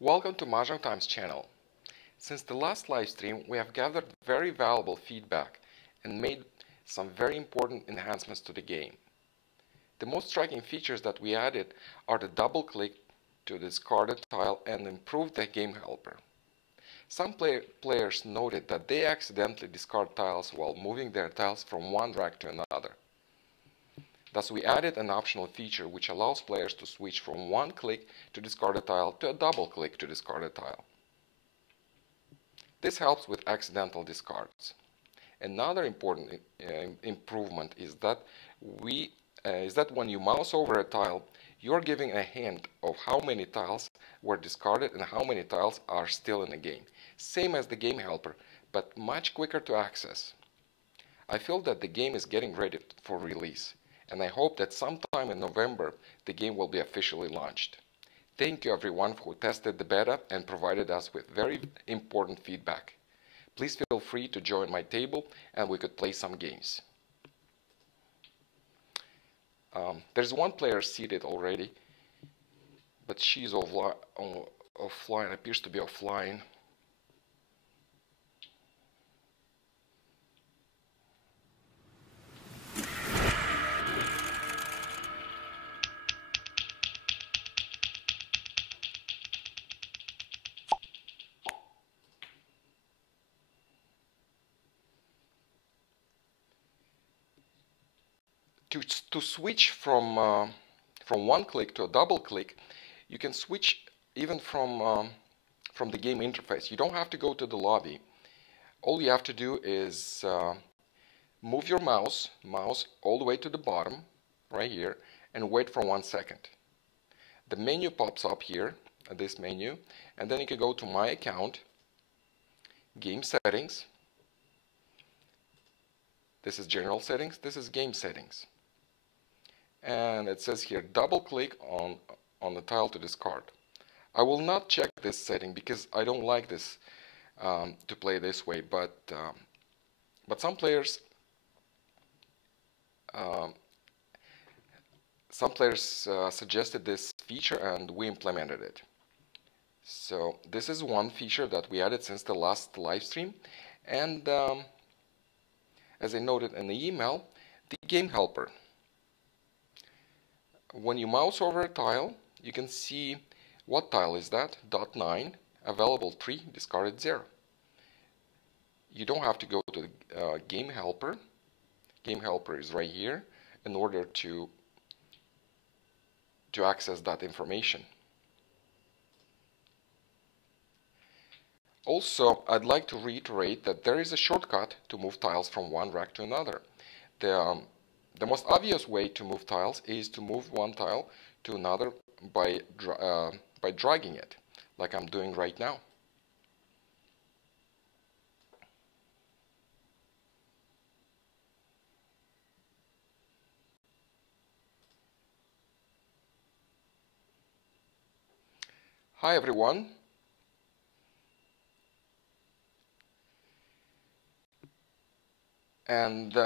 Welcome to Mahjong Times channel. Since the last live stream, we have gathered very valuable feedback and made some very important enhancements to the game. The most striking features that we added are the double click to discard a tile and improve the game helper. Some players noted that they accidentally discard tiles while moving their tiles from one rack to another. Thus, we added an optional feature which allows players to switch from one click to discard a tile to a double click to discard a tile. This helps with accidental discards. Another important improvement is that when you mouse over a tile, you're giving a hint of how many tiles were discarded and how many tiles are still in the game. Same as the game helper, but much quicker to access. I feel that the game is getting ready for release, and I hope that sometime in November the game will be officially launched. Thank you everyone who tested the beta and provided us with very important feedback. Please feel free to join my table and we could play some games. There's one player seated already, but she's offline, appears to be offline. To switch from one click to a double click, you can switch even from the game interface. You don't have to go to the lobby. All you have to do is move your mouse all the way to the bottom, right here, and wait for 1 second. The menu pops up here, this menu, and then you can go to My Account, Game Settings. This is General Settings, this is Game Settings. And it says here double click on the tile to discard. I will not check this setting because I don't like this to play this way, but some players suggested this feature and we implemented it. So this is one feature that we added since the last live stream, and as I noted in the email, the game helper. When you mouse over a tile, you can see what tile is that, dot 9, available 3, discarded 0. You don't have to go to the game helper. Game helper is right here in order to access that information. Also, I'd like to reiterate that there is a shortcut to move tiles from one rack to another. The most obvious way to move tiles is to move one tile to another by dragging it, like I'm doing right now. Hi everyone. And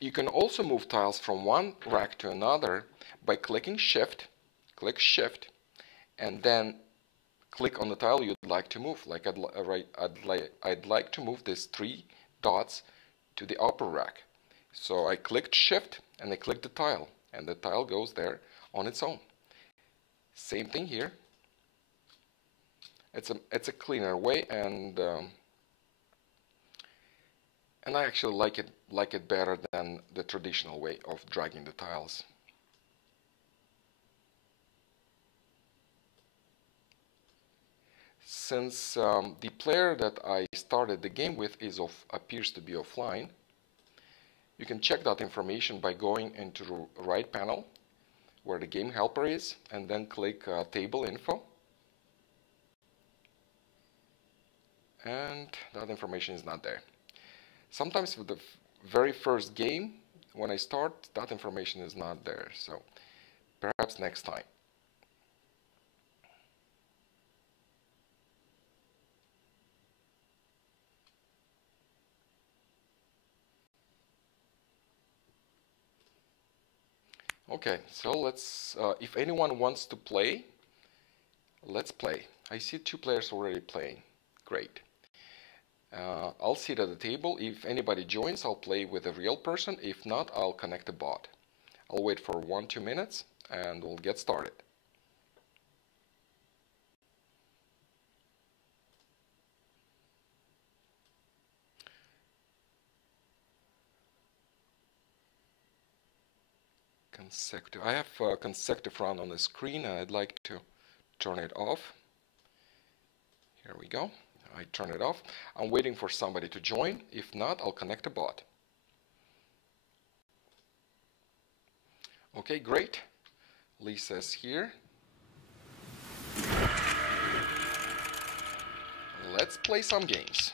you can also move tiles from one rack to another by clicking Shift, click Shift, and then click on the tile you'd like to move. Like I'd like to move these 3 dots to the upper rack. So I clicked Shift and I clicked the tile, and the tile goes there on its own. Same thing here. It's a cleaner way, and I actually like it better than the traditional way of dragging the tiles. Since the player that I started the game with appears to be offline, you can check that information by going into the right panel where the game helper is, and then click Table Info. And that information is not there. Sometimes with the very first game, when I start, that information is not there, so perhaps next time. Okay, so let's, if anyone wants to play, let's play. I see 2 players already playing. Great. I'll sit at the table. If anybody joins, I'll play with a real person. If not, I'll connect a bot. I'll wait for 1-2 minutes and we'll get started. Consecutive. I have a consecutive run on the screen and I'd like to turn it off. Here we go. I turn it off. I'm waiting for somebody to join. If not, I'll connect a bot. Okay, great. Lisa's here. Let's play some games.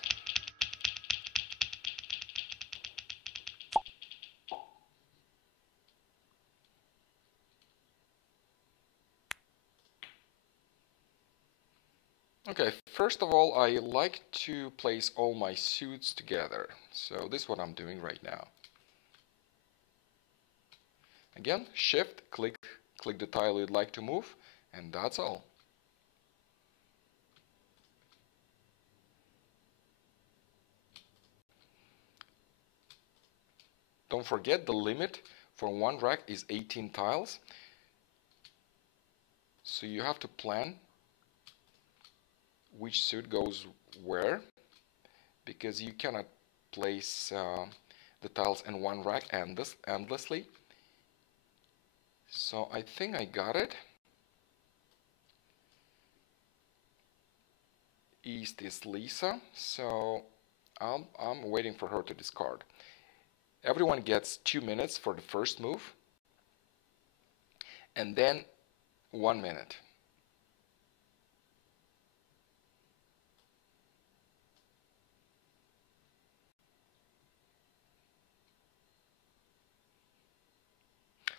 Okay, first of all, I like to place all my suits together. So this is what I'm doing right now. Again, shift, click the tile you'd like to move, and that's all. Don't forget the limit for one rack is 18 tiles. So you have to plan which suit goes where, because you cannot place the tiles in one rack endlessly. So I think I got it. East is Lisa, so I'm waiting for her to discard. Everyone gets 2 minutes for the first move, and then 1 minute.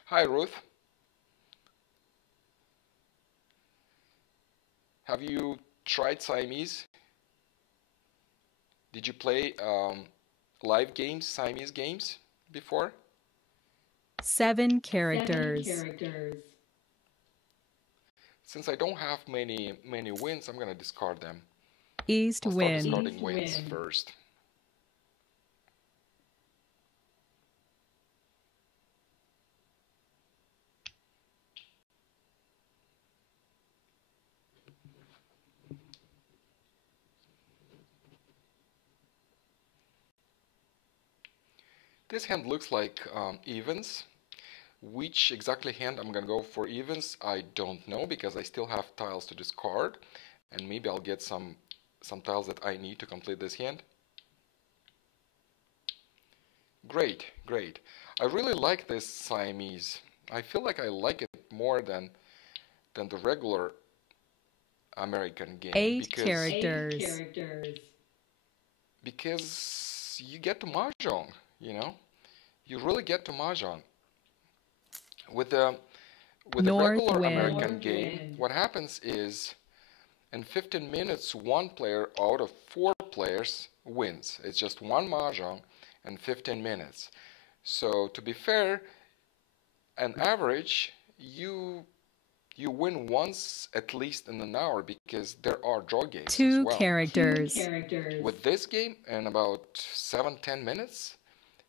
Hi, Ruth. Have you tried Siamese? Did you play live games, Siamese games before? 7 characters. Since I don't have many wins, I'm gonna discard them. East I'll start win. discarding wins first. This hand looks like evens. Which exactly hand I'm gonna go for evens, I don't know, because I still have tiles to discard, and maybe I'll get some tiles that I need to complete this hand. Great, great. I really like this Siamese. I feel like I like it more than the regular American game. 8 characters. Because you get to mahjong, you know? You really get to mahjong. With the regular American game, what happens is in 15 minutes, 1 player out of 4 players wins. It's just 1 mahjong in 15 minutes. So to be fair, on average, you win once at least in an hour, because there are draw games 2 as well. characters. With this game, in about 7-10 minutes,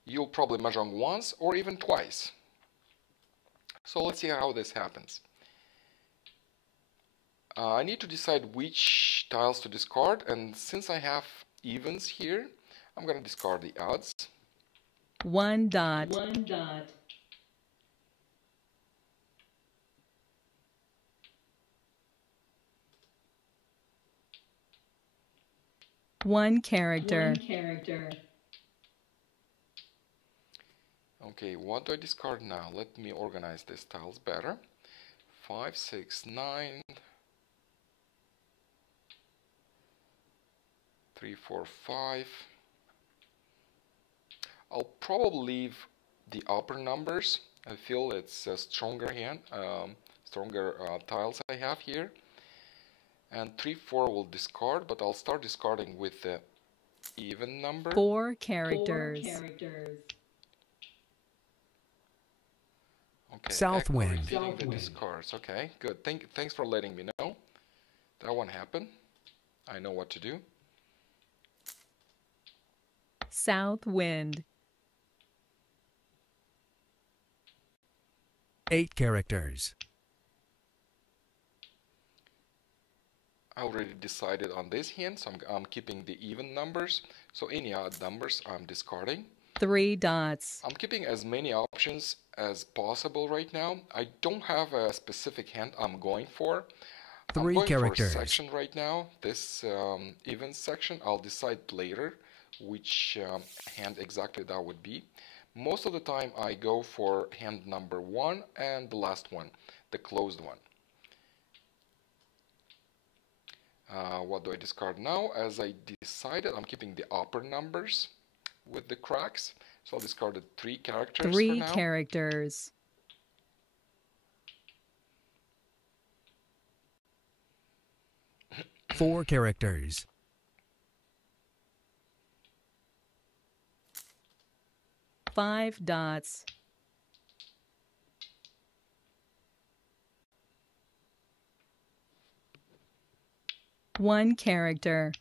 you'll probably mahjong once or even twice. So let's see how this happens. I need to decide which tiles to discard, and since I have evens here, I'm going to discard the odds. 1 dot. 1 character. Okay, what do I discard now? Let me organize these tiles better. 5, 6, 9, 3, 4, 5. I'll probably leave the upper numbers. I feel it's a stronger hand, stronger tiles I have here. And 3, 4 will discard, but I'll start discarding with the even number. 4 characters. Okay, Southwind. repeating the discards. Okay, good. Thanks for letting me know. That one happened. I know what to do. South wind. 8 characters. I already decided on this hand, so I'm keeping the even numbers. So any odd numbers I'm discarding. 3 dots. I'm keeping as many options as possible right now. I don't have a specific hand I'm going for. 3 I'm going characters. for a section right now. This even section, I'll decide later which hand exactly that would be. Most of the time I go for hand number 1 and the last one, the closed one. What do I discard now? As I decided, I'm keeping the upper numbers with the cracks. So I'll discard the 3 characters for 3 now. characters. 4 characters. 5 dots. 1 character.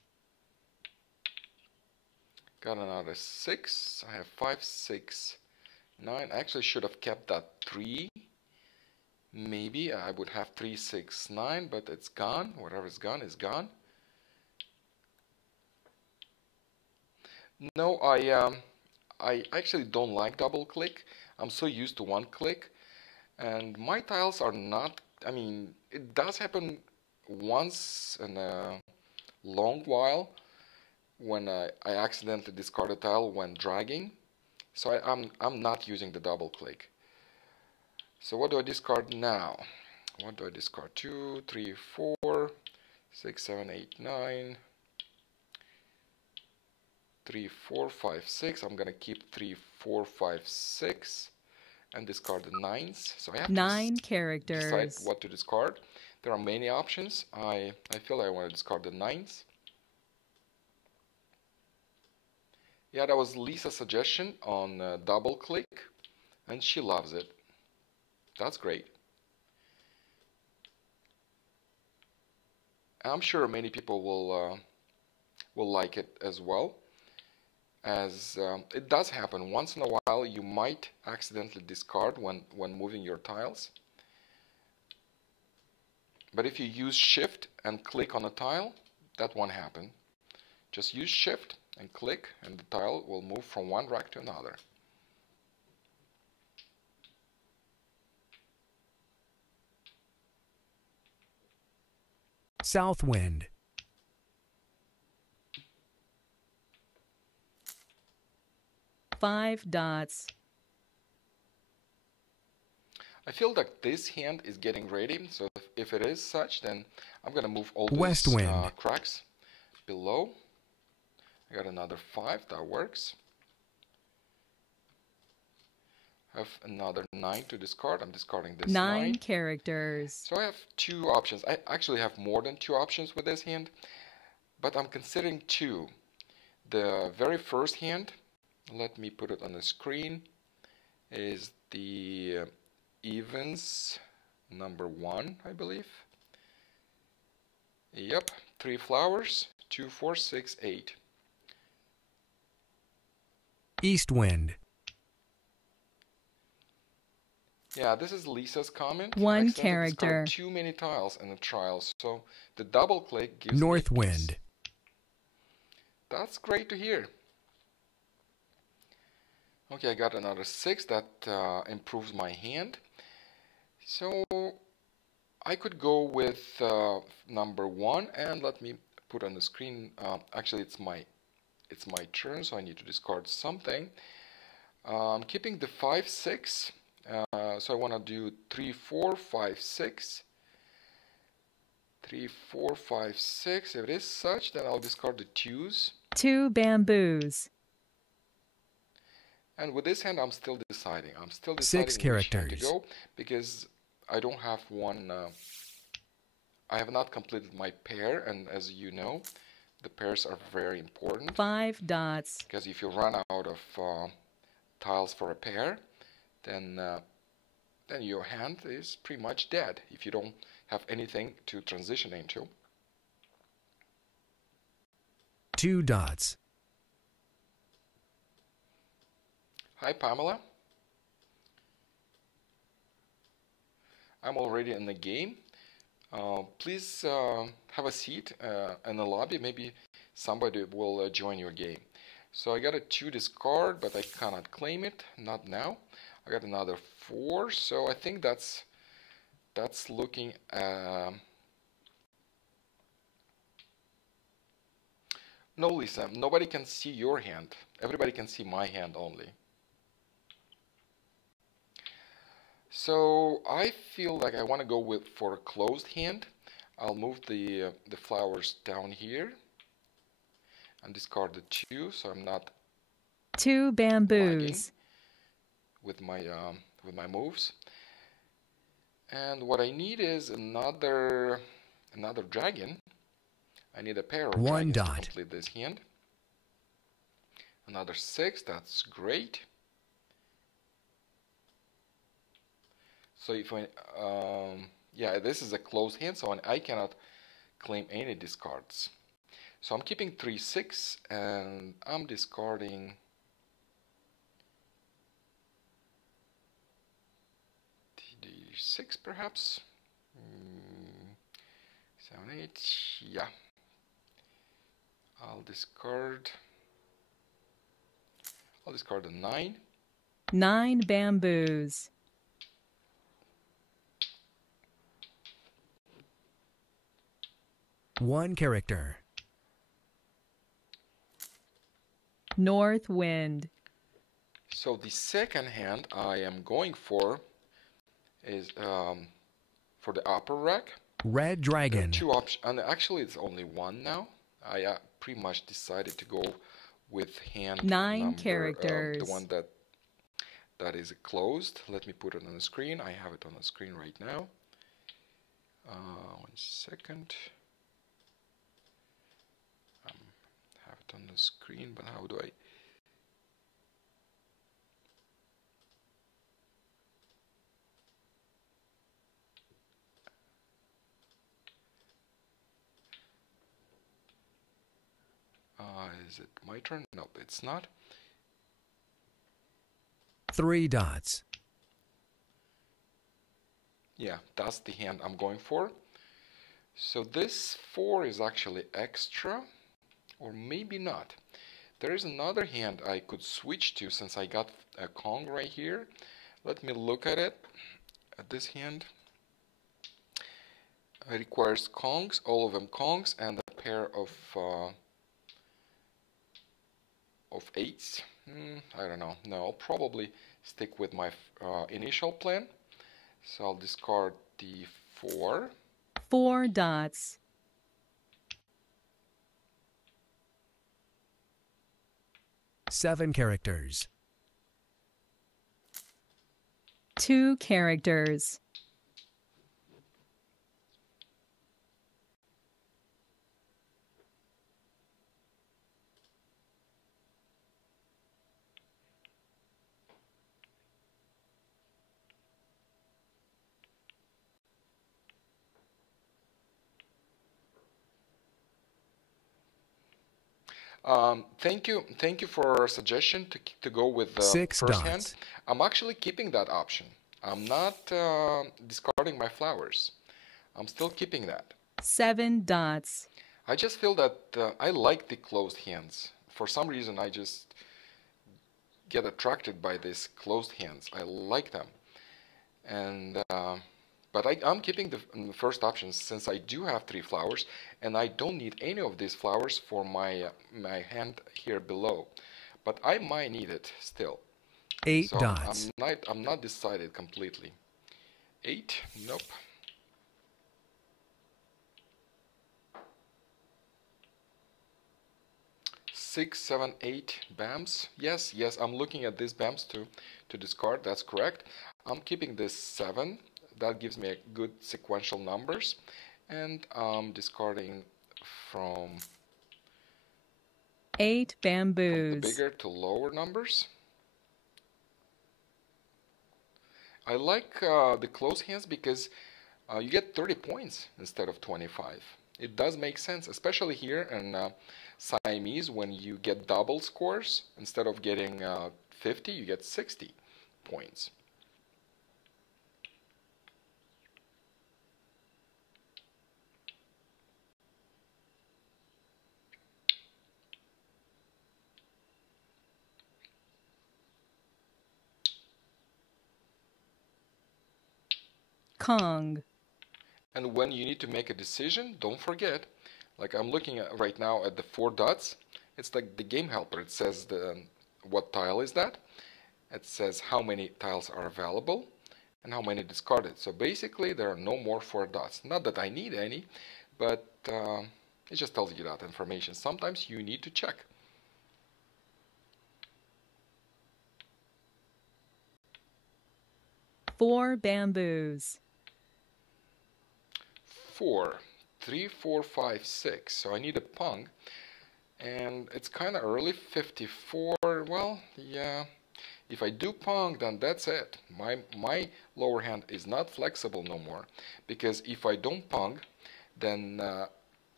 Got another 6. I have 5, 6, 9. I actually should have kept that 3. Maybe I would have 3, 6, 9, but it's gone. Whatever's gone is gone. No, I actually don't like double click. I'm so used to one click, and my tiles are not. I mean, it does happen once in a long while when I accidentally discard a tile when dragging. So I'm not using the double click. So what do I discard now? What do I discard? 2, 3, 4, 6, 7, 8, 9. 3, 4, 5, 6. I'm gonna keep 3, 4, 5, 6 and discard the 9s. So I have 9 to characters. decide what to discard. There are many options. I feel I want to discard the 9s. Yeah, that was Lisa's suggestion on double click, and she loves it. That's great. I'm sure many people will like it as well, as it does happen once in a while. You might accidentally discard when moving your tiles, but if you use shift and click on a tile, that won't happen. Just use shift and click and the tile will move from one rack to another. South wind. 5 dots. I feel that this hand is getting ready, so if it is such, then I'm going to move all West these wind. cracks below. I got another 5, that works. I have another 9 to discard. I'm discarding this 9 characters. So I have 2 options. I actually have more than 2 options with this hand, but I'm considering 2. The very first hand, let me put it on the screen, is the evens number 1, I believe. Yep, 3 flowers, 2, 4, 6, 8. East wind. Yeah, this is Lisa's comment. 1 I accidentally character. discarded too many tiles in the trials, so the double click gives North me a piece. wind. That's great to hear. Okay, I got another 6. That improves my hand. So I could go with number 1, and let me put on the screen. Actually, it's my turn, so I need to discard something. I'm keeping the 5, 6. So I want to do 3, 4, 5, 6. 3, 4, 5, 6. If it is such, then I'll discard the 2s. 2 bamboos. And with this hand, I'm still deciding. I'm still 6 deciding which hand to characters. go, because I don't have one. I have not completed my pair, and as you know, the pairs are very important. 5 dots. Because if you run out of tiles for a pair, then your hand is pretty much dead if you don't have anything to transition into. 2 dots. Hi, Pamela. I'm already in the game. Please have a seat in the lobby. Maybe somebody will join your game. So I got a 2 discard, but I cannot claim it. Not now. I got another 4. So I think that's looking. No, Lisa. Nobody can see your hand. Everybody can see my hand only. So I feel like I want to go for a closed hand. I'll move the flowers down here and discard the 2, so I'm not 2 bamboos. with my moves. And what I need is another dragon. I need a pair of 1 dragons dot. to complete this hand. Another 6. That's great. So if I, yeah, this is a closed hand, so I cannot claim any discards. So I'm keeping 3, 6, and I'm discarding 6 perhaps. 7, 8, yeah. I'll discard a 9. 9 bamboos. One character. North wind. So the second hand I am going for is for the upper rack. Red There are dragon. 2 options, and actually it's only 1 now. I pretty much decided to go with hand 9 number, characters. the one that is closed. Let me put it on the screen. I have it on the screen right now. 1 second. Have it on the screen, but how do I? Is it my turn? Nope, it's not. 3 dots. Yeah, that's the hand I'm going for. So this 4 is actually extra, or maybe not. There is another hand I could switch to since I got a Kong right here. Let me look at it, at this hand. It requires Kongs, all of them Kongs, and a pair of 8s. I don't know. No, I'll probably stick with my initial plan. So I'll discard the 4. 4 dots. Seven characters. 2 characters. Thank you for a suggestion to go with the 6 first dots. hand. I'm actually keeping that option. I'm not discarding my flowers. I'm still keeping that. 7 dots. I just feel that I like the closed hands. For some reason, I just get attracted by these closed hands. I like them, and but I'm keeping the first option since I do have 3 flowers, and I don't need any of these flowers for my hand here below. But I might need it still. 8 So dots. I'm not decided completely. 8, nope. Six, 7, 8 BAMs. Yes, I'm looking at these BAMs to discard. That's correct. I'm keeping this 7. That gives me a good sequential numbers, and I'm discarding from 8 the bamboos. bigger to lower numbers. I like the close hands because you get 30 points instead of 25. It does make sense, especially here in Siamese, when you get double scores, instead of getting 50, you get 60 points. Kong. And when you need to make a decision, don't forget, like I'm looking at right now at the 4 dots, it's like the game helper. It says what tile is that? It says how many tiles are available and how many discarded. So basically there are no more 4 dots. Not that I need any, but it just tells you that information. Sometimes you need to check. Four bamboos. 4, 3, 4, 5, 6. So I need a pung, and it's kind of early. 54. Well, yeah. If I do pung, then that's it. My lower hand is not flexible no more, because if I don't pung, then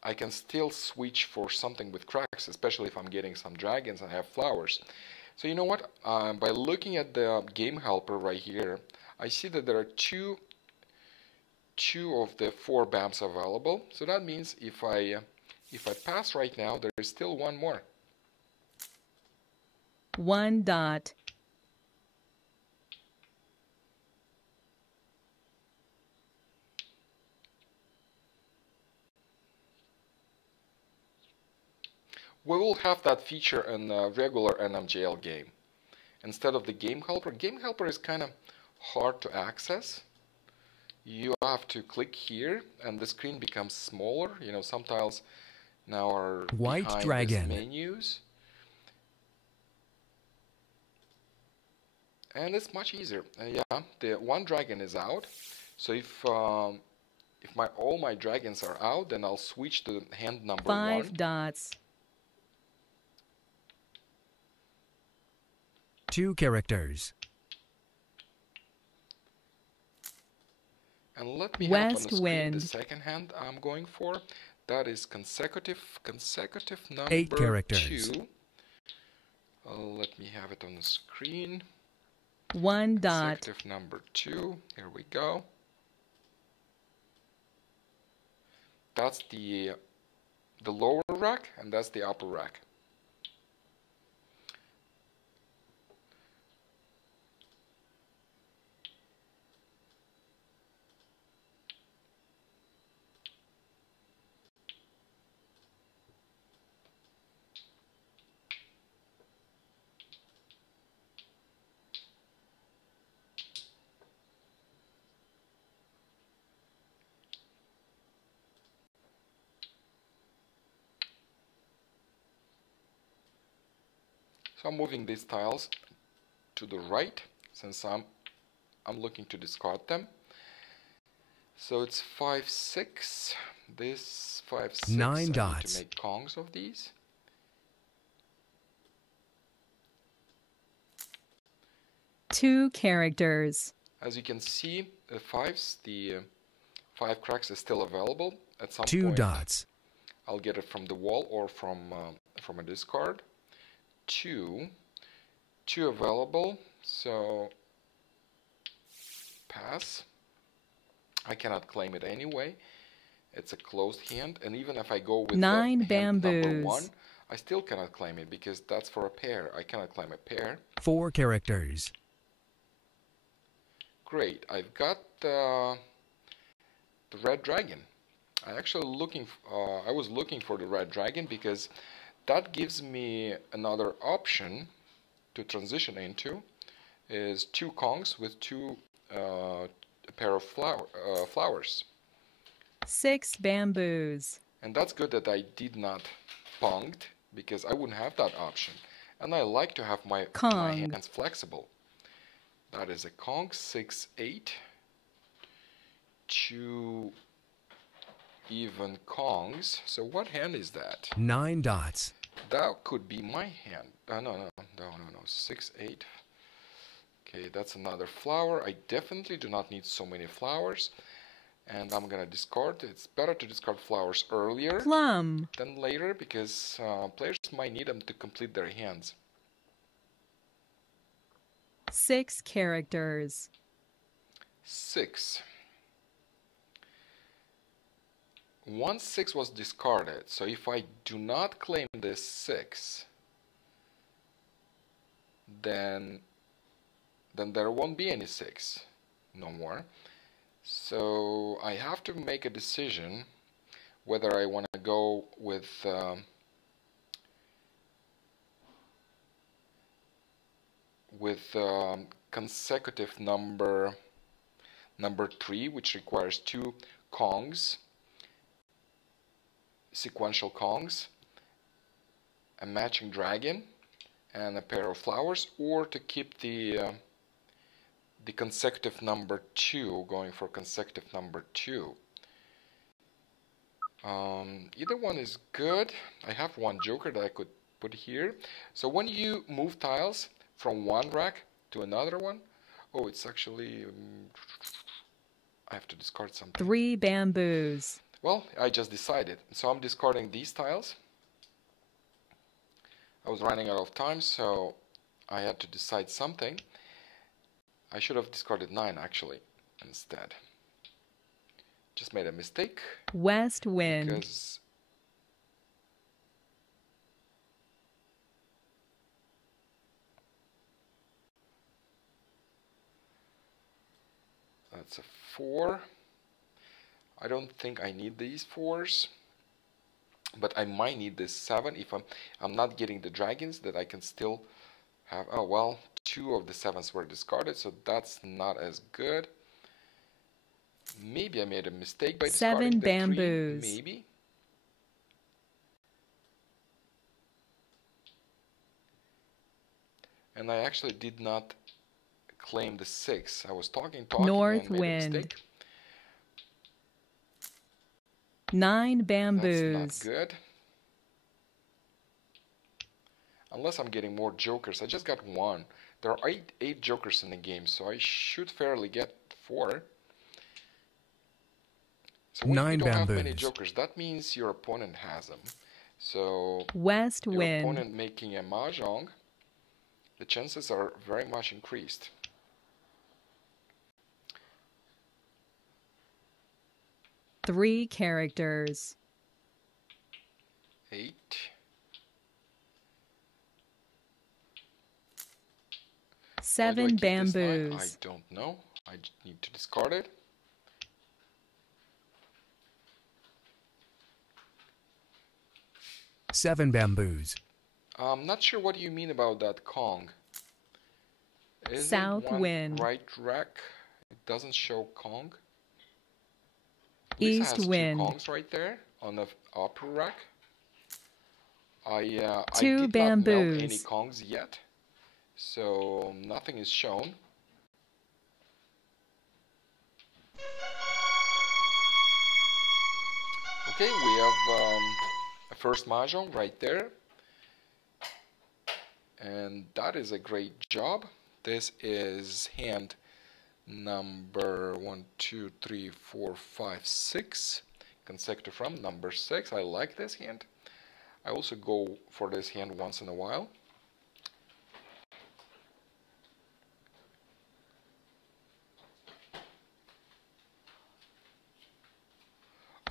I can still switch for something with cracks, especially if I'm getting some dragons and I have flowers. So you know what? By looking at the game helper right here, I see that there are two of the 4 BAMs available. So that means if I pass right now, there is still one more. 1 dot. We will have that feature in a regular NMJL game. Instead of the game helper is kind of hard to access. You have to click here and the screen becomes smaller. You know, some tiles now are White behind dragon. these menus. And it's much easier. Yeah, the 1 dragon is out. So if all my dragons are out, then I'll switch to hand number 5 1. dots. 2 characters. And let me have on the West screen wind. the second hand I'm going for. That is consecutive number 8 characters. 2. Let me have it on the screen. 1 dot. Consecutive number 2. Here we go. That's the lower rack, and that's the upper rack. So I'm moving these tiles to the right since I'm looking to discard them. So it's 5, 6. This 5, 6. 9 I need dots. to make Kongs of these. Two characters. As you can see, the 5 cracks is still available. At some 2 point, dots. I'll get it from the wall or from a discard. 2 available. So pass. I cannot claim it anyway. It's a closed hand, and even if I go with 9 the hand number bamboos. 1, I still cannot claim it because that's for a pair. I cannot claim a pair. 4 characters. Great, I've got the red dragon. I was looking for the red dragon because that gives me another option to transition into. Is 2 Kongs with 2 a pair of flowers. 6 bamboos. And that's good that I did not punged because I wouldn't have that option. And I like to have my Kong. hands flexible. That is a Kong, 6, 8. 2 even Kongs. So what hand is that? 9 dots. That could be my hand. No. 6, 8. Okay, that's another flower. I definitely do not need so many flowers. and I'm gonna discard. It's better to discard flowers earlier Plum. than later because players might need them to complete their hands. 6 characters. 6. Once 6 was discarded, so if I do not claim this 6, then there won't be any 6 no more. So I have to make a decision whether I want to go with consecutive number 3, which requires 2 Kongs, sequential Kongs, a matching dragon, and a pair of flowers, or to keep the consecutive number 2, going for consecutive number 2. Either one is good. I have one joker that I could put here. So when you move tiles from one rack to another one, oh, it's actually I have to discard something. 3 bamboos. Well, I just decided. So I'm discarding these tiles. I was running out of time, so I had to decide something. I should have discarded 9 actually instead. Just made a mistake. West wind. Because that's a 4. I don't think I need these 4s, but I might need this 7 if I'm not getting the dragons that I can still have. Oh well, 2 of the 7s were discarded, so that's not as good. Maybe I made a mistake by discarding 7 the bamboos. 3, maybe. And I actually did not claim the 6. I was talking North and made wind. a mistake. 9 That's bamboos. not good. Unless I'm getting more jokers. I just got 1. There are 8 jokers in the game, so I should fairly get 4. So when 9 you don't have many bamboos. jokers, that means your opponent has them. So West your wind. opponent making a mahjong, the chances are very much increased. Three characters. 8. Why do I 7 keep this 9? I bamboos. don't know. I need to discard it. Seven bamboos. I'm not sure what you mean about that Kong. Isn't South one wind. right rack? It doesn't show Kong. Lisa East has wind. 2 Kongs right there on the upper rack. I 2 did not melt any bamboos. Kongs yet, so nothing is shown. Okay, we have a first mahjong right there, and that is a great job. This is hand number 1, 2, 3, 4, 5, 6, consecutive from number 6. I like this hand. I also go for this hand once in a while.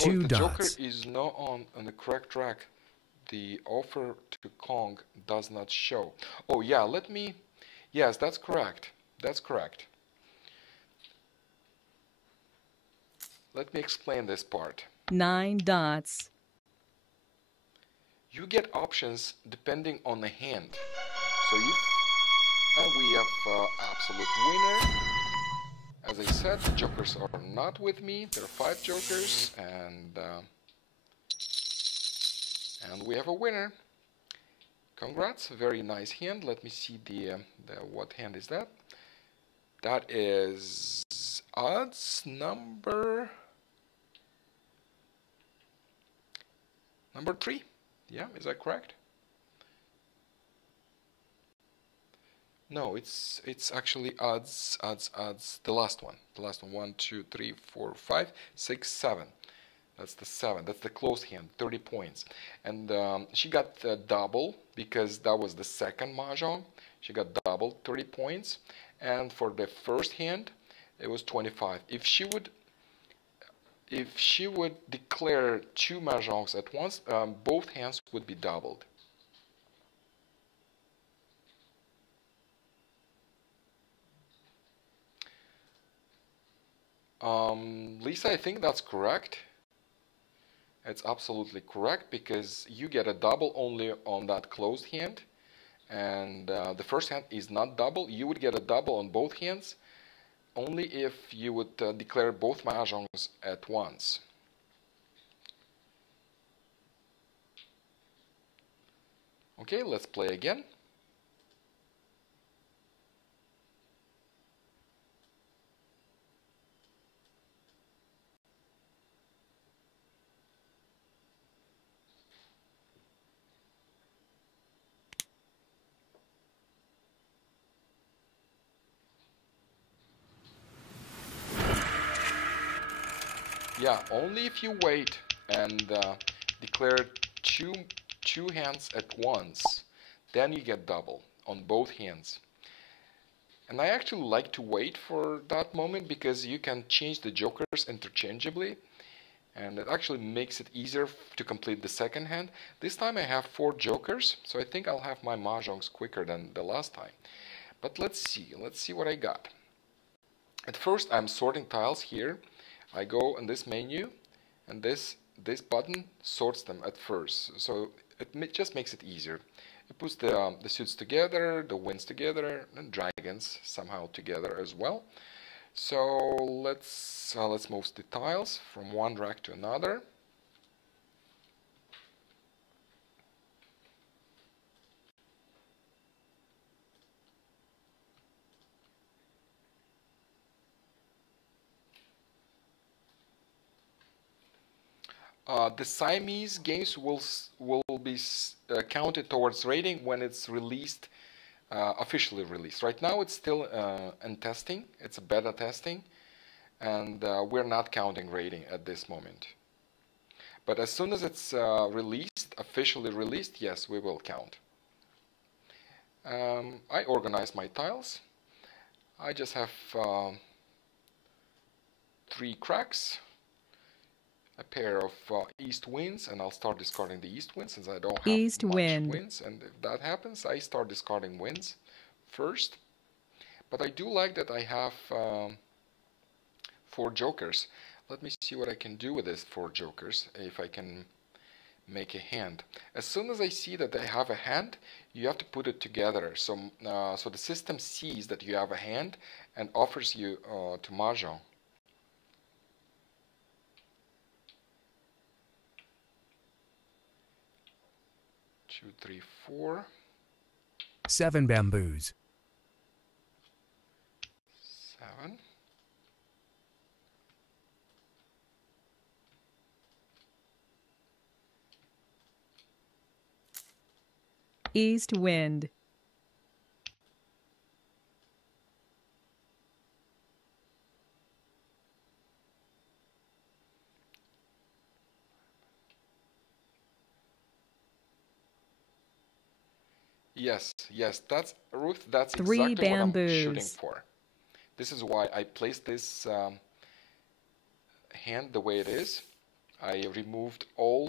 Oh, Two if the Joker dots. is not on the correct rack, the offer to Kong does not show. Oh yeah, let me... Yes, that's correct. That's correct. Let me explain this part. 9 dots. You get options depending on the hand. So if we have absolute winner. As I said, the jokers are not with me. There are 5 jokers, and we have a winner. Congrats, very nice hand. Let me see the what hand is that? That is odds number 3. Yeah, is that correct? No, it's actually odds. The last one. The last one. 1, 2, 3, 4, 5, 6, 7. That's the 7. That's the closed hand. 30 points. And she got double because that was the second mahjong. She got double, 30 points. And for the first hand, it was 25. If she would declare 2 mahjongs at once, both hands would be doubled. Lisa, I think that's correct. It's absolutely correct because you get a double only on that closed hand, and the first hand is not double. You would get a double on both hands only if you would declare both mahjongs at once. Okay, let's play again. Yeah, only if you wait and declare two hands at once, then you get double on both hands. And I actually like to wait for that moment because you can change the jokers interchangeably, and it actually makes it easier to complete the second hand. This time I have 4 jokers, so I think I'll have my mahjongs quicker than the last time. But let's see what I got. At first I'm sorting tiles here. I go in this menu, and this button sorts them at first, so it just makes it easier. It puts the suits together, the winds together, and dragons somehow together as well. So let's move the tiles from one rack to another. The Siamese games will be counted towards rating when it's released, officially released. Right now it's still in testing. It's a beta testing, and we're not counting rating at this moment. But as soon as it's released, officially released, yes, we will count. I organize my tiles. I just have 3 cracks, a pair of east winds, and I'll start discarding the east winds since I don't have East much wind. winds. And if that happens, I start discarding winds first. But I do like that I have 4 jokers. Let me see what I can do with these 4 jokers, if I can make a hand. As soon as I see that I have a hand, you have to put it together. So, so the system sees that you have a hand and offers you to mahjong. 2, 3, 4. 7 bamboos. 7. East wind. Yes, that's Ruth. That's 3 exactly what I'm shooting bamboos. for. This is why I placed this hand the way it is. I removed all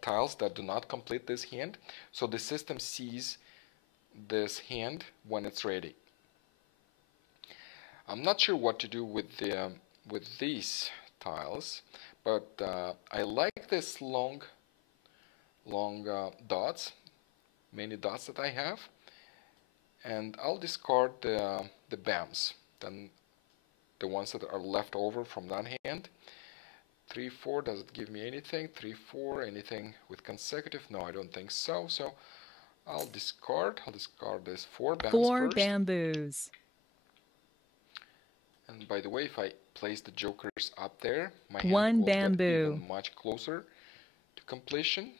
tiles that do not complete this hand, so the system sees this hand when it's ready. I'm not sure what to do with these tiles, but I like this long dots, many dots that I have, and I'll discard the BAMs, then the ones that are left over from that hand. 3, 4, does it give me anything? 3, 4, anything with consecutive? No, I don't think so. So I'll discard this 4 BAMs 4 first. bamboos. And by the way, if I place the jokers up there, my 1 hand will get bamboo. even much closer to completion.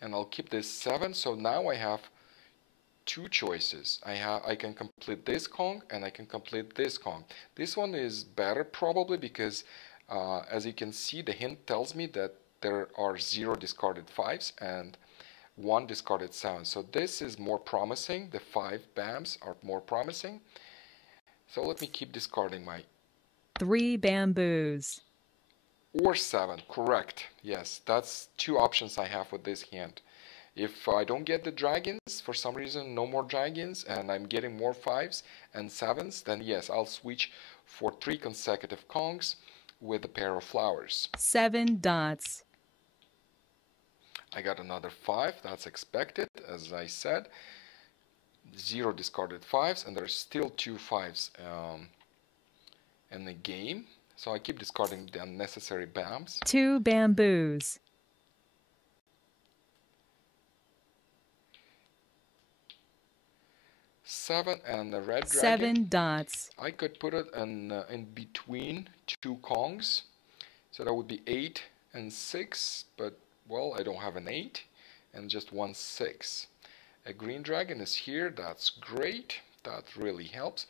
And I'll keep this 7, so now I have two choices. I can complete this Kong and I can complete this Kong. This one is better probably because as you can see, the hint tells me that there are 0 discarded 5s and 1 discarded 7. So this is more promising. The 5 BAMs are more promising. So let me keep discarding my 3 bamboos. or 7. Correct. Yes, that's 2 options I have with this hand. If I don't get the dragons, for some reason no more dragons, and I'm getting more 5s and 7s, then yes, I'll switch for 3 consecutive Kongs with a pair of flowers. 7 dots. I got another 5, that's expected, as I said. 0 discarded 5s, and there's still 2 5s in the game. So I keep discarding the unnecessary BAMs. 2 bamboos. 7 and the red 7 dragon. dots. I could put it in between 2 Kongs. So that would be 8 and 6, but well, I don't have an 8 and just 1 6. A green dragon is here, that's great, that really helps.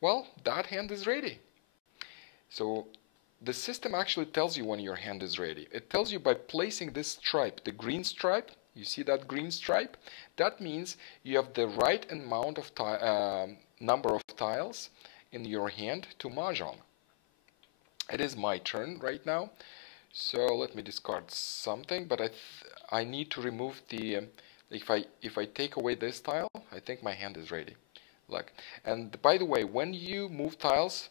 Well, that hand is ready. So the system actually tells you when your hand is ready. It tells you by placing this stripe, the green stripe. You see that green stripe? That means you have the right amount of number of tiles in your hand to mahjong. It is my turn right now. So let me discard something, but I need to remove the if I take away this tile, I think my hand is ready. Look, and by the way, when you move tiles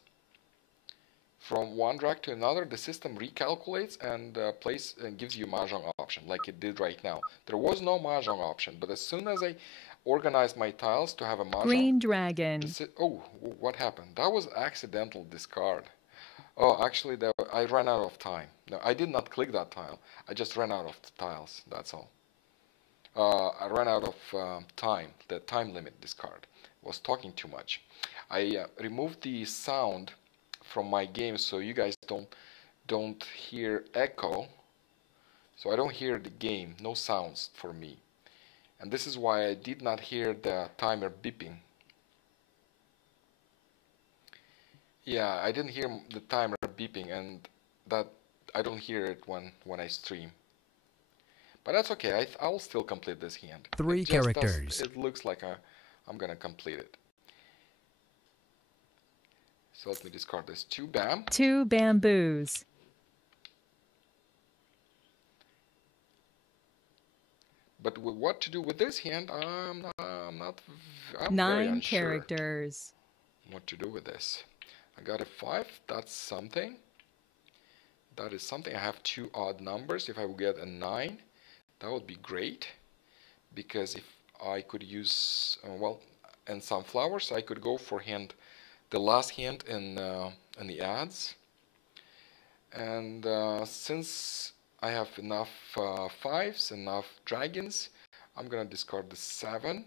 from one rack to another, the system recalculates and gives you mahjong option, like it did right now. There was no mahjong option, but as soon as I organized my tiles to have a mahjong, green dragon. Oh, what happened? That was accidental discard. Oh, actually, I ran out of time. No, I did not click that tile. I just ran out of tiles. That's all. I ran out of time. The time limit discard was talking too much. I removed the sound from my game so you guys don't hear echo. So I don't hear the game. No sounds for me. And this is why I did not hear the timer beeping. Yeah, I didn't hear the timer beeping, and that I don't hear it when I stream. But that's okay. I'll still complete this hand. 3 characters. It looks like I'm gonna complete it. So let me discard this 2 BAM. 2 bamboos. But what to do with this hand, I'm very 9 unsure characters. what to do with this. I got a 5, that's something. That is something. I have 2 odd numbers. If I would get a 9, that would be great. Because if I could use, well, and some flowers, I could go for the last hand in the ads. And since I have enough 5s, enough dragons, I'm gonna discard the 7.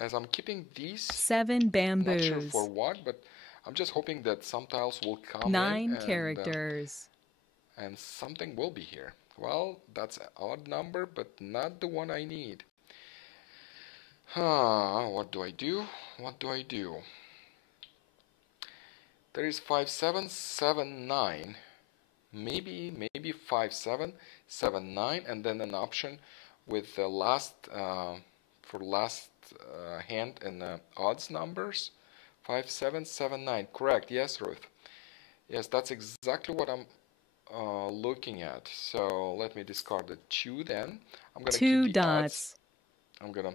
As I'm keeping these, 7 bamboos. not sure for what, but I'm just hoping that some tiles will come 9 in characters. And something will be here. Well, that's an odd number, but not the one I need. What do I do? What do I do? There is 5 7 7 9. Maybe 5 7 7 9, and then an option with the last for last hand in odds numbers. 5 7 7 9. Correct. Yes, Ruth. Yes, that's exactly what I'm looking at. So let me discard the 2 then. I'm gonna 2 keep the dots. odds. I'm gonna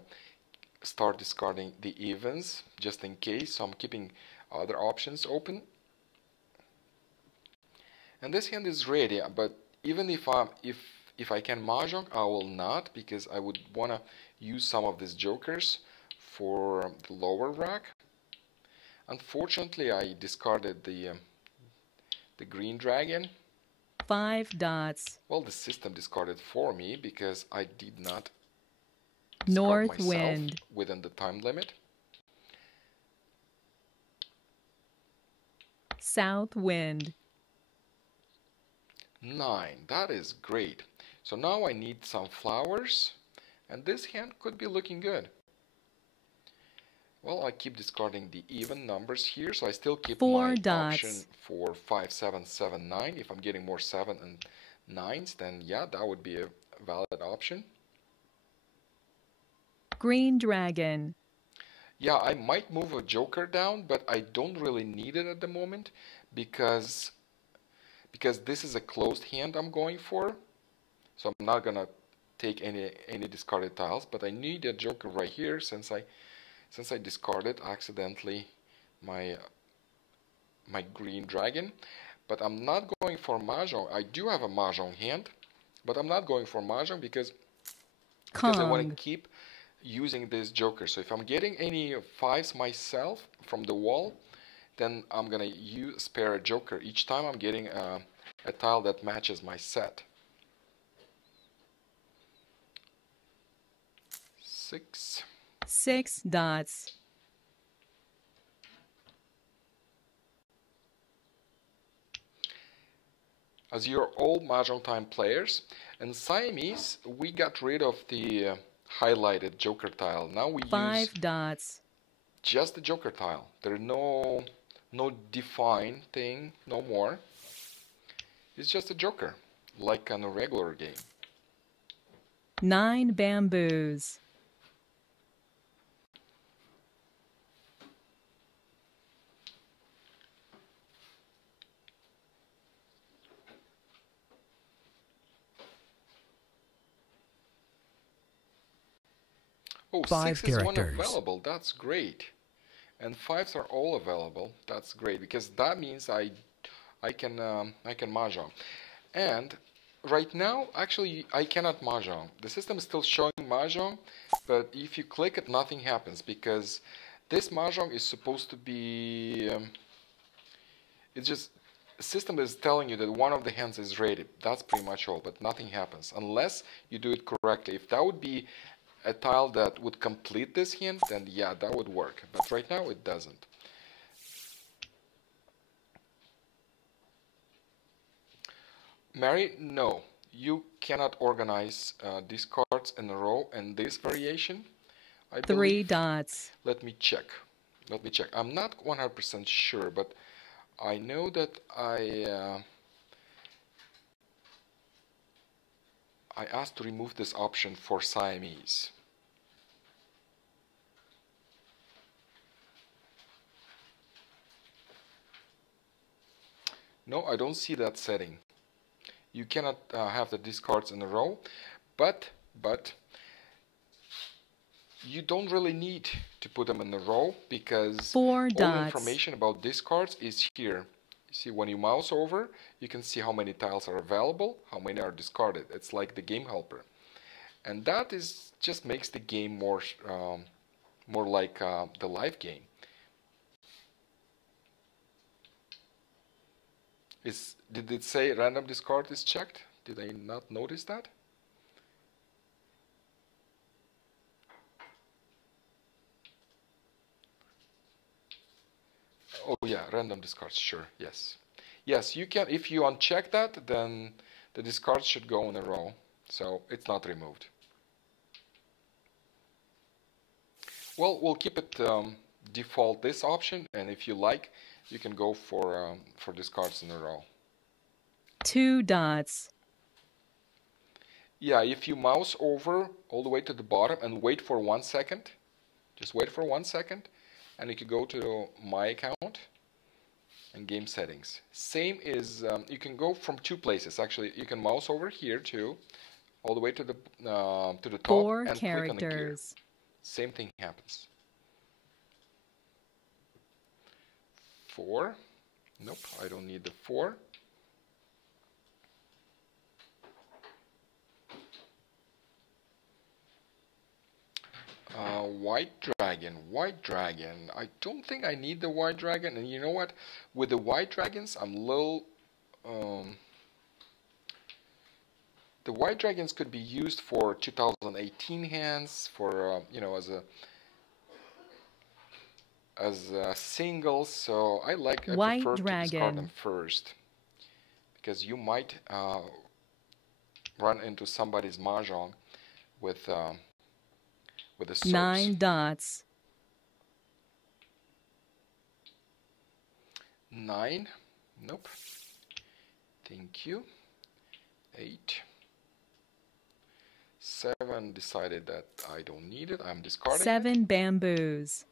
start discarding the evens just in case. So I'm keeping other options open. And this hand is ready, but even if I can mahjong, I will not, because I would wanna use some of these jokers for the lower rack. Unfortunately, I discarded the green dragon. 5 dots. Well, the system discarded for me because I did not discard North myself wind. within the time limit. South wind. 9. That is great. So now I need some flowers, and this hand could be looking good. Well, I keep discarding the even numbers here, so I still keep my option for 5, 7, 7, 9. If I'm getting more 7 and 9s, then yeah, that would be a valid option. Green dragon. Yeah, I might move a joker down, but I don't really need it at the moment because this is a closed hand I'm going for. So I'm not gonna take any discarded tiles, but I need a joker right here since I discarded accidentally my green dragon. But I'm not going for Mah Jongg. I do have a Mah Jongg hand, but I'm not going for Mah Jongg because I want to keep using this joker. So if I'm getting any 5s myself from the wall, then I'm gonna spare a joker each time I'm getting a tile that matches my set. 6. 6 dots. As you're all Mah Jongg time players, in Siamese we got rid of the highlighted joker tile. Now we 5 use dots. just the joker tile. There's no define thing, no more. It's just a joker, like on a regular game. 9 bamboos. Oh, 5 6 is one characters. available. That's great. And 5s are all available. That's great because that means I can Mah Jongg. And right now, actually, I cannot Mah Jongg. The system is still showing Mah Jongg, but if you click it, nothing happens because this Mah Jongg is supposed to be. It's just the system is telling you that one of the hands is rated. That's pretty much all, but nothing happens unless you do it correctly. If that would be a tile that would complete this hand, then yeah, that would work. But right now it doesn't. Mary, no. You cannot organize these cards in a row in this variation. I 3 believe. dots. Let me check. I'm not 100% sure, but I know that I asked to remove this option for Siamese. No, I don't see that setting. You cannot have the discards in a row, but you don't really need to put them in a row because 4 all dots. information about discards is here. You see, when you mouse over, you can see how many tiles are available, how many are discarded. It's like the game helper, and that just makes the game more like the live game. Did it say random discard is checked? Did I not notice that? Oh yeah, random discards, sure, yes. Yes, you can, if you uncheck that, then the discards should go in a row, so it's not removed. Well, we'll keep it default this option, and if you like, you can go for discards in a row. 2 dots. Yeah, if you mouse over all the way to the bottom and wait for 1 second, just wait for 1 second, and you can go to My Account and Game Settings. Same is, you can go from 2 places. Actually, you can mouse over here too, all the way to the top 4 and click on the gear. characters. Same thing happens. 4. Nope, I don't need the 4. White dragon. I don't think I need the white dragon. And you know what? With the white dragons, I'm a little. The white dragons could be used for 2018 hands, for you know, as a single. So I prefer to discard them first, because you might run into somebody's mahjong with the serves. 9 dots. 9. Nope. Thank you. 8. 7 decided that I don't need it. I'm discarding it. 7 bamboos.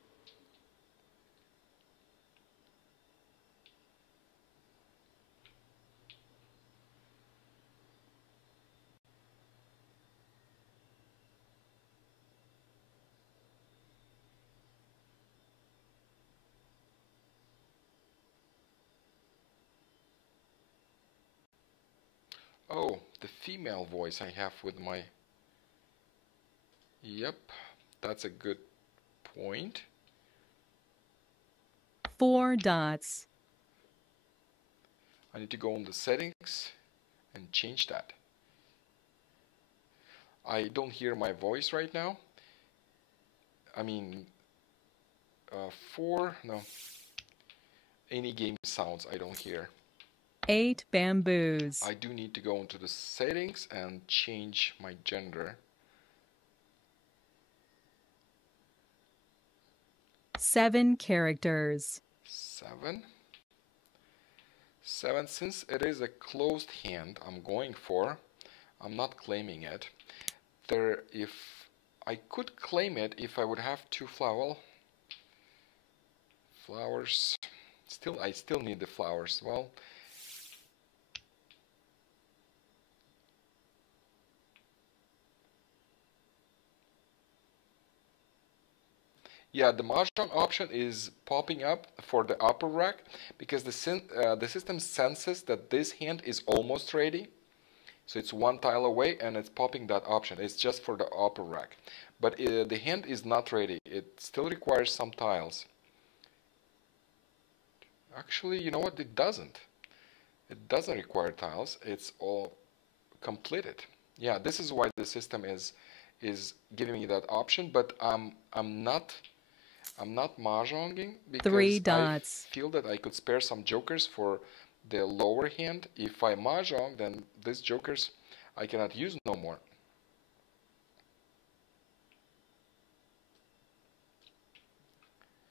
Oh, the female voice I have with my... Yep, that's a good point. 4 dots. I need to go on the settings and change that. I don't hear my voice right now. I mean, 4, no. Any game sounds I don't hear. 8 bamboos. I do need to go into the settings and change my gender. 7 characters. 7. 7, since it is a closed hand I'm going for, I'm not claiming it. If I could claim it if I would have 2 flowers. I still need the flowers. Well, yeah, the mahjong option is popping up for the upper rack because the system senses that this hand is almost ready. So it's 1 tile away and it's popping that option. It's just for the upper rack. But the hand is not ready. It still requires some tiles. Actually, you know what? It doesn't. It doesn't require tiles. It's all completed. Yeah, this is why the system is giving me that option. But I'm not mahjonging because 3 dots. I feel that I could spare some jokers for the lower hand. If I mahjong, then these jokers I cannot use no more.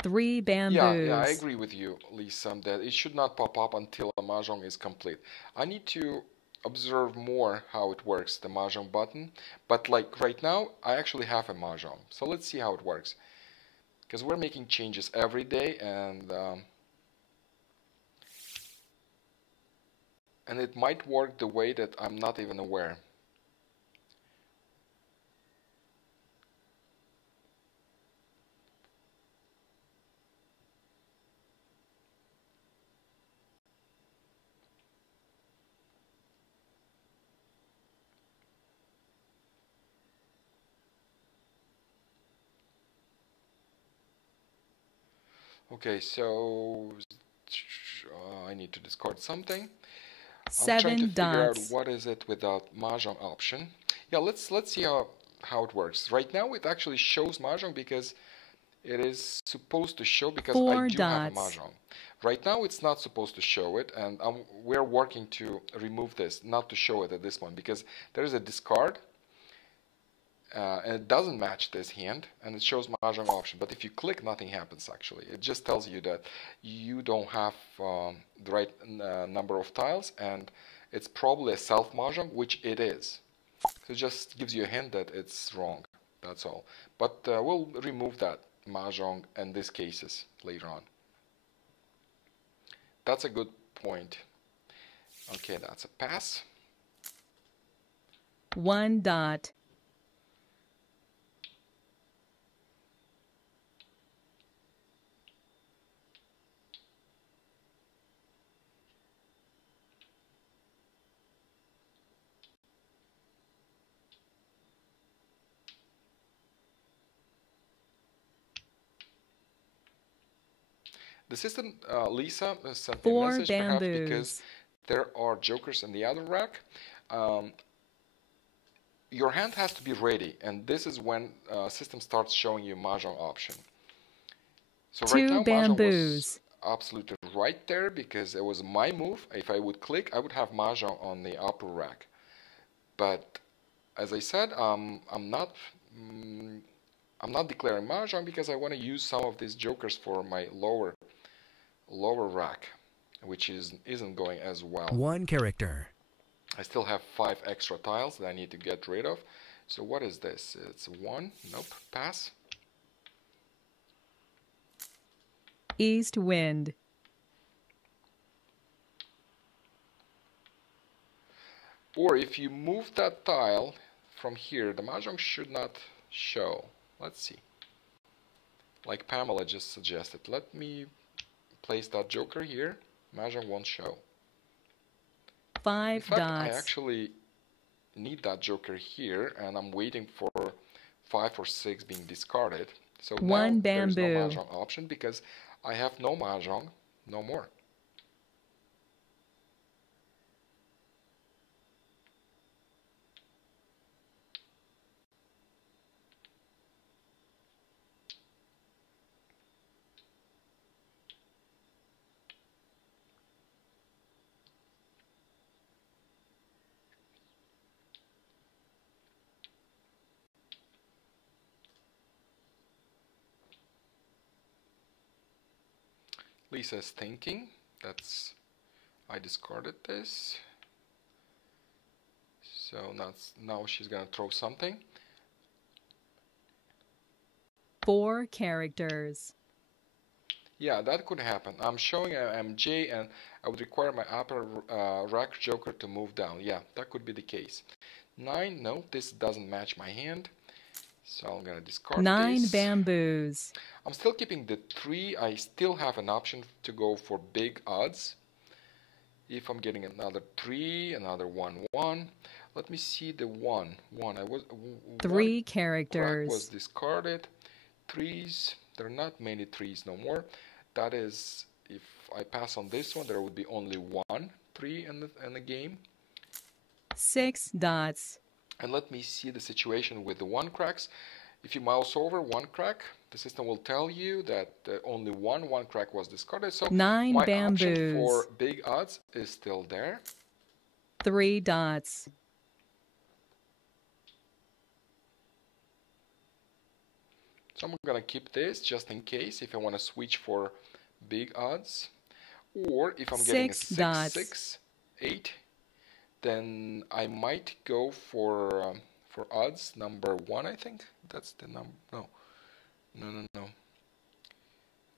Three bamboos. Yeah, I agree with you, Lisa, that it should not pop up until a mahjong is complete. I need to observe more how it works, the mahjong button. But like right now, I actually have a mahjong. So let's see how it works. Because we're making changes every day, and it might work the way that I'm not even aware. Okay, so I need to discard something. I'm trying to 7 figure out dots. what is it without mahjong option. Yeah, let's see how it works. Right now it actually shows mahjong because it is supposed to show because 4 I do have a dots. mahjong. Right now it's not supposed to show it, and we're working to remove this, not to show it at this point, because there is a discard and it doesn't match this hand, and it shows mahjong option. But if you click, nothing happens actually. It just tells you that you don't have the right number of tiles, and it's probably a self mahjong, which it is. So it just gives you a hint that it's wrong. That's all. But we'll remove that mahjong in these cases later on. That's a good point. Okay, that's a pass. 1 dot. The system, Lisa, sent me a 4 message perhaps bamboos. because there are jokers in the other rack. Your hand has to be ready, and this is when system starts showing you mahjong option. So 2 right now, mahjong bamboos. was absolutely right there because it was my move. If I would click, I would have mahjong on the upper rack. but as I said, I'm not declaring mahjong because I want to use some of these jokers for my lower rack, which isn't going as well. 1 character. I still have 5 extra tiles that I need to get rid of. So what is this? It's 1. Nope. Pass. East wind. Or if you move that tile from here, the mahjong should not show. Let's see. Like Pamela just suggested. Let me place that joker here. Mahjong won't show. 5 In fact, dots. I actually need that joker here, and I'm waiting for 5 or 6 being discarded. So 1 now bamboo. there's no mahjong option because I have no mahjong, no more. Lisa's thinking. I discarded this. So now she's gonna throw something. 4 characters. Yeah, that could happen. I'm showing an MJ and I would require my upper rack joker to move down. Yeah, that could be the case. 9, no, this doesn't match my hand. So I'm gonna discard 9 this. bamboos. I'm still keeping the 3. I still have an option to go for big odds. If I'm getting another 3, another 1, 1. Let me see the 1. 1. 3 Rack characters. was discarded. 3s. There are not many 3s no more. That is, if I pass on this one, there would be only 1 3 in the game. 6 dots. And let me see the situation with the 1 cracks. If you mouse over 1 crack, the system will tell you that only one crack was discarded. So 9 my bamboos. option for big odds is still there. 3 dots. So I'm gonna keep this just in case if I want to switch for big odds, or if I'm getting a 6 6, dots. 6, 8, then I might go for odds number 1. I think that's the number. No.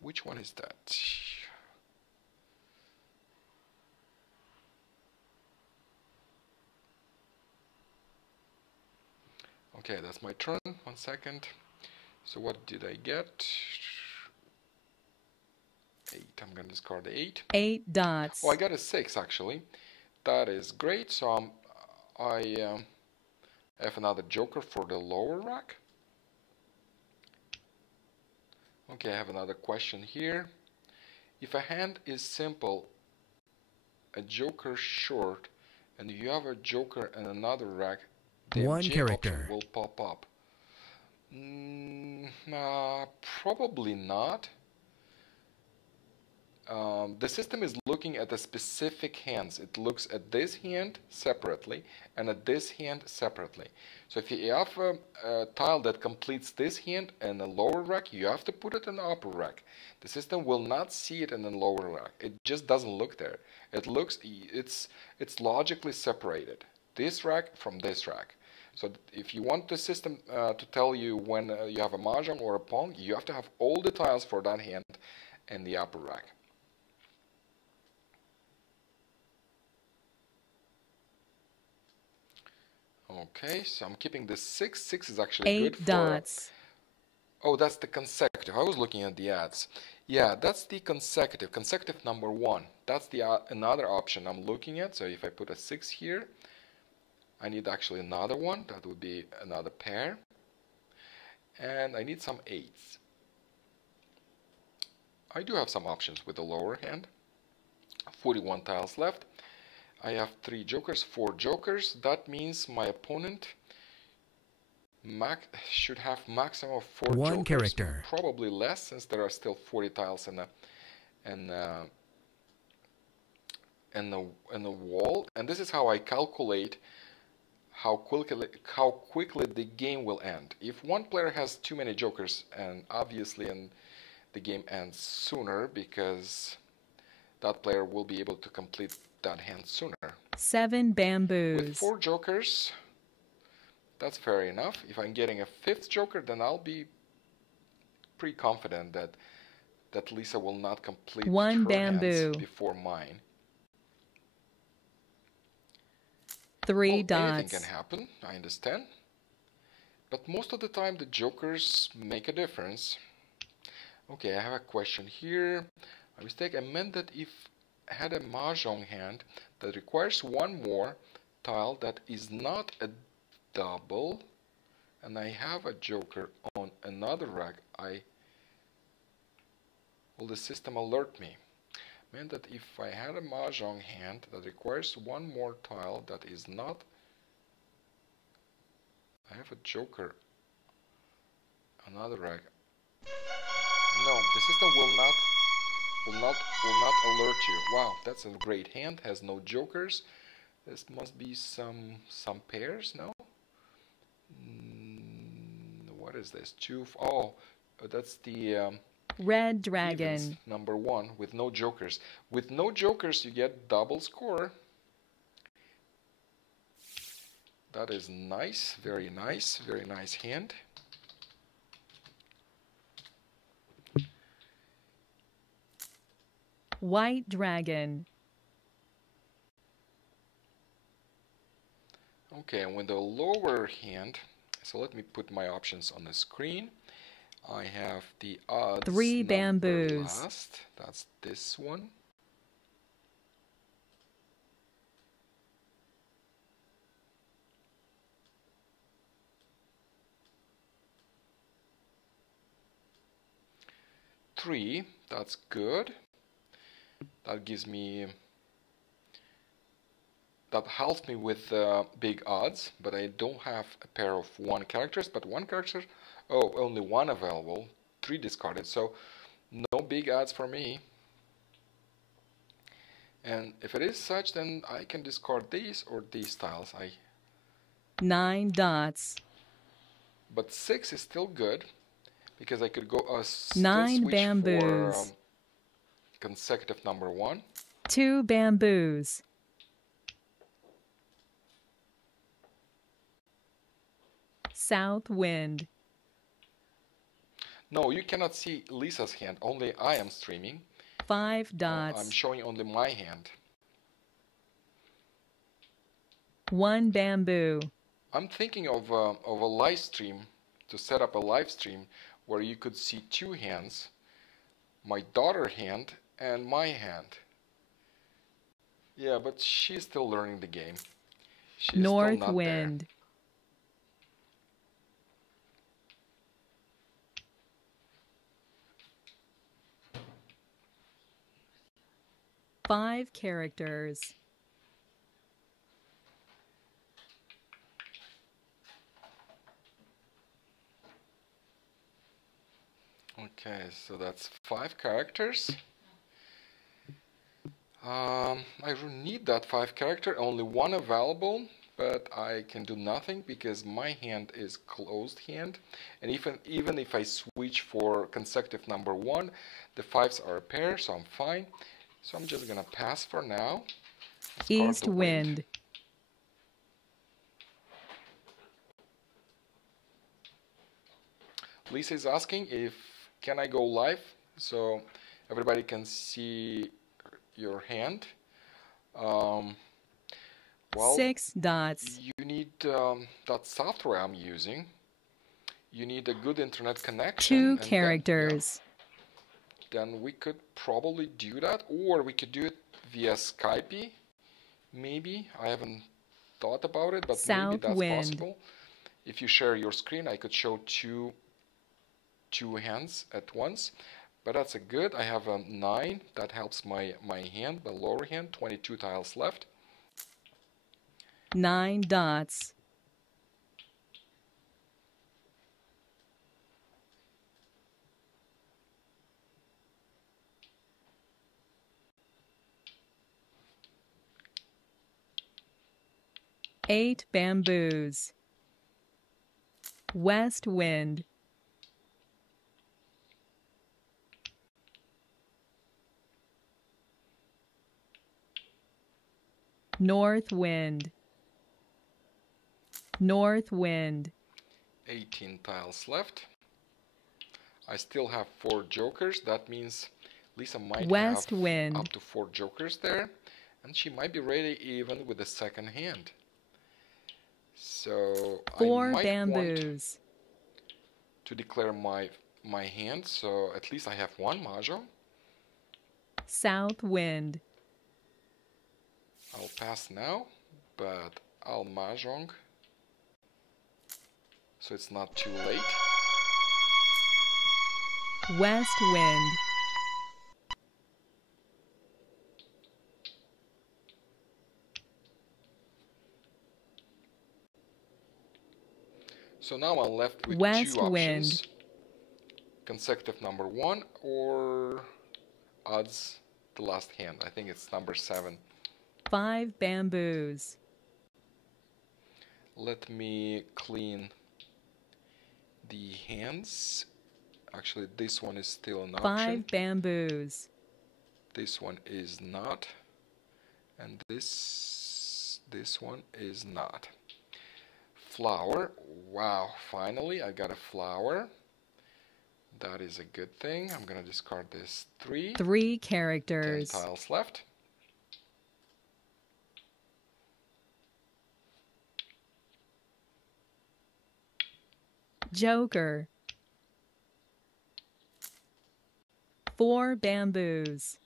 Which one is that? Okay, that's my turn. 1 second. So what did I get? 8. I'm gonna discard the 8. 8 dots. Oh, I got a 6 actually. That is great. So I have another joker for the lower rack. Okay, I have another question here. If a hand is simple, a joker short, and you have a joker and another rack, the 1 MJ character. option will pop up. Probably not. The system is looking at the specific hands. It looks at this hand separately and at this hand separately. So if you have a tile that completes this hand in the lower rack, you have to put it in the upper rack. The system will not see it in the lower rack. It just doesn't look there. It's logically separated. This rack from this rack. So if you want the system to tell you when you have a mahjong or a pong, you have to have all the tiles for that hand in the upper rack. Okay, so I'm keeping the 6. 6 is actually 8 good for... dots. Oh, that's the consecutive. I was looking at the ads. Yeah, that's the consecutive. Consecutive number 1. That's the another option I'm looking at. So if I put a 6 here, I need actually another one. That would be another pair. And I need some 8s. I do have some options with the lower hand. 41 tiles left. I have 3 jokers, 4 jokers. That means my opponent should have maximum of 4 1 jokers. character. Probably less, since there are still 40 tiles in the wall. And this is how I calculate how quickly the game will end. If one player has too many jokers, and obviously the game ends sooner because that player will be able to complete that hand sooner. 7 With bamboos. 4 jokers, that's fair enough. If I'm getting a 5th joker, then I'll be pretty confident that Lisa will not complete 1 her bamboo. hands before mine. 3 Well, dots. anything can happen, I understand. But most of the time the jokers make a difference. Okay, I have a question here. My mistake, I meant that if I had a mahjong hand that requires one more tile that is not a double, and I have a joker on another rack, will the system alert me? Meant that if I had a mahjong hand that requires one more tile that is not, I have a joker, another rack. No, the system will not alert you. Wow, that's a great hand. Has no jokers. This must be some pairs. No. What is this? That's the Red dragon. evens, number 1 with no jokers. With no jokers, you get double score. That is nice, very nice hand. White dragon. Okay, and with the lower hand, so let me put my options on the screen. I have the odds 3 number bamboos. last. That's this one. Three, that's good. That gives me, that helps me with big odds, but I don't have a pair of 1 characters, but 1 character, oh, only 1 available, 3 discarded, so no big odds for me. And if it is such, then I can discard these or these tiles. 9 dots. But 6 is still good, because I could go still 9 switch bamboos. for consecutive number 1. 2 bamboos. South wind. No, you cannot see Lisa's hand, only I am streaming. 5 dots. I'm showing only my hand. 1 bamboo. I'm thinking of a live stream, to set up a live stream where you could see 2 hands, my daughter hand and my hand. Yeah, but she's still learning the game. She's North still not wind. there. Five characters. Okay, so that's 5 characters. I don't need that 5 character, only 1 available, but I can do nothing because my hand is closed hand, and even if I switch for consecutive number 1, the 5s are a pair, so I'm fine. So I'm just gonna pass for now. Discard East the wind. Lisa is asking if can I go live so everybody can see your hand. Well, 6 dots. you need that software I'm using. You need a good internet connection. 2 and characters. Then we could probably do that, or we could do it via Skype. Maybe I haven't thought about it, but maybe South that's wind. possible. If you share your screen, I could show two hands at once. But that's a good. I have a 9. That helps my hand, the lower hand. 22 tiles left. 9 dots. 8 bamboos. West wind. North wind. North wind. 18 tiles left. I still have 4 jokers. That means Lisa might West have wind. up to 4 jokers there, and she might be ready even with the second hand. So 4 I might bamboos. want to declare my hand, so at least I have 1 mahjong. South wind. I'll pass now, but I'll mahjong, so it's not too late. West wind. So now I'm left with West 2 options. wind. Consecutive number 1 or odds the last hand. I think it's number 7. 5 bamboos. Let me clean the hands. Actually, this one is still an option. 5 bamboos. This one is not. And this one is not. Flower. Wow, finally I got a flower. That is a good thing. I'm gonna discard this 3. 3 characters. 10 tiles left. Joker. 4 bamboos.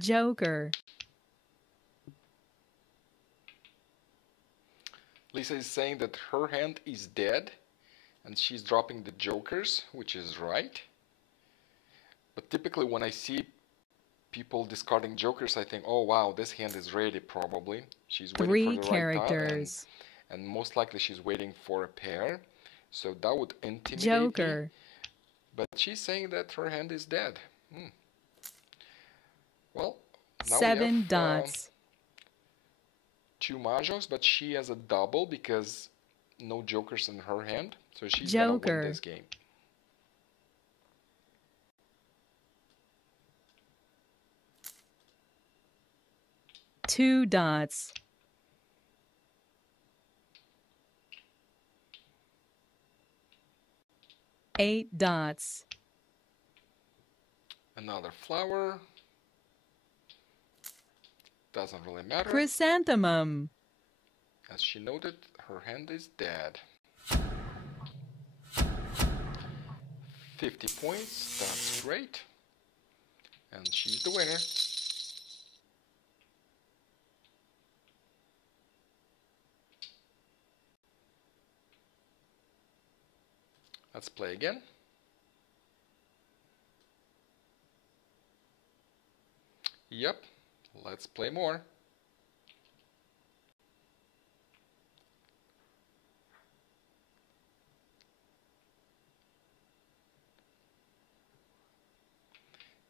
Joker. Lisa is saying that her hand is dead and she's dropping the jokers, which is right. But typically when I see people discarding jokers, I think, oh wow, this hand is ready probably. She's waiting 3 for the characters. right tile, and most likely she's waiting for a pair. So that would intimidate Joker. me. But she's saying that her hand is dead. Well, now 7 we have, dots. 2 mahjongs, but she has a double because no jokers in her hand, so she's Joker. gonna win this game. Two dots. Eight dots. Another flower. Doesn't really matter. Chrysanthemum. As she noted, her hand is dead. 50 points, that's great. And she's the winner. Let's play again. Yep, let's play more.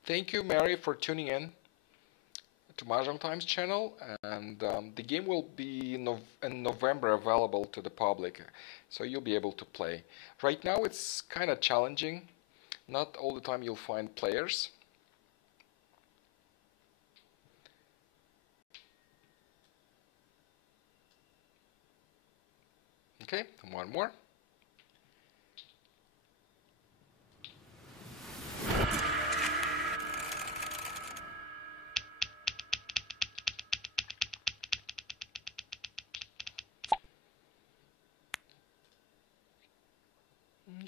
Thank you, Mary, for tuning in to Mah Jongg Times channel, and the game will be in November available to the public, so you'll be able to play. Right now it's kind of challenging. Not all the time you'll find players. Okay, and one more.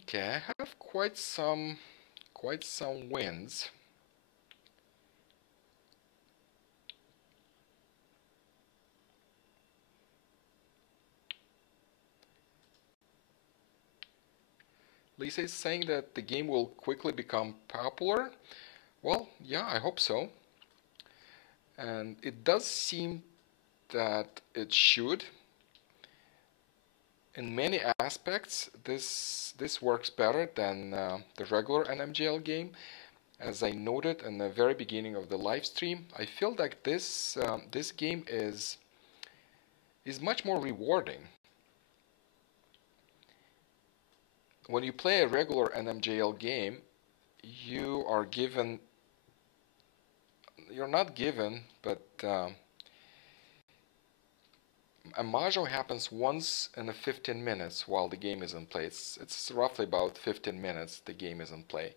Okay, I have quite some wins. Lisa is saying that the game will quickly become popular. Well, yeah, I hope so. and it does seem that it should. In many aspects, this works better than the regular NMJL game. As I noted in the very beginning of the live stream, I feel like this game is much more rewarding. When you play a regular NMJL game, you're not given, but a mahjong happens once in 15 minutes while the game is in play. It's roughly about 15 minutes the game is in play.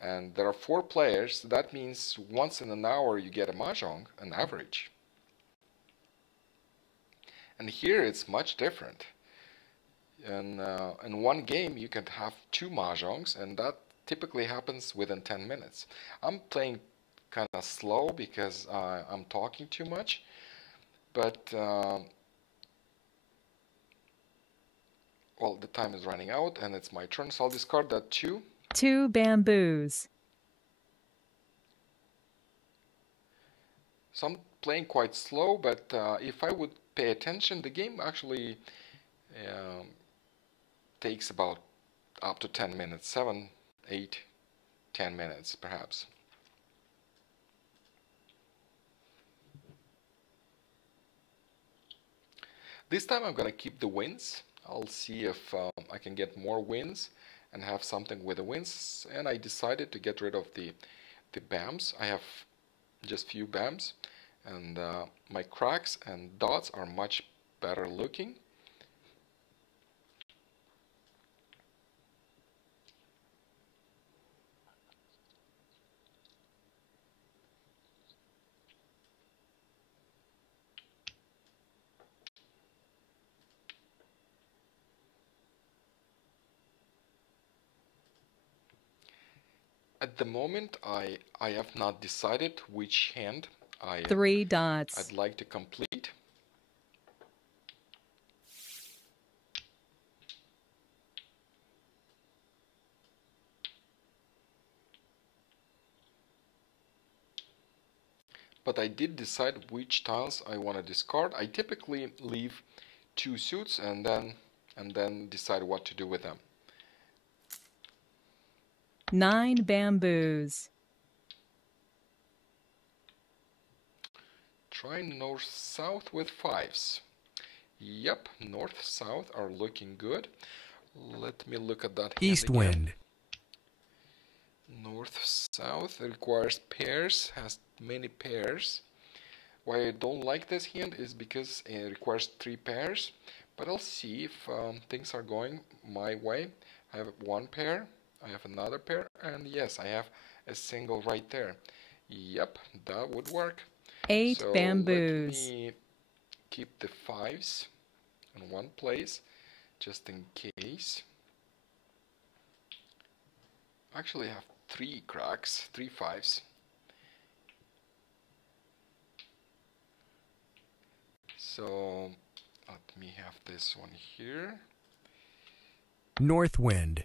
And there are 4 players. That means once in an hour you get a mahjong, an average. And here it's much different. In one game you can have 2 mahjongs, and that typically happens within 10 minutes. I'm playing kind of slow because I'm talking too much, but well, the time is running out and it's my turn, so I'll discard that 2. 2 bamboos. So I'm playing quite slow, but if I would pay attention, the game actually takes about up to 10 minutes, 7, 8, 10 minutes perhaps. This time I'm going to keep the wins. I'll see if I can get more wins and have something with the wins. And I decided to get rid of the BAMs. I have just few BAMs, and my cracks and dots are much better looking. At the moment, I have not decided which hand 3 dots. I'd like to complete. But I did decide which tiles I want to discard. I typically leave 2 suits and then decide what to do with them. 9 bamboos. Try north-south with 5s. Yep, north-south are looking good. Let me look at that hand East again. wind. North-south requires pairs, has many pairs. Why I don't like this hand is because it requires 3 pairs. But I'll see if things are going my way. I have 1 pair, I have another pair, and yes, I have a single right there. Yep, that would work. 8 So bamboos. let me keep the 5s in one place, just in case. Actually, I have 3 cracks, 3 5s. So let me have this one here. North wind.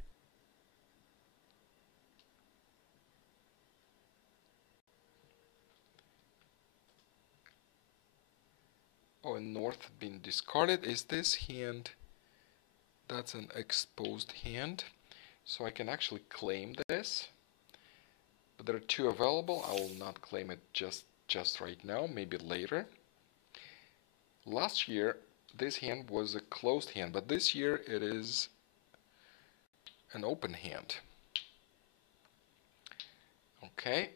Oh, and north being discarded. Is this hand? That's an exposed hand. So I can actually claim this. But there are 2 available. I will not claim it just right now, maybe later. Last year, this hand was a closed hand, but this year it is an open hand. Okay.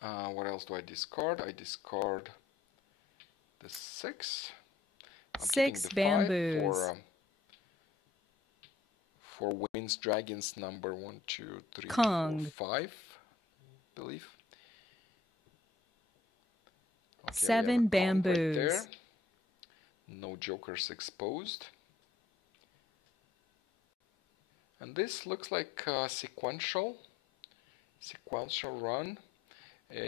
What else do I discard? I discard the 6. I'm 6 keeping the bamboos. 5 for Winds Dragons number 1, 2, 3, Kong. 4, 5, I believe. Okay, 7 we have a Kong bamboos. right there. No jokers exposed. And this looks like a sequential run.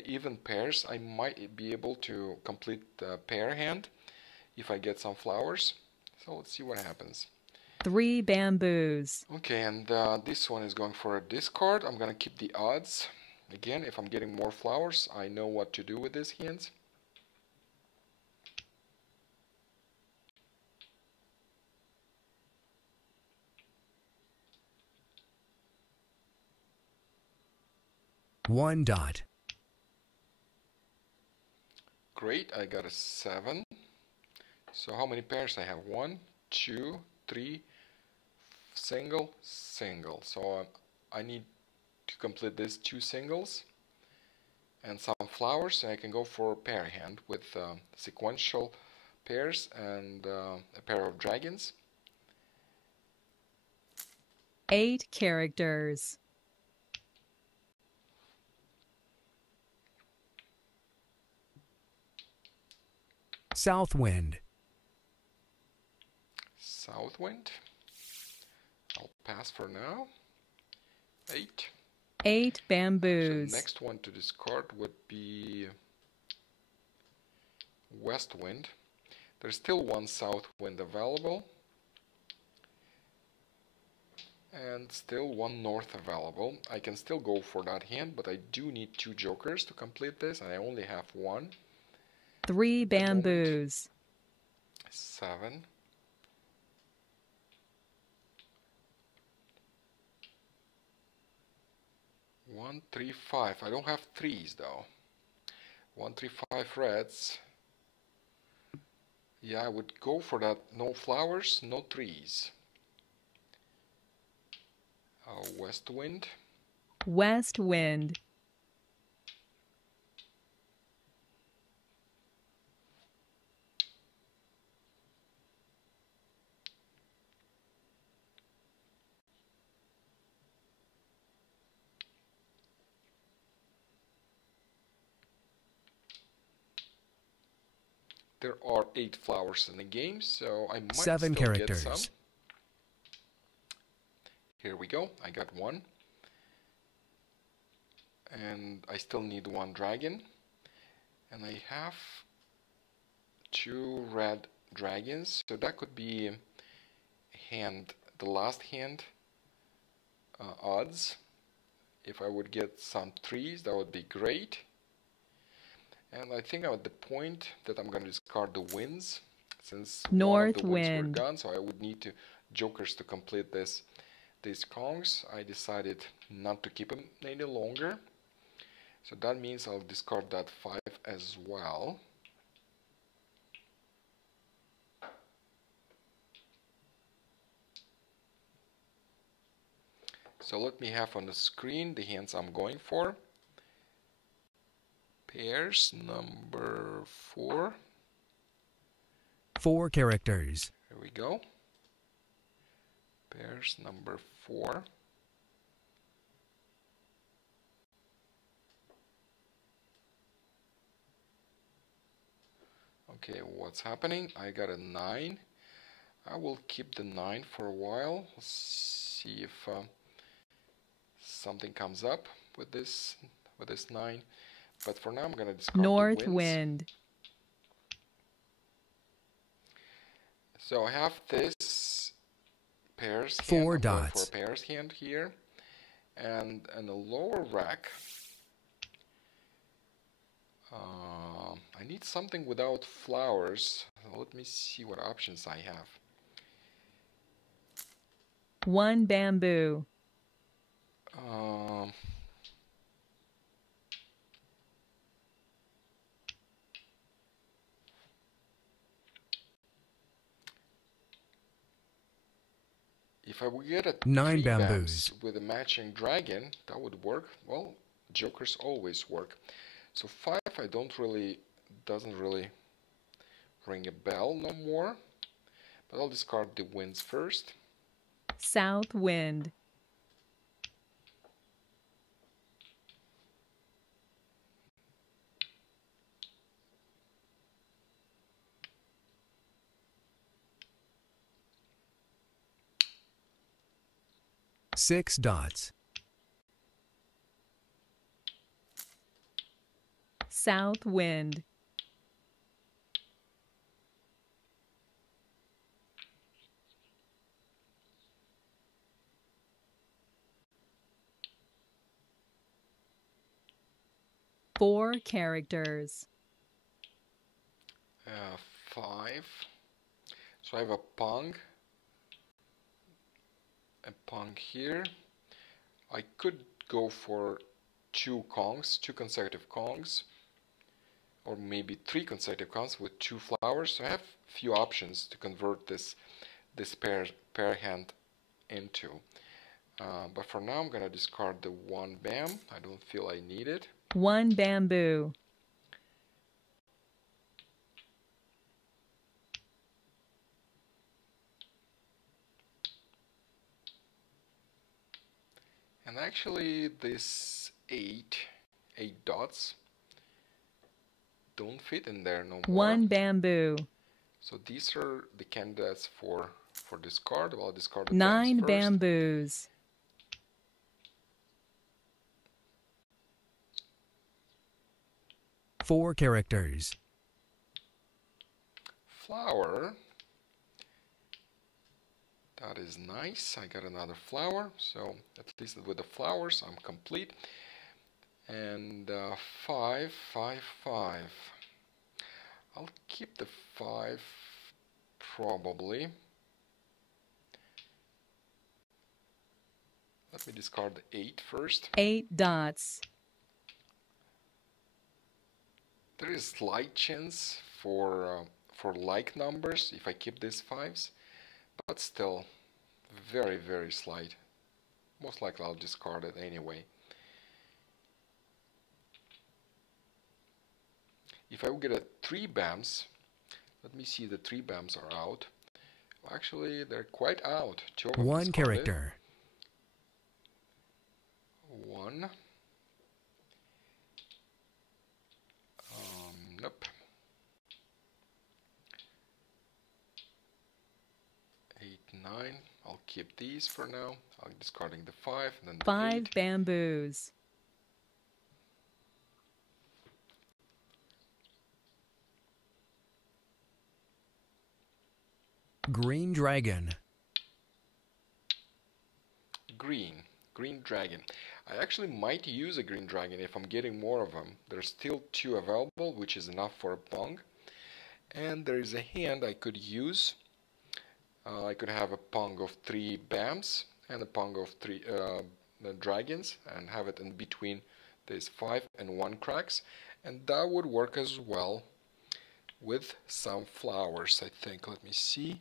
Even pairs. I might be able to complete the pair hand if I get some flowers. So let's see what happens. 3 bamboos. Okay, and this one is going for a discard. I'm gonna keep the odds. Again, if I'm getting more flowers, I know what to do with these hands. One dot. Great, I got a 7. So how many pairs I have? 1, 2, 3, single, single. So I need to complete these 2 singles and some flowers, and I can go for a pair hand with sequential pairs and a pair of dragons. 8 characters. South wind. South wind. I'll pass for now. 8. 8 So bamboos. next one to discard would be west wind. There's still one south wind available and still one north available. I can still go for that hand, but I do need 2 jokers to complete this, and I only have 1. 3 bamboos. 7. 1, 3, 5. I don't have 3s though. 1, 3, 5 reds. Yeah, I would go for that. No flowers, no 3s. West wind. West wind. There are 8 flowers in the game, so I might 7 still characters. get some. Here we go. I got 1. And I still need 1 dragon. And I have 2 red dragons, so that could be hand, the last hand odds. If I would get some 3s, that would be great. And I think I'm at the point that I'm going to discard the winds, since one of North the winds wind. were gone, so I would need jokers to complete these kongs. I decided not to keep them any longer, so that means I'll discard that 5 as well. So let me have on the screen the hands I'm going for. Pairs number 4. 4 characters. Here we go. Pairs number 4. Okay, what's happening? I got a 9. I will keep the 9 for a while. See if something comes up with this 9. But for now, I'm gonna discard North the winds. wind. So I have this pairs 4 hand. I'm going dots. for a pairs hand here, and in the lower rack, I need something without flowers. Let me see what options I have. 1 bamboo. If I would get a 9 3 bamboos. with a matching dragon, that would work. Well, jokers always work. So 5 doesn't really ring a bell no more. But I'll discard the winds first. South wind. Six dots. South wind. 4 characters. 5. So I have a pong here. I could go for 2 kongs, 2 consecutive kongs, or maybe 3 consecutive kongs with 2 flowers. So I have few options to convert this pair hand into. But for now I'm gonna discard the 1 bam. I don't feel I need it. 1 bamboo. And actually this 8 dots don't fit in there no more. 1 bamboo. So these are the candidates for discard. Well, I'll discard the 9 first. bamboos. Four characters. Flower. That is nice. I got another flower. So at least with the flowers, I'm complete. And 5, 5, 5. I'll keep the 5 probably. Let me discard the 8 first. 8 dots. There is slight chance for like numbers if I keep these 5s, but still very, very slight. Most likely I'll discard it anyway. If I will get a 3 bams, let me see, the 3 bams are out. Actually, they're quite out. 2 of them 1 discarded. character. 1. Nope. 8, 9. I'll keep these for now. I'm discarding the 5 and then the 5 8. bamboos. Green dragon. Green dragon. I actually might use a green dragon if I'm getting more of them. There's still 2 available, which is enough for a pong. And there is a hand I could use. I could have a pong of 3 bams and a pong of 3 dragons and have it in between these 5 and 1 cracks. And that would work as well with some flowers, I think. Let me see.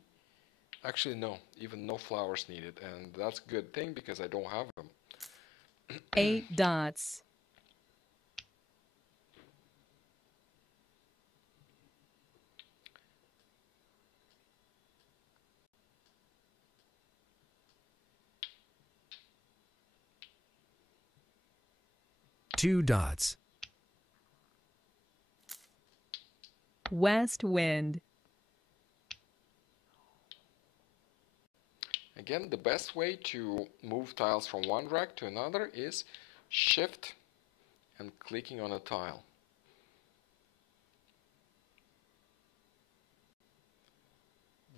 Actually, no, even no flowers needed, and that's a good thing because I don't have them. 8 dots. Two dots. West wind. Again, the best way to move tiles from one rack to another is shift and clicking on a tile.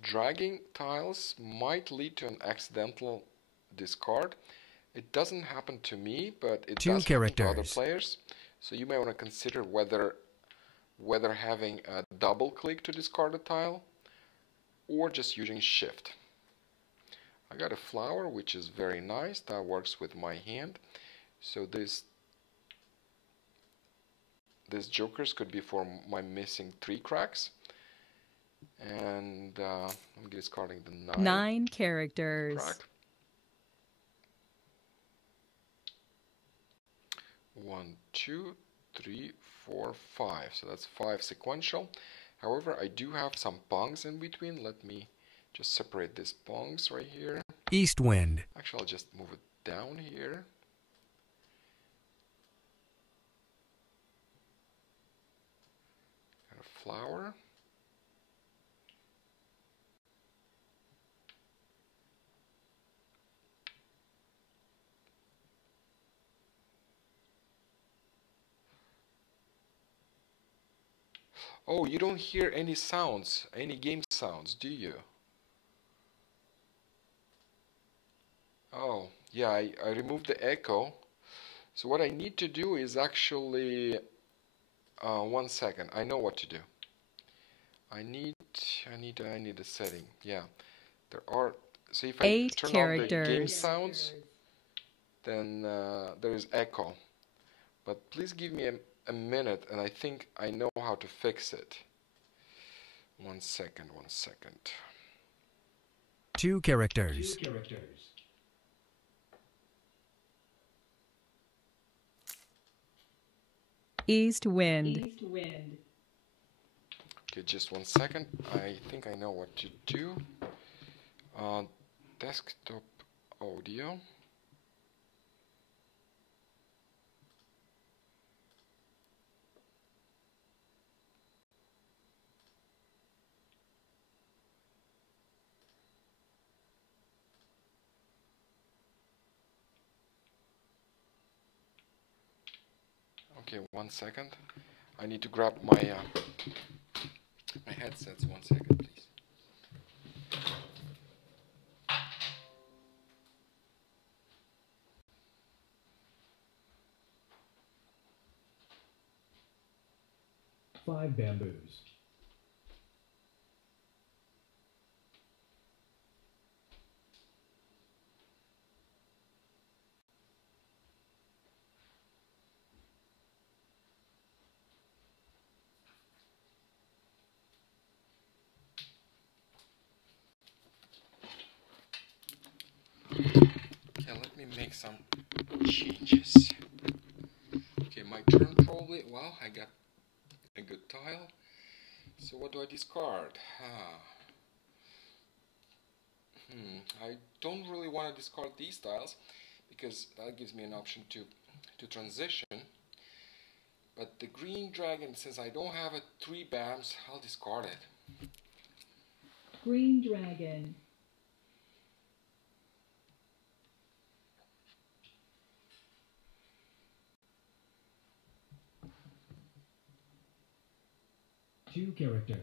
Dragging tiles might lead to an accidental discard. It doesn't happen to me, but it does happen to other players. So you may want to consider whether having a double click to discard a tile or just using shift. I got a flower, which is very nice. That works with my hand. So these jokers could be for my missing 3 cracks. And I'm discarding the 9 characters. crack. 1, 2, 3, 4, 5. So that's 5 sequential. However, I do have some pongs in between. Let me just separate these pongs right here. East wind. Actually, I'll just move it down here. Got a flower. Oh, you don't hear any sounds, any game sounds, do you? Oh, yeah, I removed the echo. So what I need to do is actually 1 second. I know what to do. I need a setting. Yeah, there are. So if I 8 turn characters. on the game sounds, then there is echo. But please give me a minute, and I think I know how to fix it. 1 second. 1 second. 2 characters. East wind. Okay, just 1 second. I think I know what to do. Desktop audio. Okay, 1 second. I need to grab my my headsets. 1 second, please. Five bamboos. Okay, let me make some changes. Okay, my turn probably. Well, I got a good tile. So what do I discard? I don't really want to discard these tiles because that gives me an option to transition. But the green dragon, since I don't have a 3 bams, I'll discard it. Green dragon. Two characters.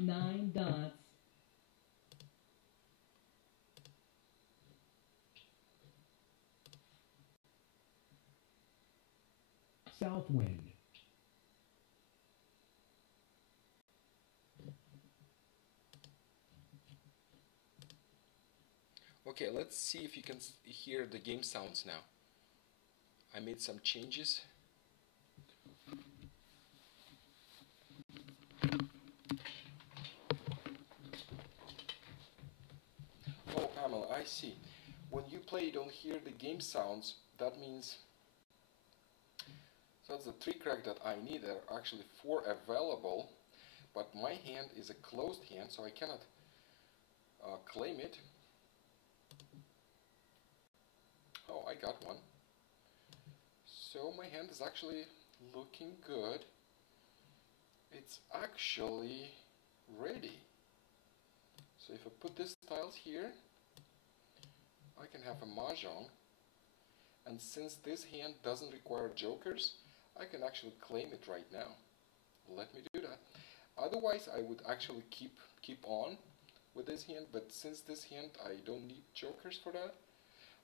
9. 9 dots. South wind. Okay, let's see if you can hear the game sounds now. I made some changes. Oh, Pamela, I see. When you play, you don't hear the game sounds. That means so that's the 3 crack that I need. There are actually 4 available, but my hand is a closed hand, so I cannot claim it. Oh, I got one. So my hand is actually looking good. It's actually ready. So if I put these tiles here, I can have a mahjong. And since this hand doesn't require jokers, I can actually claim it right now. Let me do that. Otherwise, I would actually keep on with this hand, but since this hand I don't need jokers for that,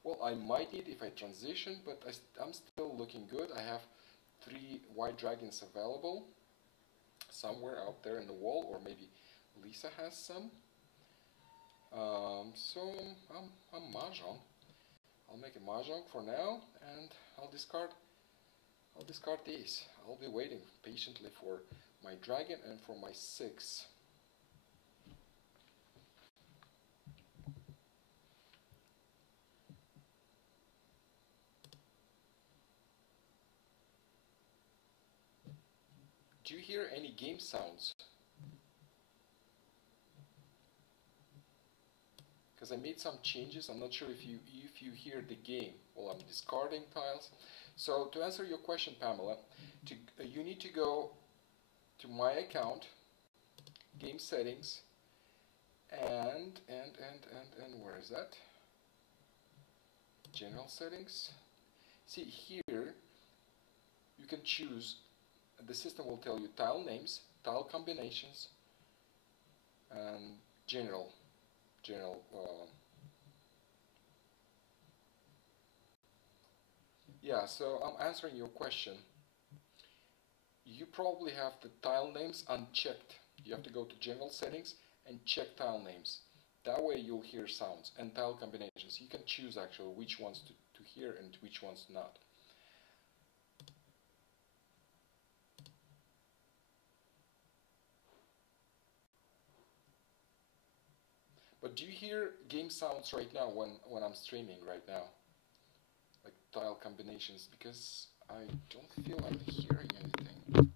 well, I might need if I transition, but I'm still looking good. I have 3 white dragons available somewhere out there in the wall, or maybe Lisa has some. So I'm mahjong. I'll make a mahjong for now, and I'll discard these. I'll be waiting patiently for my dragon and for my 6. Do you hear any game sounds? Because I made some changes. I'm not sure if you hear the game. Well, I'm discarding tiles. So to answer your question, Pamela, you need to go to my account, game settings, and where is that? General settings. See here, you can choose. The system will tell you tile names, tile combinations, and general Yeah, so I'm answering your question. You probably have the tile names unchecked. You have to go to General Settings and check tile names. That way you'll hear sounds and tile combinations. You can choose actually which ones to hear and which ones not. But do you hear game sounds right now when I'm streaming right now? Like tile combinations, because I don't feel I'm hearing anything.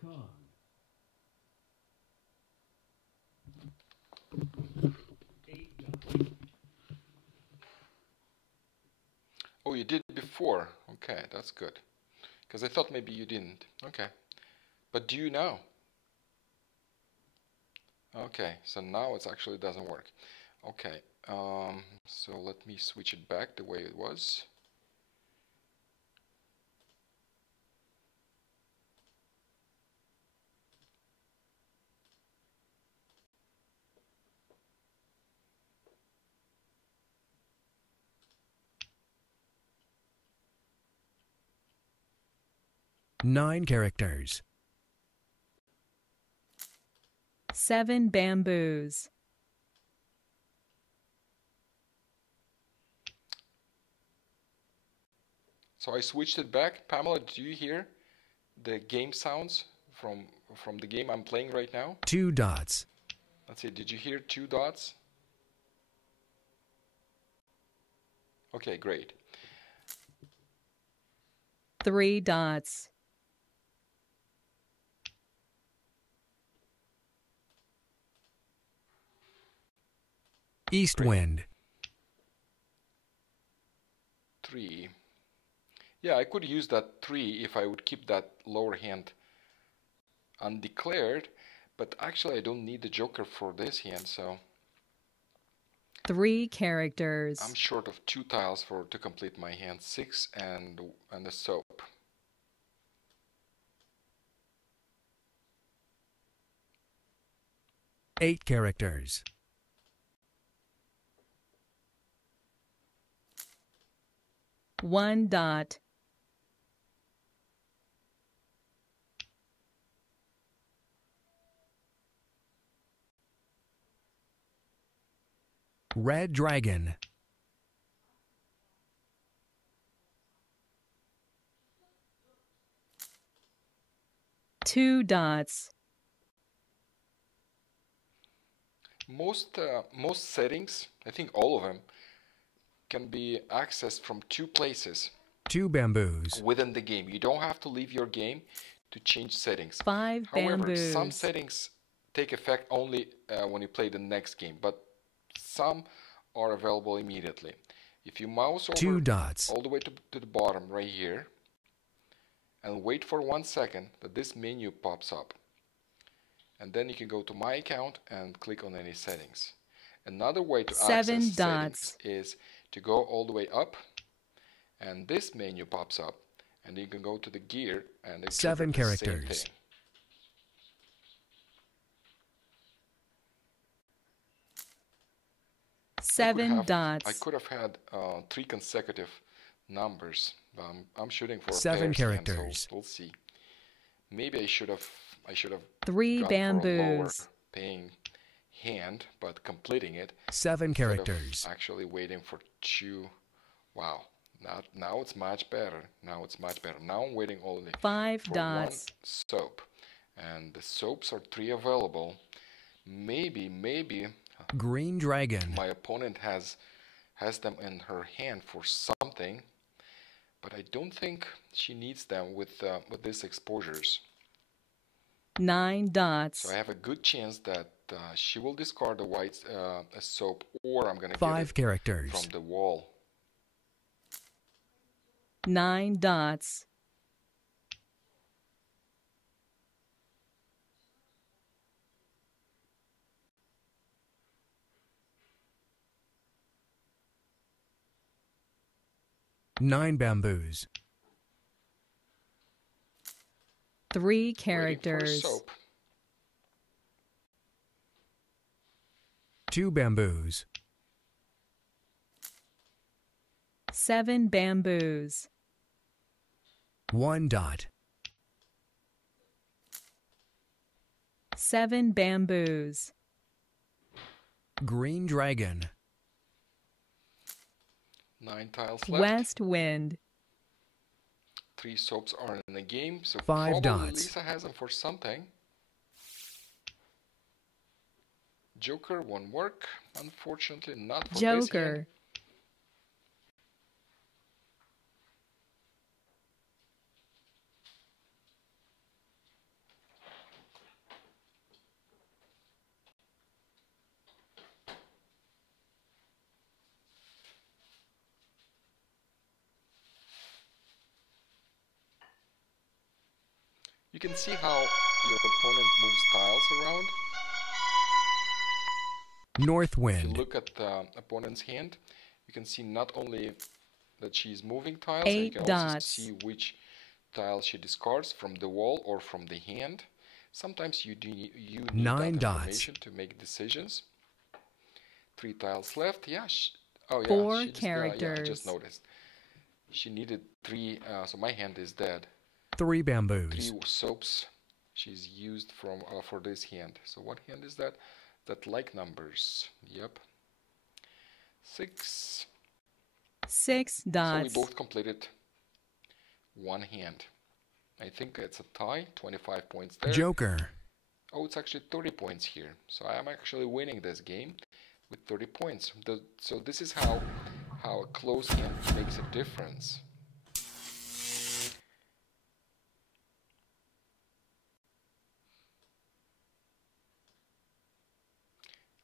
Kong. Oh, you did before. Okay, that's good. Because I thought maybe you didn't. Okay. But do you now? Okay, so now it actually doesn't work. Okay, so let me switch it back the way it was. Nine characters. 7 bamboos. So I switched it back. Pamela, do you hear the game sounds from the game I'm playing right now? 2 dots. Let's see, did you hear 2 dots? Okay, great. 3 dots. East wind. 3. Yeah, I could use that 3 if I would keep that lower hand undeclared, but actually I don't need the joker for this hand, so 3 characters. I'm short of 2 tiles to complete my hand. 6 and the soap. Eight characters. 1 dot. Red dragon. 2 dots. Most settings, I think all of them, can be accessed from 2 places 2 bamboos. within the game. You don't have to leave your game to change settings. 5 However, bamboos. some settings take effect only when you play the next game, but some are available immediately. If you mouse 2 over dots. all the way to the bottom right here and wait for 1 second, that this menu pops up. And then you can go to My Account and click on any settings. Another way to 7 access dots. settings is to go all the way up, and this menu pops up, and you can go to the gear and it 7 triggers the same characters. thing. Seven dots. I could have had 3 consecutive numbers. I'm shooting for a 7 pairs hand, characters. so we'll see. Maybe I should have 3 gone for a lower bamboos. paying hand, but completing it 7 instead of characters. actually waiting for 2. Wow, now it's much better. Now it's much better. Now I'm waiting only 5 for dots. 1 soap, and the soaps are 3 available. Maybe Green dragon. my opponent has them in her hand for something, but I don't think she needs them with these exposures. 9 dots. So I have a good chance that she will discard the white soap, or I'm gonna 5 get it characters. from the wall. 9 dots. Nine bamboos. 3 Waiting for characters. soap. 2 bamboos. 7 bamboos. 1 dot. 7 bamboos. Green dragon. 9 tiles left. West wind. 3 soaps are in the game, so 5 probably dots. Lisa has them for something. Joker won't work, unfortunately, not for this hand. Joker. You can see how your opponent moves tiles around. North If you wind. look at the opponent's hand, you can see not only that she's moving tiles, and you 8 can also dots. see which tile she discards from the wall or from the hand. Sometimes you need 9 that dots. information to make decisions. 3 tiles left. Yeah. Oh yeah. 4 she just, characters. yeah, I just noticed. She needed 3. So my hand is dead. 3 3 bamboos. soaps she's used from for this hand. So what hand is that? That like numbers. Yep. 6. 6 So we dots. both completed 1 hand. I think it's a tie. 25 points there. Joker. Oh, it's actually 30 points here. So I am actually winning this game with 30 points. So this is how a close hand makes a difference.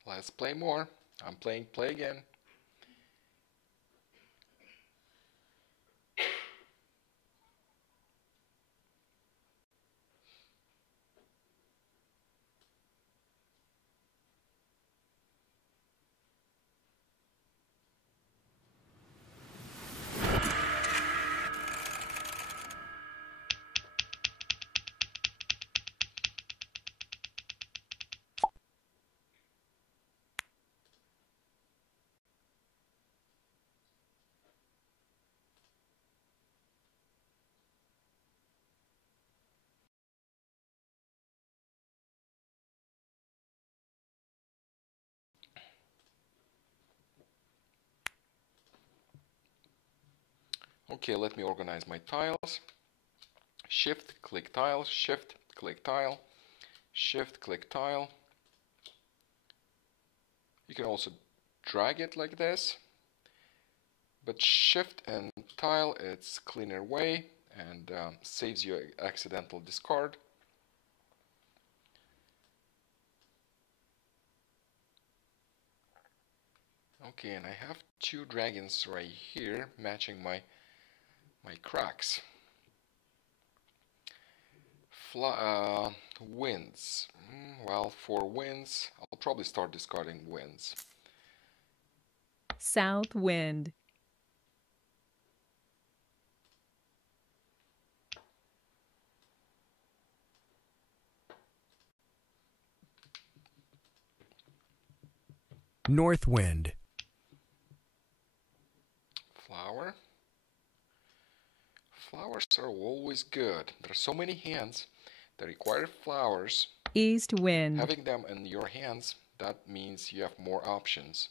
Let's play more. I'm playing play again. Okay, let me organize my tiles. Shift, click tile, shift, click tile, shift, click tile. You can also drag it like this, but shift and tile, it's cleaner way and saves you accidental discard. Okay, and I have 2 dragons right here matching my cracks. Winds. Well, for winds, I'll probably start discarding winds. South wind. North wind. Flower. Flowers are always good. There are so many hands that require flowers. East wind. Having them in your hands, that means you have more options.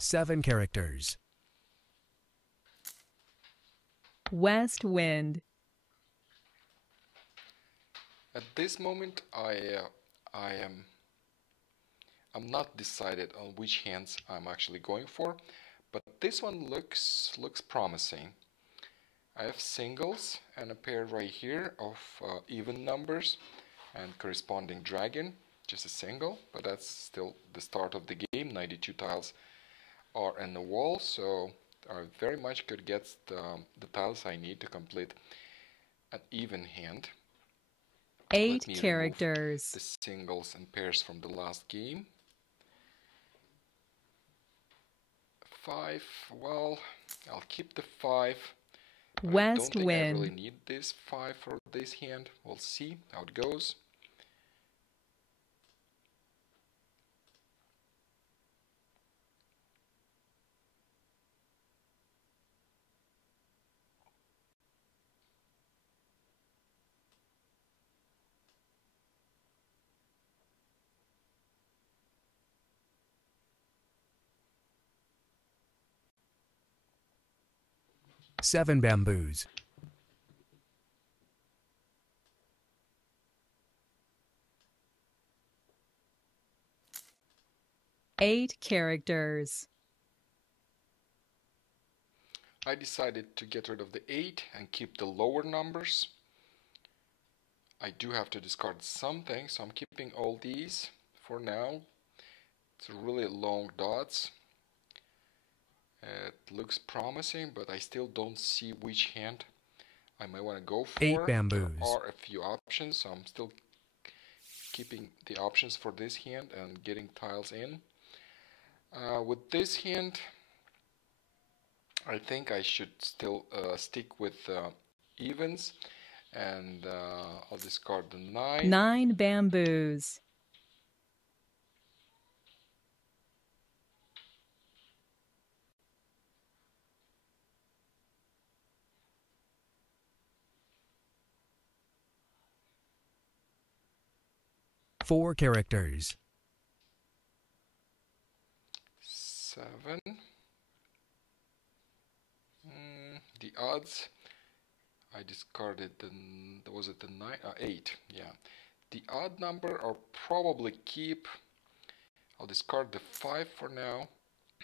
Seven characters. West wind. At this moment, I'm not decided on which hands I'm actually going for, but this one looks promising. I have singles and a pair right here of even numbers and corresponding dragon, just a single, but that's still the start of the game. 92 tiles are in the wall, so I very much could get the tiles I need to complete an even hand. 8 Let me remove characters. the singles and pairs from the last game. 5, well, I'll keep the 5. But I don't West think I really wind. need this 5 for this hand. We'll see how it goes. Seven bamboos. 8 characters. I decided to get rid of the 8 and keep the lower numbers. I do have to discard something, so I'm keeping all these for now. It's really long dots. It looks promising, but I still don't see which hand I might want to go for. 8 bamboos. There are a few options, so I'm still keeping the options for this hand and getting tiles in. With this hand, I think I should still stick with evens, and I'll discard the 9. 9 bamboos. Four characters. 7. The odds, I discarded the, was it the 9? 8, yeah. The odd number I'll probably keep. I'll discard the 5 for now.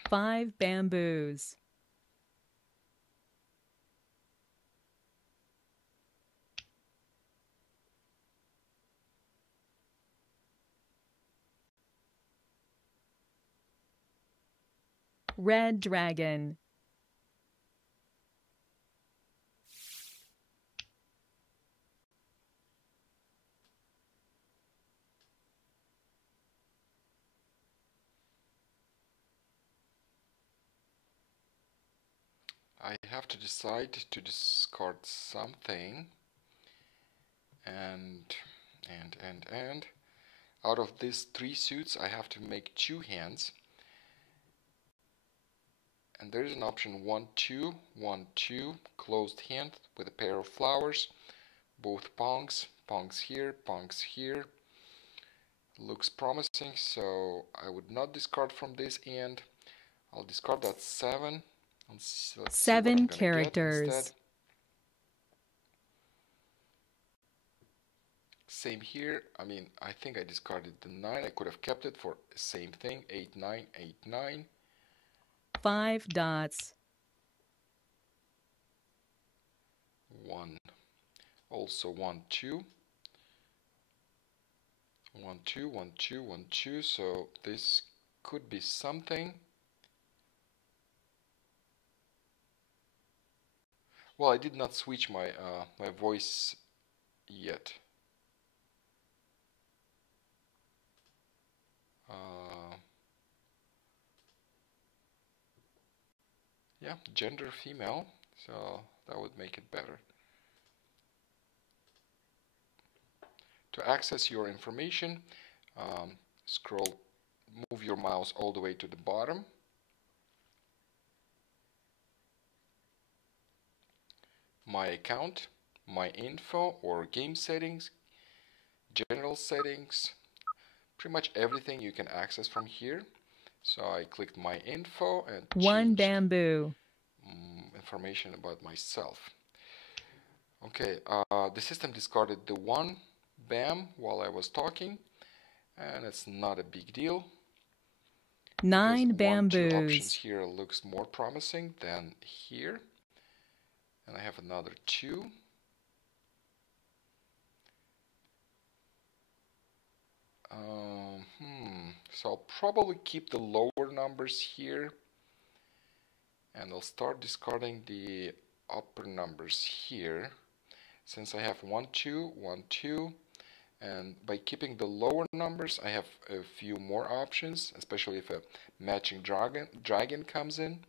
5 bamboos. Red dragon. I have to decide to discard something, and out of these 3 suits I have to make 2 hands, and there is an option 1 2 1 2 closed hand with a pair of flowers, both pongs here, pongs here. Looks promising, so I would not discard from this end. I'll discard that 7. Let's see what I'm 7 gonna get characters. instead. Same here. I mean, I think I discarded the 9. I could have kept it for the same thing. 8 9 8 9. 5 dots. 1. Also 1 2. 1 2 1 2 1 2. So this could be something. Well, I did not switch my my voice yet. Yeah, gender female, so that would make it better. To access your information, move your mouse all the way to the bottom. My account, my info or game settings, general settings, pretty much everything you can access from here. So I clicked my info and 1 changed bamboo. information about myself. Okay, the system discarded the 1 bam while I was talking, and it's not a big deal. 9 1 2 options bamboos. here looks more promising than here. And I have another 2. So I'll probably keep the lower numbers here and I'll start discarding the upper numbers here, since I have 1 2 1 2, and by keeping the lower numbers I have a few more options, especially if a matching dragon comes in.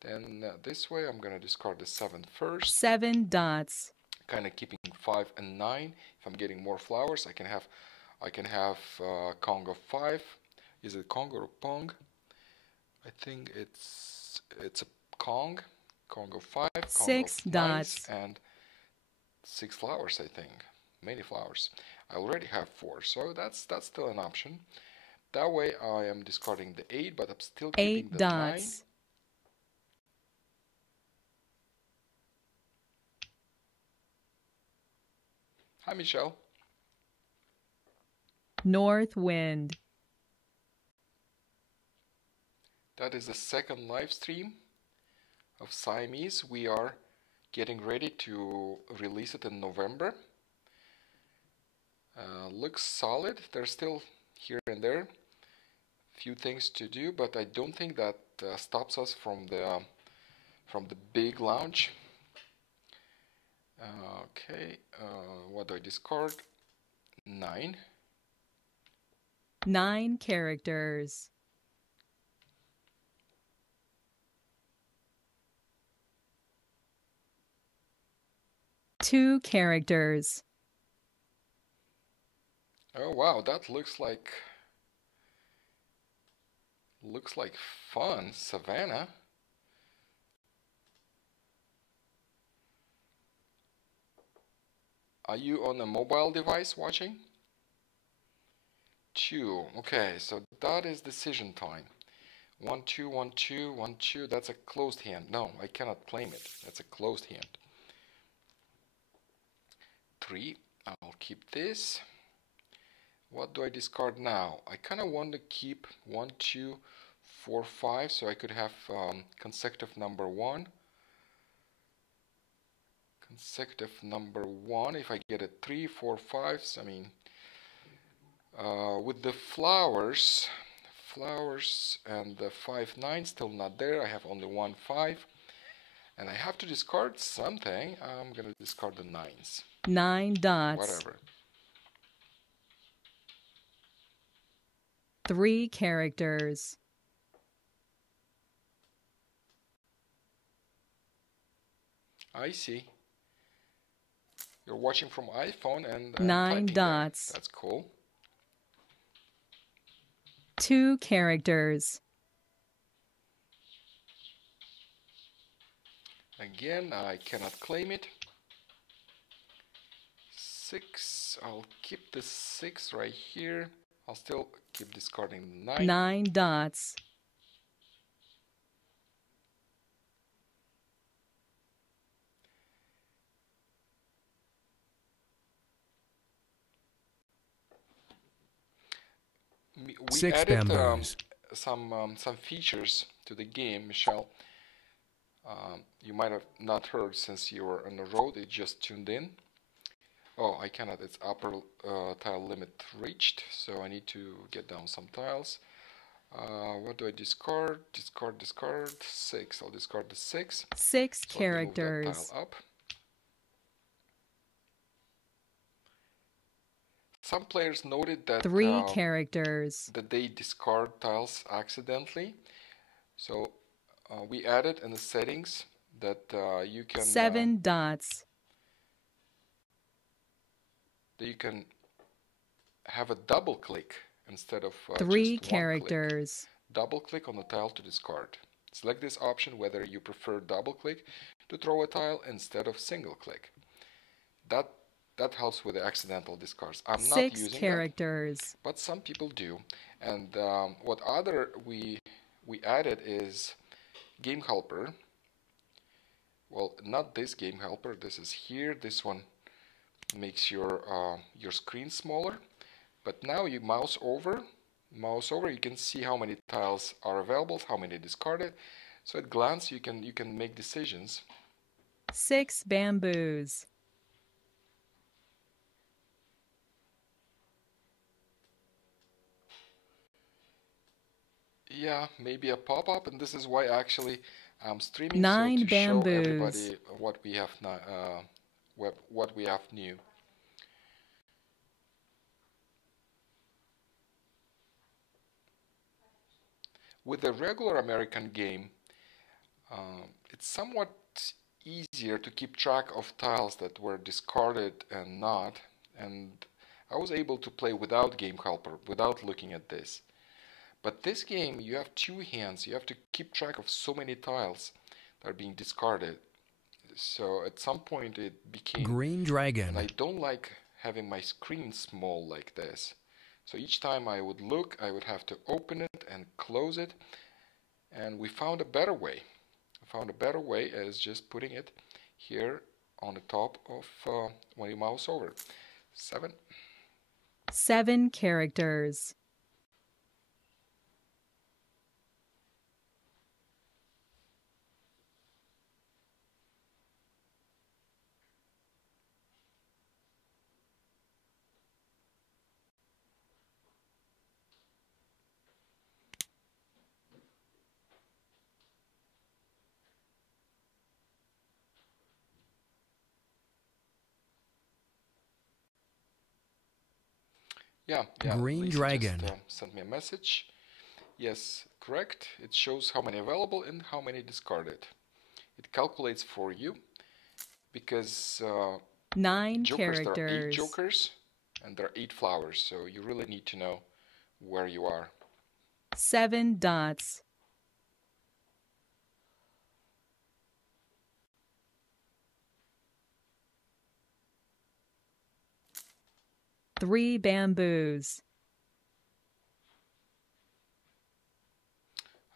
Then this way I'm gonna discard the 7 first. 7 dots. Kind of keeping 5 and 9. If I'm getting more flowers, I can have Kong of 5. Is it Kong or Pong? I think it's a Kong. Kong of 5. Kong 6 of dots. 9, and 6 flowers. I think many flowers. I already have 4, so that's still an option. That way I am discarding the 8, but I'm still keeping 8 the dots. 9. Hi, Michelle. North wind. That is the second live stream of Siamese. We are getting ready to release it in November. Looks solid. There's still here and there few things to do, but I don't think that stops us from the big launch. Okay, what do I discard? 9. 9 characters. Two characters. Oh wow, that looks like fun. Savannah. Are you on a mobile device watching? 2. Okay, so that is decision time. 1 2 1 2 1 2. That's a closed hand. No, I cannot claim it. That's a closed hand. 3. I'll keep this. What do I discard now? I kind of want to keep 1 2 4 5, so I could have consecutive number 1. Consecutive number 1. If I get a 3 4 5s, I mean, with the flowers and the 5 9 still not there. I have only 1 5, and I have to discard something. I'm gonna discard the 9s. 9 dots. Whatever. 3 characters. I see. You're watching from iPhone and 9 typing dots. there. That's cool. 2 characters. Again, I cannot claim it. 6. I'll keep the 6 right here. I'll still keep discarding 9. 9 dots. We 6 added bamboos. some features to the game, Michelle. You might have not heard since you were on the road. It just tuned in. Oh, I cannot. It's upper tile limit reached, so I need to get down some tiles. What do I discard? Discard 6. I'll discard the 6. 6 So let me move that characters. tile up. Some players noted that 3 characters. that they discard tiles accidentally. So we added in the settings that you can 7 dots. that you can have a double click instead of 3 just 1 click. characters. Double click on the tile to discard. Select this option whether you prefer double click to throw a tile instead of single click. That helps with the accidental discards. I'm not 6 using characters. that, but some people do. And what other we added is game helper. Well, not this game helper. This is here. This one makes your screen smaller. But now you mouse over, you can see how many tiles are available, how many discarded. So at glance, you can make decisions. 6 bamboos. Yeah, maybe a pop-up, and this is why actually I'm streaming, so 9 to show bamboos. everybody what we have what we have new. With a regular American game, it's somewhat easier to keep track of tiles that were discarded and not, and I was able to play without game helper, without looking at this. But this game, you have two hands, you have to keep track of so many tiles that are being discarded. So at some point it became Green dragon. and I don't like having my screen small like this. So each time I would look, I would have to open it and close it, and we found a better way. As just putting it here on the top of when you mouse over. 7. 7 characters. Yeah, Green Lisa dragon. just sent me a message. Yes, correct. It shows how many available and how many discarded. It calculates for you because 9 jokers, there are 8 characters. jokers and there are 8 flowers, so you really need to know where you are. 7 dots. Three bamboos.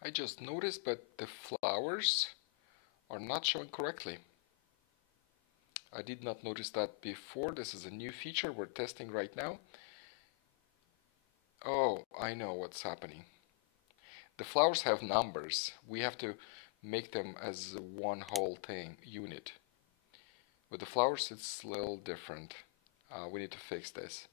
I just noticed, but the flowers are not showing correctly. I did not notice that before. This is a new feature we're testing right now. Oh, I know what's happening. The flowers have numbers. We have to make them as one whole thing, unit. With the flowers, it's a little different. We need to fix this.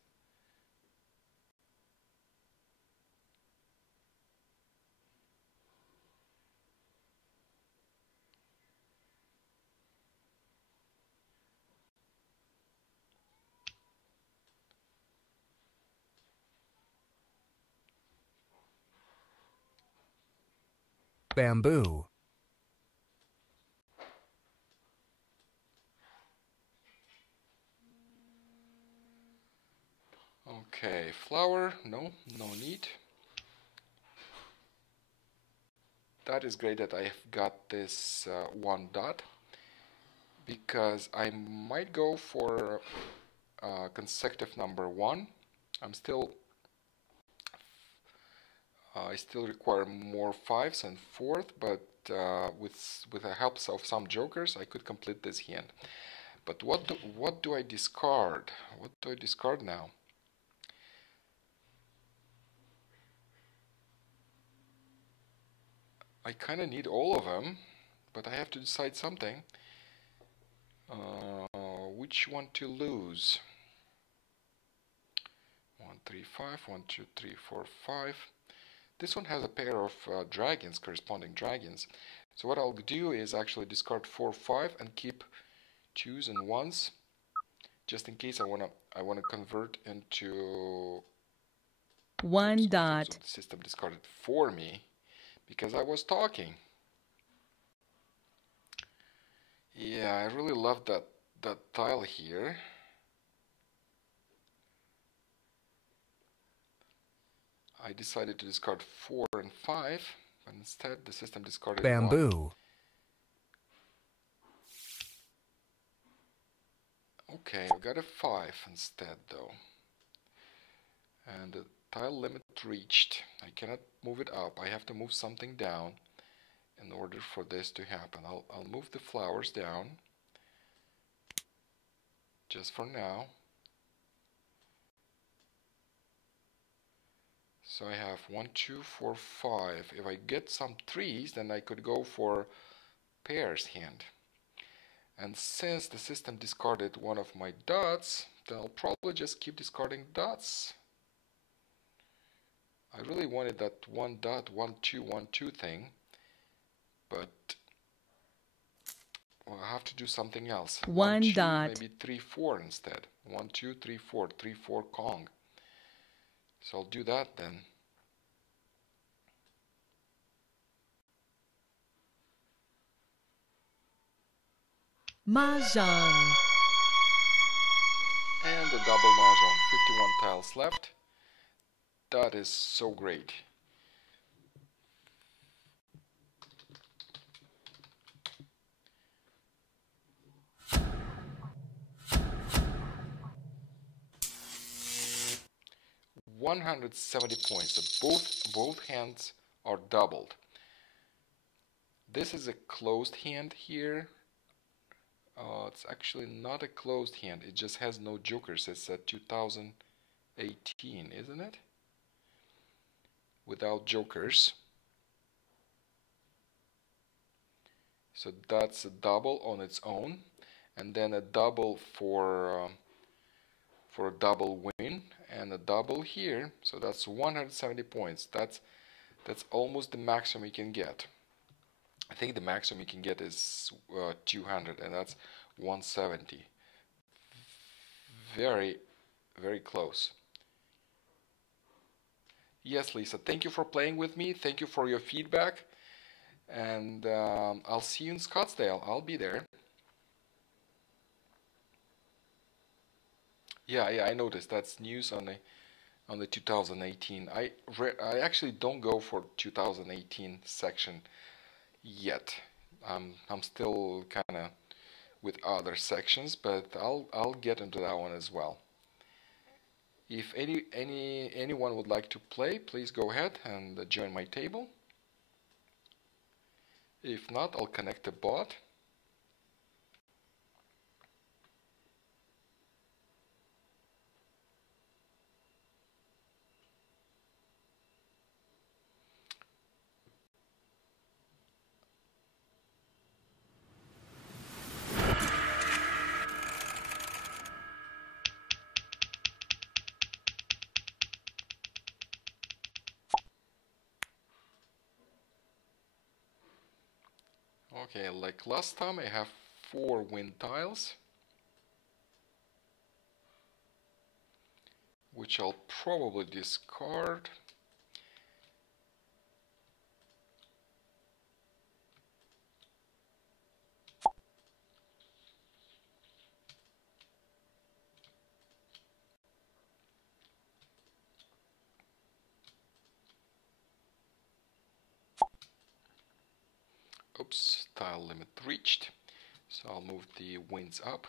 Bamboo. Okay, flower, no need. That is great that I have got this 1 dot, because I might go for consecutive number 1. I still require more 5s and 4th, but with the help of some jokers, I could complete this hand. But what do I discard? What do I discard now? I kind of need all of them, but I have to decide something. Which one to lose? 1, 3, 5, 1, 2, 3, 4, 5. This one has a pair of dragons, corresponding dragons. So what I'll do is actually discard 4, 5 and keep 2s and 1s, just in case I wanna convert into 1 dot. So the system discarded for me because I was talking. Yeah, I really love that tile here. I decided to discard 4 and 5, but instead the system discarded Bamboo. 1. Okay, I got a 5 instead though. And the tile limit reached. I cannot move it up. I have to move something down in order for this to happen. I'll move the flowers down just for now. So I have 1, 2, 4, 5. If I get some 3s, then I could go for pairs hand. And since the system discarded one of my dots, then I'll probably just keep discarding dots I really wanted that 1 dot 1 2 1 2 thing, but well, I have to do something else. 1 2, dot. maybe 3 4 instead. 1 2 3 4 3 4 Kong. So I'll do that then. Mah Jongg. And the double Mah Jongg. 51 tiles left. That is so great. $170 points. So both hands are doubled. This is a closed hand here. It's actually not a closed hand. It just has no jokers. It's a 2018, isn't it? Without jokers. So that's a double on its own, and then a double for a double win, and a double here. So that's 170 points. That's almost the maximum you can get. I think the maximum you can get is 200, and that's 170. Very, very close. Yes, Lisa, thank you for playing with me. Thank you for your feedback. And I'll see you in Scottsdale. I'll be there. Yeah, I noticed. That's news on the 2018. I actually don't go for 2018 section yet. I'm still kind of with other sections, but I'll get into that one as well. If anyone would like to play, please go ahead and join my table. If not, I'll connect the bot. Okay, like last time, I have 4 wind tiles, which I'll probably discard. Oops, tile limit reached. So I'll move the winds up.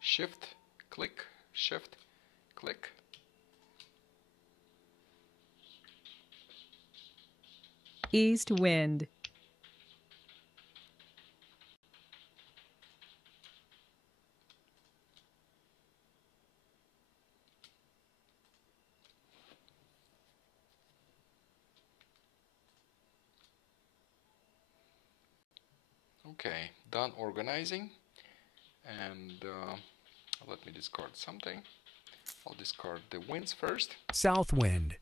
Shift, click, shift, click. East wind. Okay, done organizing, and let me discard something. I'll discard the winds first. South wind.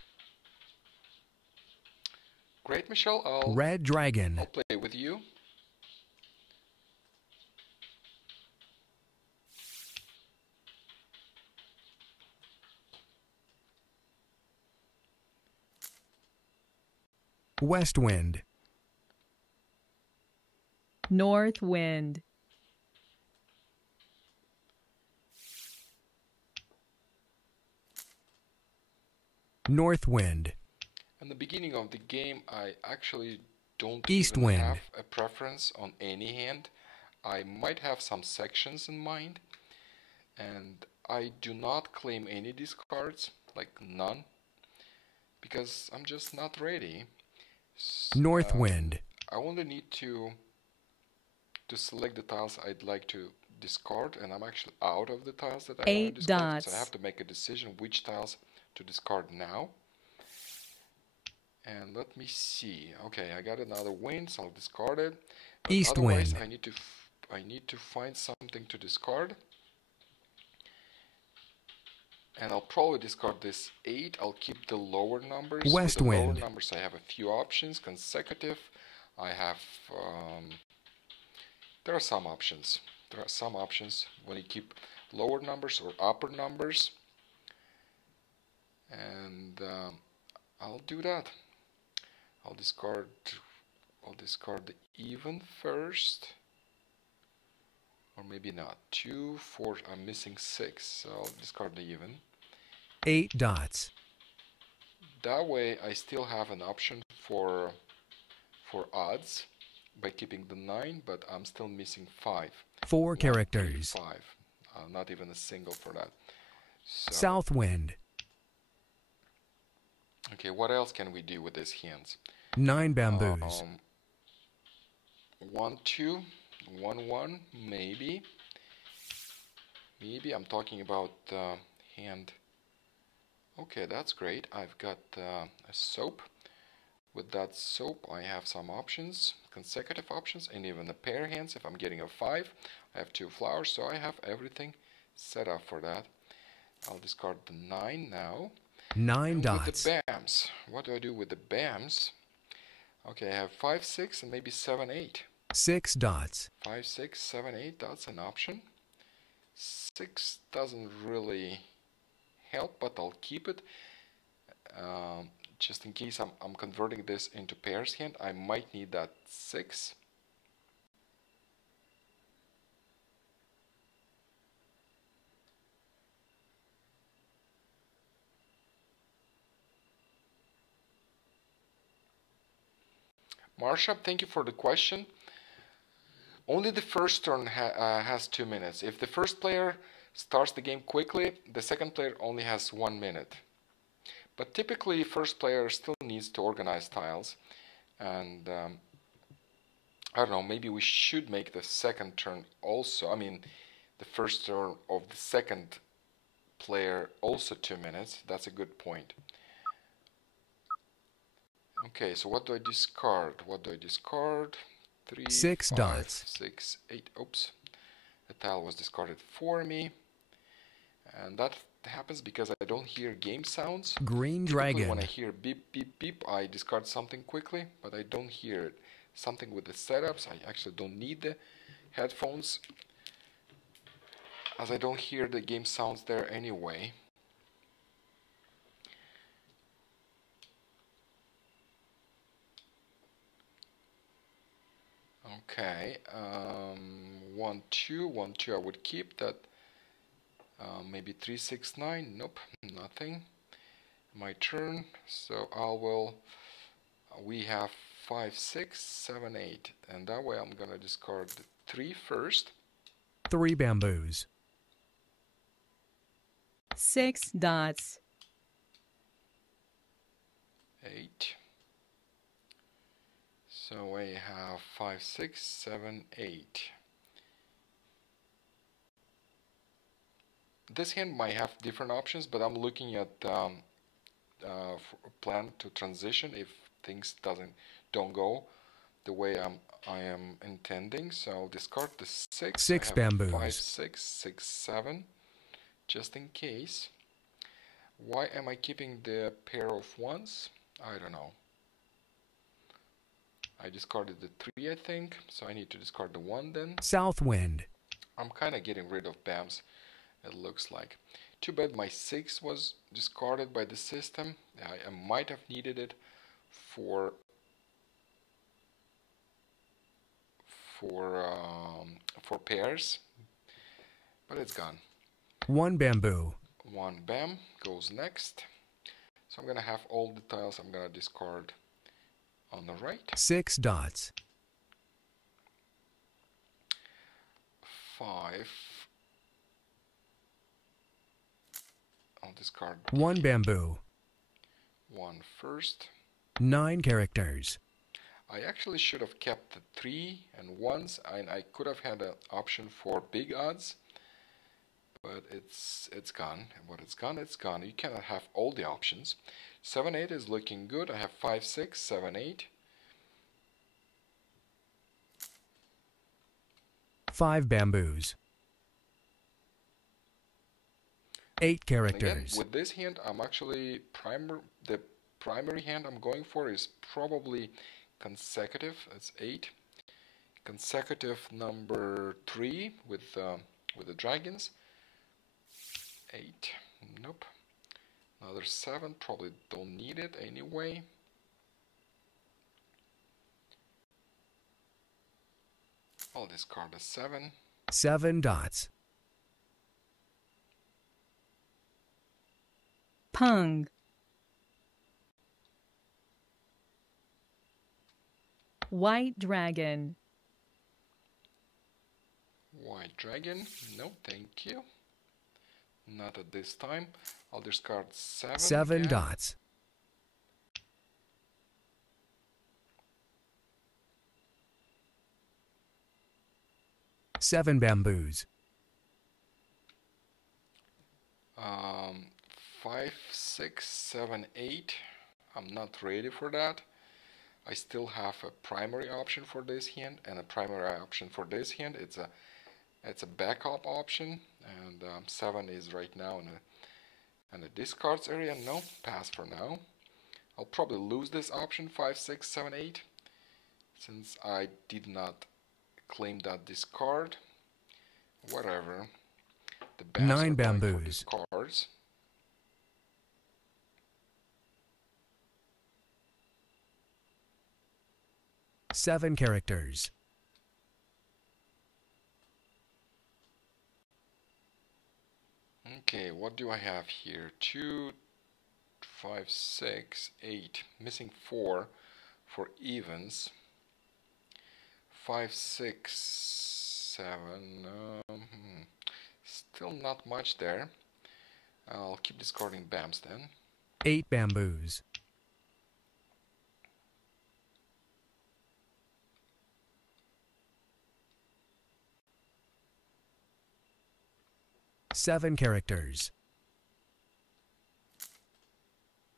Great, Michelle. I'll Red dragon. play with you. West wind. North wind. North wind. In the beginning of the game, I actually don't East even wind. have a preference on any hand. I might have some sections in mind, and I do not claim any discards, like none, because I'm just not ready. North wind. I only need to select the tiles I'd like to discard, and I'm actually out of the tiles that I want to 8 discard, dots. so I have to make a decision which tiles to discard now. And let me see. Okay, I got another wind, so I'll discard it. But East otherwise, wind. I need to find something to discard. And I'll probably discard this 8. I'll keep the lower numbers. West With the lower wind. numbers, I have a few options. Consecutive. I have. There are some options. There are some options when you keep lower numbers or upper numbers. And I'll do that. I'll discard the even first. Or maybe not. 2, 4, I'm missing 6, so I'll discard the even. 8 dots. That way I still have an option for odds by keeping the 9, but I'm still missing 5. 4 1, characters. 3, 5. Not even a single for that. So, South wind. okay, what else can we do with these hands? 9 bamboos. 1, 2, 1, 1, maybe. Maybe I'm talking about hand. Okay, that's great. I've got a soap. With that soap, I have some options, consecutive options, and even a pair hands. If I'm getting a 5, I have 2 flowers, so I have everything set up for that. I'll discard the 9 now. 9 and dots. with the BAMs, what do I do with the BAMs? Okay, I have 5, 6, and maybe 7, 8. 6 dots. 5, 6, 7, 8, that's an option. 6 doesn't really help, but I'll keep it. Just in case I'm converting this into pairs hand, I might need that 6. Marsha, thank you for the question. Only the first turn has 2 minutes. If the first player starts the game quickly, the second player only has 1 minute. But typically, first player still needs to organize tiles. And I don't know, maybe we should make the second turn also. I mean, the first turn of the second player also 2 minutes. That's a good point. Okay, so what do I discard? What do I discard? 3, 6 5, dots. 6, 8. Oops. A tile was discarded for me. And that happens because I don't hear game sounds. Green Typically, dragon. when I hear beep, beep, beep, I discard something quickly, but I don't hear it. Something with the setups, I actually don't need the headphones, as I don't hear the game sounds there anyway. Okay, 1, 2, 1, 2 I would keep that. Maybe 3, 6, 9, nope, nothing. My turn, so we have 5, 6, 7, 8, and that way I'm gonna discard the 3 first. 3 bamboos. 6 dots. 8. So I have 5, 6, 7, 8. This hand might have different options, but I'm looking at plan to transition if things don't go the way I am intending. So I'll discard the 6. 6 I have bamboos. 5, 6, 6, 7, just in case. Why am I keeping the pair of 1s? I don't know. I discarded the 3, I think, so I need to discard the 1 then. South wind. I'm kind of getting rid of BAMs, it looks like. Too bad my 6 was discarded by the system. I might have needed it for pairs, but it's gone. 1 bamboo. 1 BAM goes next. So I'm gonna have all the tiles I'm gonna discard on the right. 6 dots. 5. I'll discard 1 bamboo. 1 first. 9 characters. I actually should have kept the 3 and 1s, and I could have had an option for big odds, but it's gone. And when it's gone, it's gone. You cannot have all the options. 7, 8 is looking good. I have 5, 6, 7, 8. 5 bamboos. 8 And again, characters. with this hand, I'm actually the primary hand I'm going for is probably consecutive. It's 8. Consecutive number 3 with the dragons. 8. Nope. Another 7. Probably don't need it anyway. I'll discard a 7. 7 dots. Pung. White dragon. White dragon. No, thank you. Not at this time. I'll discard 7. 7 again. dots. Seven bamboos. 5, 6, 7, 8. I'm not ready for that. I still have a primary option for this hand and a primary option for this hand. It's a backup option, and 7 is right now in the discards area. No, pass for now. I'll probably lose this option 5, 6, 7, 8 since I did not claim that discard. Whatever. The bats 9 are going for bamboos. discards. Seven characters. Okay, what do I have here? 2, 5, 6, 8. Missing 4 for evens. 5, 6, 7. Still not much there. I'll keep discarding BAMs then. 8 bamboos. Seven characters.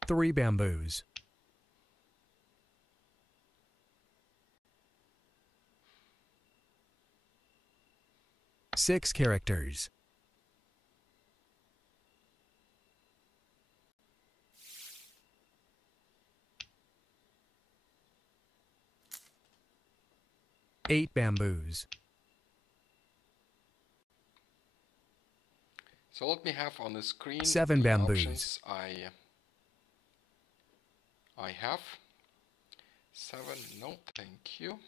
3 bamboos. 6 characters. 8 bamboos. So let me have on the screen 7 the bamboos. options I have. 7, no, thank you.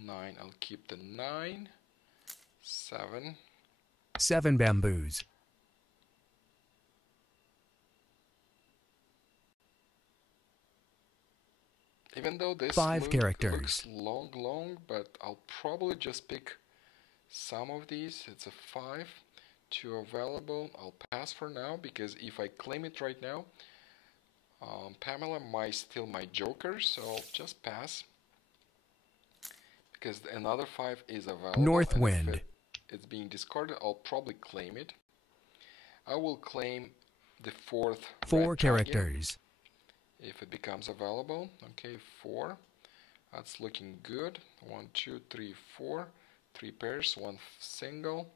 9, I'll keep the 9. 7. 7 bamboos. Even though this 5 look characters. looks long, but I'll probably just pick some of these. It's a 5. 2 available. I'll pass for now because if I claim it right now, Pamela might steal my joker, so I'll just pass. Because another 5 is available. North and wind. if it's being discarded, I'll probably claim it. I will claim the 4th 4 red dragon characters. if it becomes available. Okay, 4. That's looking good. 1, 2, 3, 4. 3 pairs, 1 single.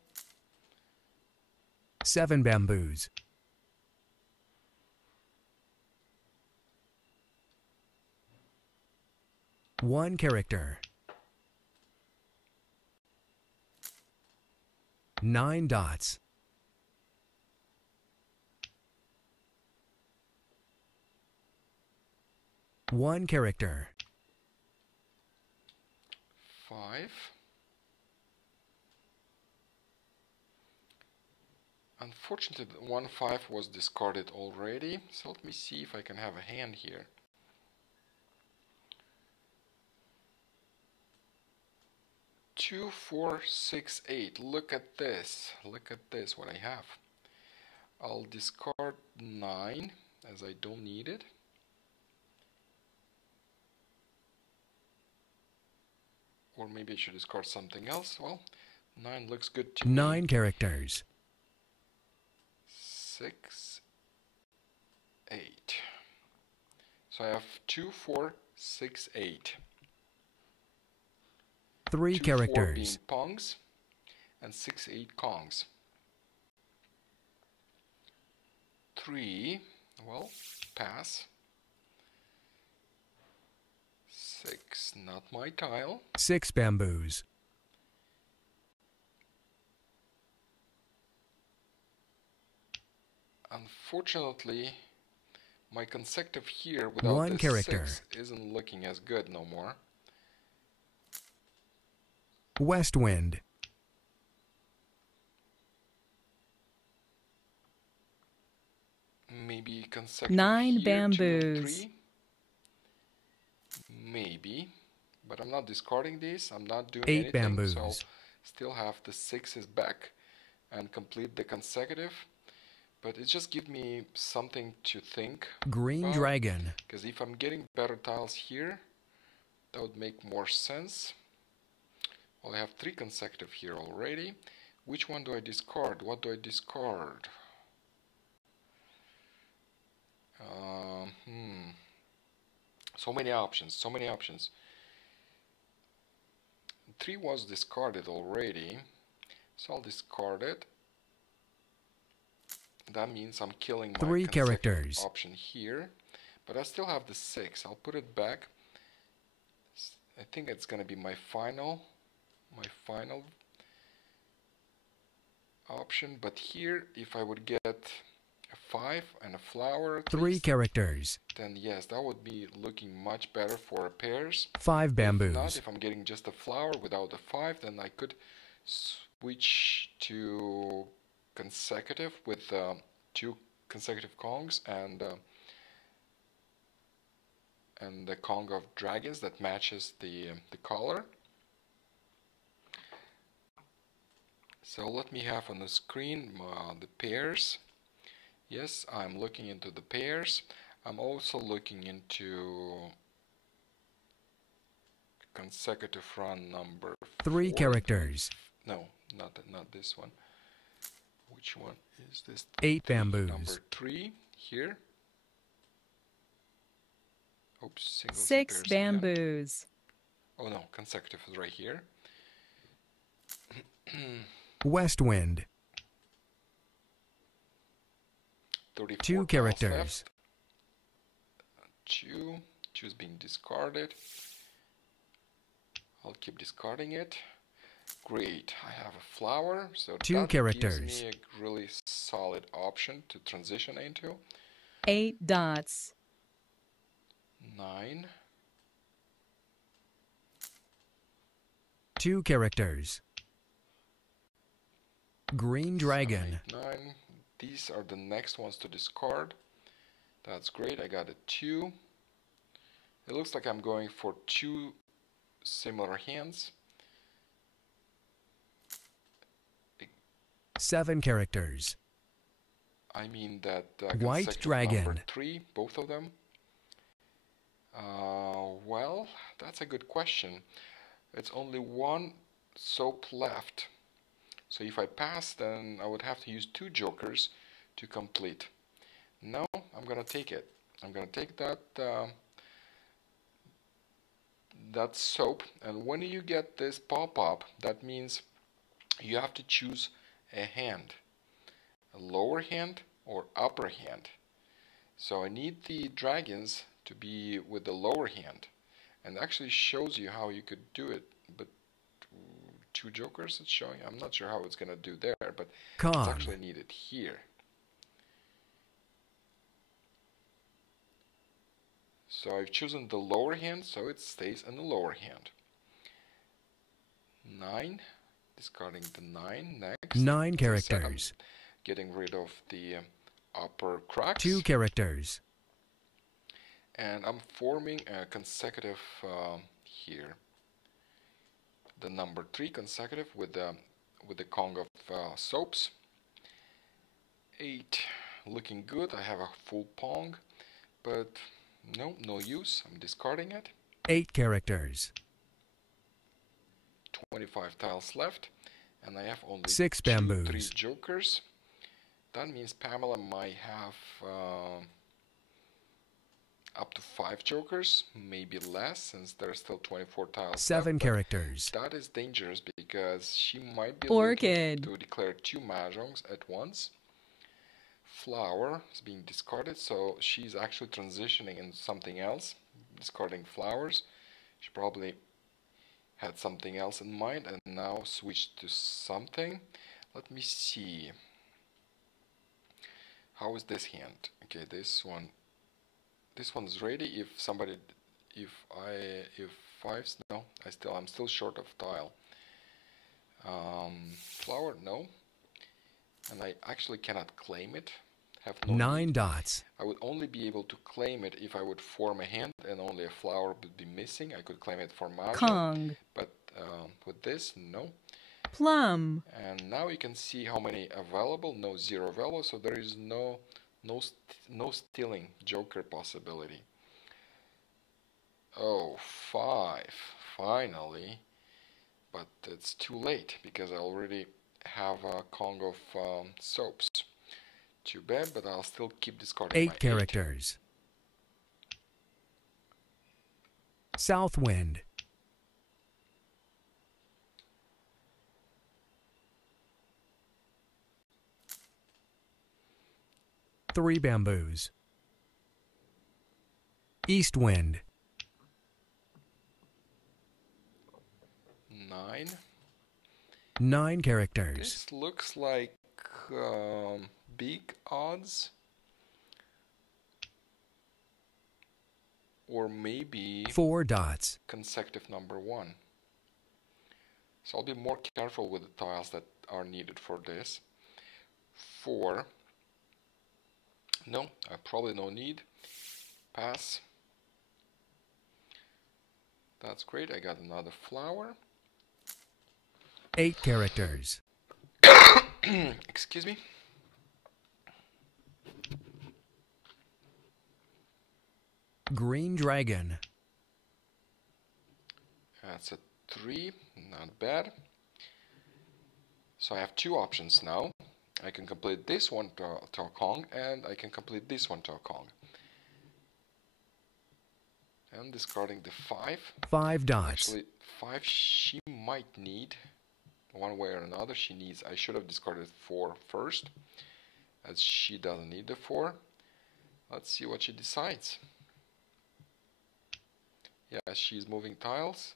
7 bamboos. 1 character. 9 dots. 1 character. 5. Unfortunately, 1 5 was discarded already, so let me see if I can have a hand here. Two, 4, 6, 8. Look at this. Look at this, what I have. I'll discard 9 as I don't need it. Or maybe I should discard something else. Well, 9 looks good to me. 9 characters. 6, 8. So I have 2, 4, 6, 8. 3 2, 4 being characters. pongs and 6, 8 kongs. 3. Well, pass. 6, not my tile. 6 bamboos. Unfortunately, my consecutive here without 1 this character. 6 isn't looking as good no more. West wind. Maybe consecutive 9 here, 2 and bamboos. 3. Maybe, but I'm not discarding these. I'm not doing 8 anything, bamboos. so still have the 6s back and complete the consecutive. But it just gives me something to think Green about, dragon. because if I'm getting better tiles here, that would make more sense. Well, I have 3 consecutive here already. Which one do I discard? What do I discard? So many options, so many options. 3 was discarded already, so I'll discard it. That means I'm killing my 3 consecutive characters. option here, but I still have the 6. I'll put it back. I think it's gonna be my final option. But here, if I would get a 5 and a flower at 3 least, characters. then yes, that would be looking much better for pairs. 5 If bamboos. not, if I'm getting just a flower without a 5, then I could switch to consecutive with 2 consecutive Kongs and the Kong of Dragons that matches the color. So let me have on the screen the pairs. Yes, I'm looking into the pairs. I'm also looking into consecutive run number 3 4. characters. No, not this one. Which one is this? 8 bamboos. Number 3 here. Oops, singles and 6 pairs again. bamboos. Oh no, consecutive is right here. West wind. 34 2 tiles characters. left. 2 is being discarded. I'll keep discarding it. Great, I have a flower, so 2 that characters. gives me a really solid option to transition into. 8 dots. 9. 2 characters. Green dragon. 7, 8, 9. These are the next ones to discard. That's great, I got a 2. It looks like I'm going for 2 similar hands. 7 characters. I mean that White consecutive dragon. number 3, both of them. Well, that's a good question. It's only 1 soap left. So if I pass, then I would have to use 2 jokers to complete. No, I'm gonna take it. I'm gonna take that that soap, and when you get this pop-up, that means you have to choose a hand, a lower hand or upper hand. So I need the dragons to be with the lower hand, and actually shows you how you could do it, but 2 jokers it's showing. I'm not sure how it's gonna do there, but Kong. it's actually needed here. So I've chosen the lower hand, so it stays in the lower hand. 9, discarding the 9 next. 9 As I said, I'm characters. getting rid of the upper cracks. 2 characters. And I'm forming a consecutive here. The number 3 consecutive with the Kong of soaps. 8, looking good. I have a full Pong, but no use. I'm discarding it. 8 characters. 25 tiles left, and I have only 6 3 bamboos. jokers. That means Pamela might have up to 5 jokers, maybe less, since there's still 24 tiles 7 left. characters. That is dangerous because she might be Orchid. looking to declare 2 Mah Jongs at once. flower is being discarded, so she's actually transitioning into something else, discarding flowers. She probably had something else in mind and now switched to something. Let me see. How is this hand? Okay, this one's ready. If somebody, if fives, no, I'm still short of tile. Flower, no, and I actually cannot claim it. Have no 9 need. dots. I would only be able to claim it if I would form a hand and only a flower would be missing. I could claim it for Mah Jongg, Kong. but with this, no. Plum. And now you can see how many available. No, 0 available, so there is no stealing joker possibility. Oh, 5, finally, but it's too late because I already have a Kong of soaps. Too bad, but I'll still keep discarding my 8 characters. South wind. Three bamboos. East wind. 9. 9 characters. This looks like big odds, or maybe 4 dots. consecutive number 1. So I'll be more careful with the tiles that are needed for this. 4. No, probably no need. Pass. That's great. I got another flower. 8 characters. Excuse me. Green dragon. That's a 3. Not bad. So I have 2 options now. I can complete this one to a Kong, and I can complete this one to a Kong. And discarding the 5. 5 dots. Actually, 5 she might need. One way or another, she needs. I should have discarded 4 first, as she doesn't need the 4. Let's see what she decides. Yeah, she's moving tiles.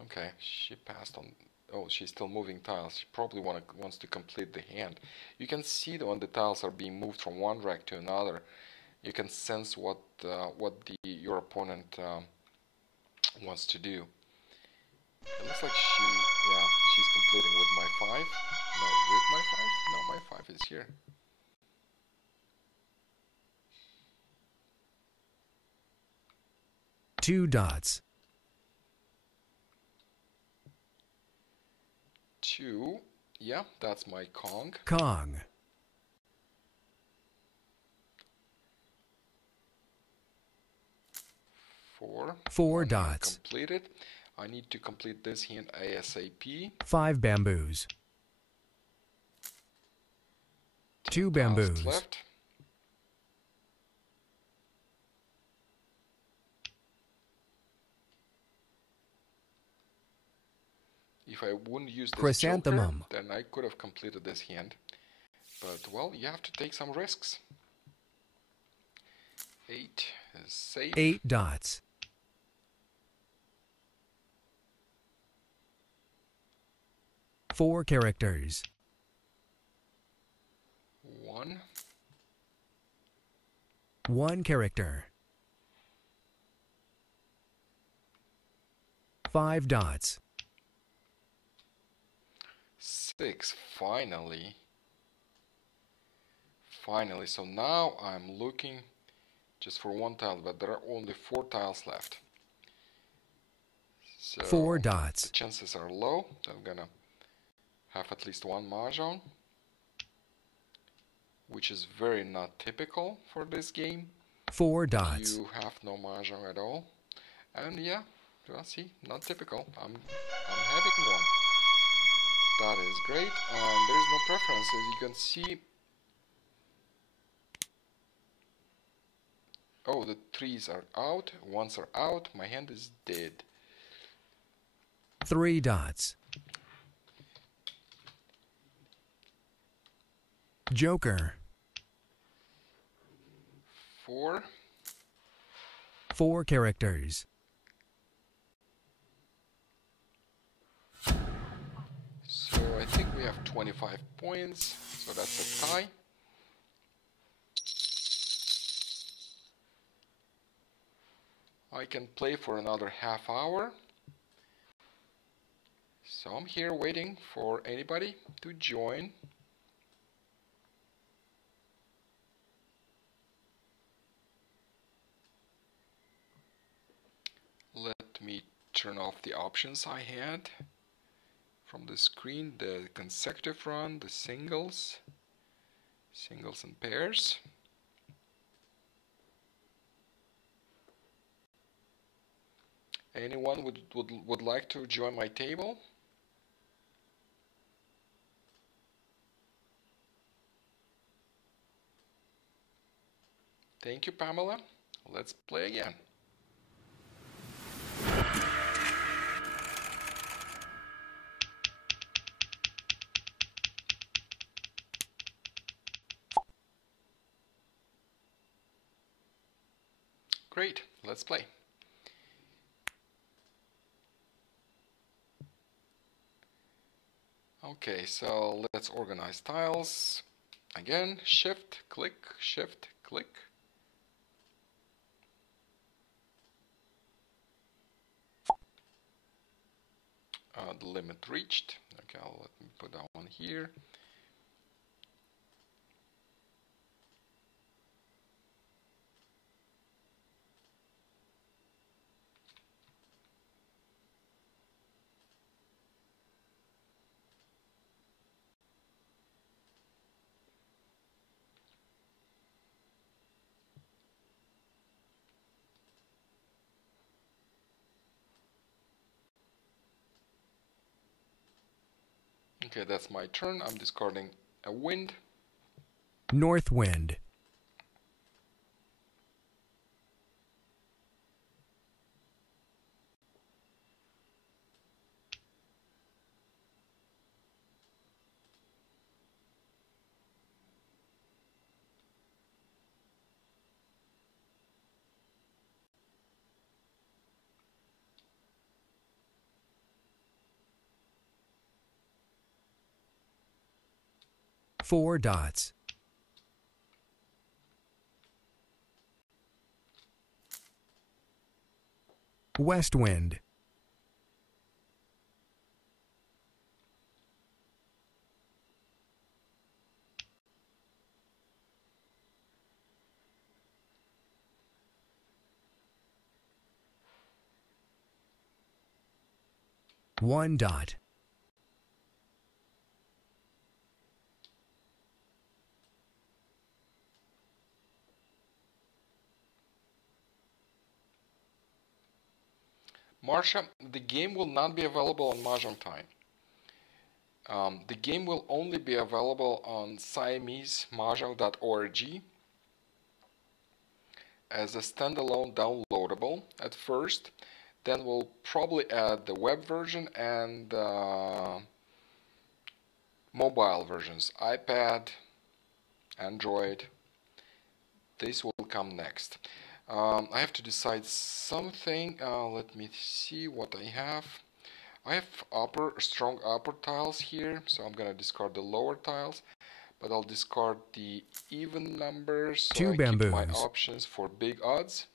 Okay, she passed on. Oh, she's still moving tiles. She probably wants to complete the hand. You can see that when the tiles are being moved from one rack to another, you can sense what your opponent wants to do. It looks like she's completing with my 5. No, with my 5? No, my 5 is here. Two dots. 2. Yeah, that's my Kong. Kong. 4. 4 dots. Completed. I need to complete this hand ASAP. 5 bamboos. 2 tiles bamboos. left. If I wouldn't use this Chrysanthemum. joker, then I could have completed this hand. But, well, you have to take some risks. 8 is safe. 8 dots. 4 characters. 1. 1 character. 5 dots. 6. Finally. Finally. So now I'm looking just for 1 tile, but there are only 4 tiles left. So 4 dots. the chances are low that I'm gonna have at least 1 Mah Jongg, which is very not typical for this game. 4 dots. You have no Mah Jongg at all, and yeah, well, see, not typical. I'm having one. That is great. There is no preference, as you can see. Oh, the 3s are out, 1s are out. My hand is dead. 3 dots. Joker. 4. 4 characters. So I think we have 25 points, so that's a tie. I can play for another half hour. So I'm here waiting for anybody to join. Let me turn off the options I had from the screen, the consecutive run, the singles and pairs. Anyone would like to join my table? Thank you, Pamela. Let's play again. Great, let's play. Okay, so let's organize tiles. Again, shift, click, shift, click. The limit reached. Okay, let me put that one here. Okay, that's my turn. I'm discarding a wind. North wind. Four dots. West wind. One dot. Marsha, the game will not be available on Mahjong Time. The game will only be available on Siamese mahjong.org as a standalone downloadable at first. Then we'll probably add the web version and mobile versions, iPad, Android. This will come next. I have to decide something. Let me see what I have. I have strong upper tiles here, so I'm gonna discard the lower tiles, but I'll discard the even numbers so Two I keep my bamboos. options for big odds.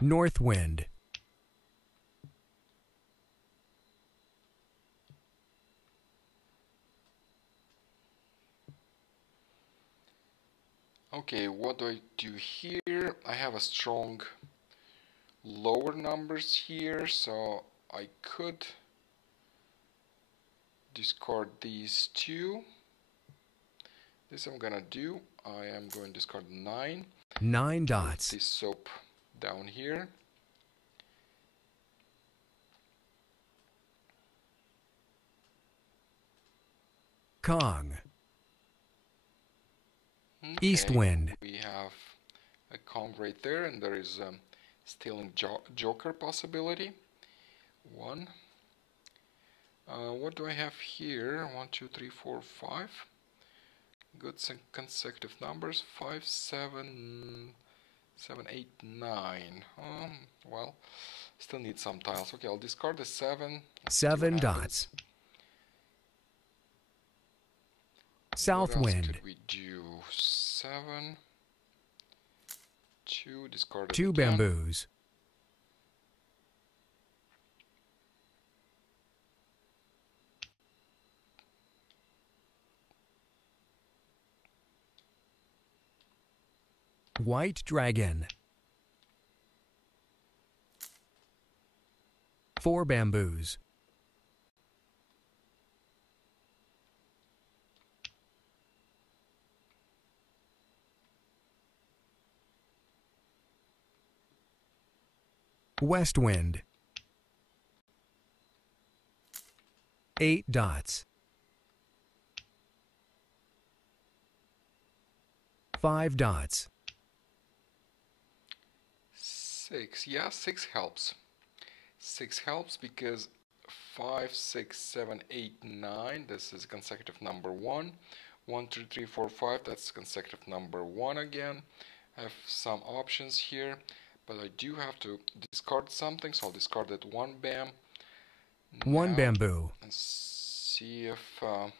North wind. Okay, what do I do here? I have a strong lower numbers here, so I could discard these two. This I'm gonna do. I am going to discard 9. 9 dots. This soap down here. Kong. Okay, East wind. we have a Kong right there, and there is stealing joker possibility. 1, What do I have here? 1, 2, 3, 4, 5. Good consecutive numbers. 5, 7, 7, 8, 9. Well, still need some tiles. Okay, I'll discard the 7. Let's see what 7 happens. dots. What South else wind. could we do? 7, 2, discard it 2 again. bamboos. White dragon. 4 bamboos. West wind. 8 dots. 5 dots. 6. Yeah, 6 helps. 6 helps because 5, 6, 7, 8, 9. This is consecutive number 1. 1, 2, 3, 4, 5. That's consecutive number 1 again. I have some options here, but I do have to discard something, so I'll discard that 1 bam. 1 now, bamboo. and see if I'm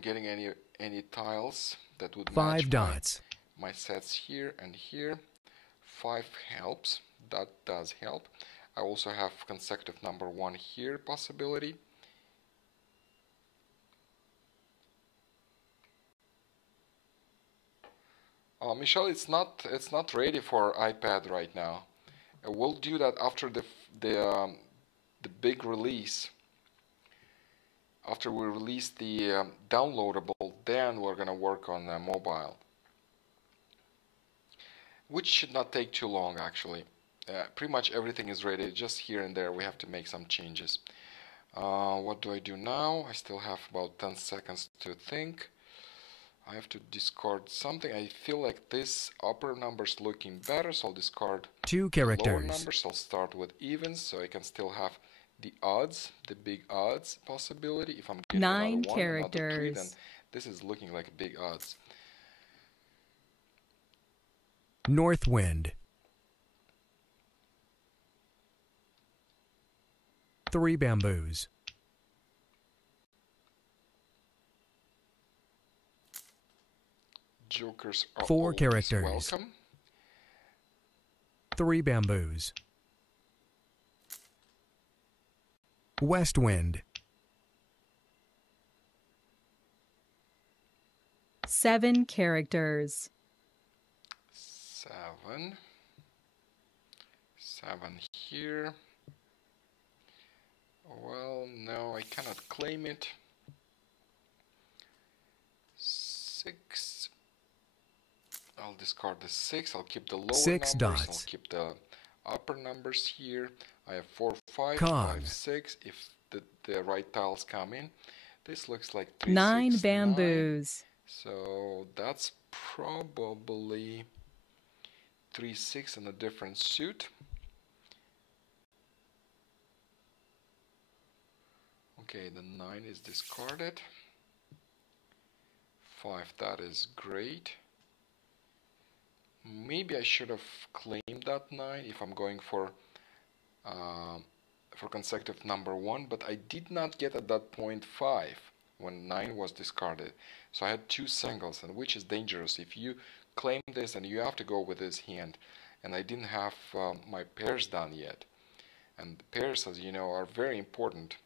getting any tiles that would 5 match dots. my sets here and here. 5 helps. That does help. I also have consecutive number 1 here possibility. Michelle, it's not ready for iPad right now. We'll do that after the big release. After we release the downloadable, then we're gonna work on mobile, which should not take too long actually. Pretty much everything is ready, just here and there we have to make some changes. What do I do now? I still have about 10 seconds to think. I have to discard something. I feel like this upper number's looking better, so I'll discard 2 lower characters. numbers. I'll start with evens, so I can still have the odds, the big odds possibility. If I'm getting 9 another 1, another 3, then characters. this is looking like big odds. North wind. 3 bamboos. Jokers are 4 always characters. welcome. 3 bamboos. West wind. 7 characters. 7. 7 here. Well, no, I cannot claim it. 6. I'll discard the 6. I'll keep the lower 6 numbers. dots. I'll keep the upper numbers here. I have 4, 5, Kong. 5, 6. If the right tiles come in, this looks like 3, 9 6, 9. bamboos. So that's probably 3, 6 in a different suit. Okay, the 9 is discarded. 5, that is great. Maybe I should have claimed that 9 if I'm going for consecutive number 1, but I did not get at that point 5 when 9 was discarded. So I had 2 singles, and which is dangerous. If you claim this, and you have to go with this hand, and I didn't have my pairs done yet. And the pairs, as you know, are very important.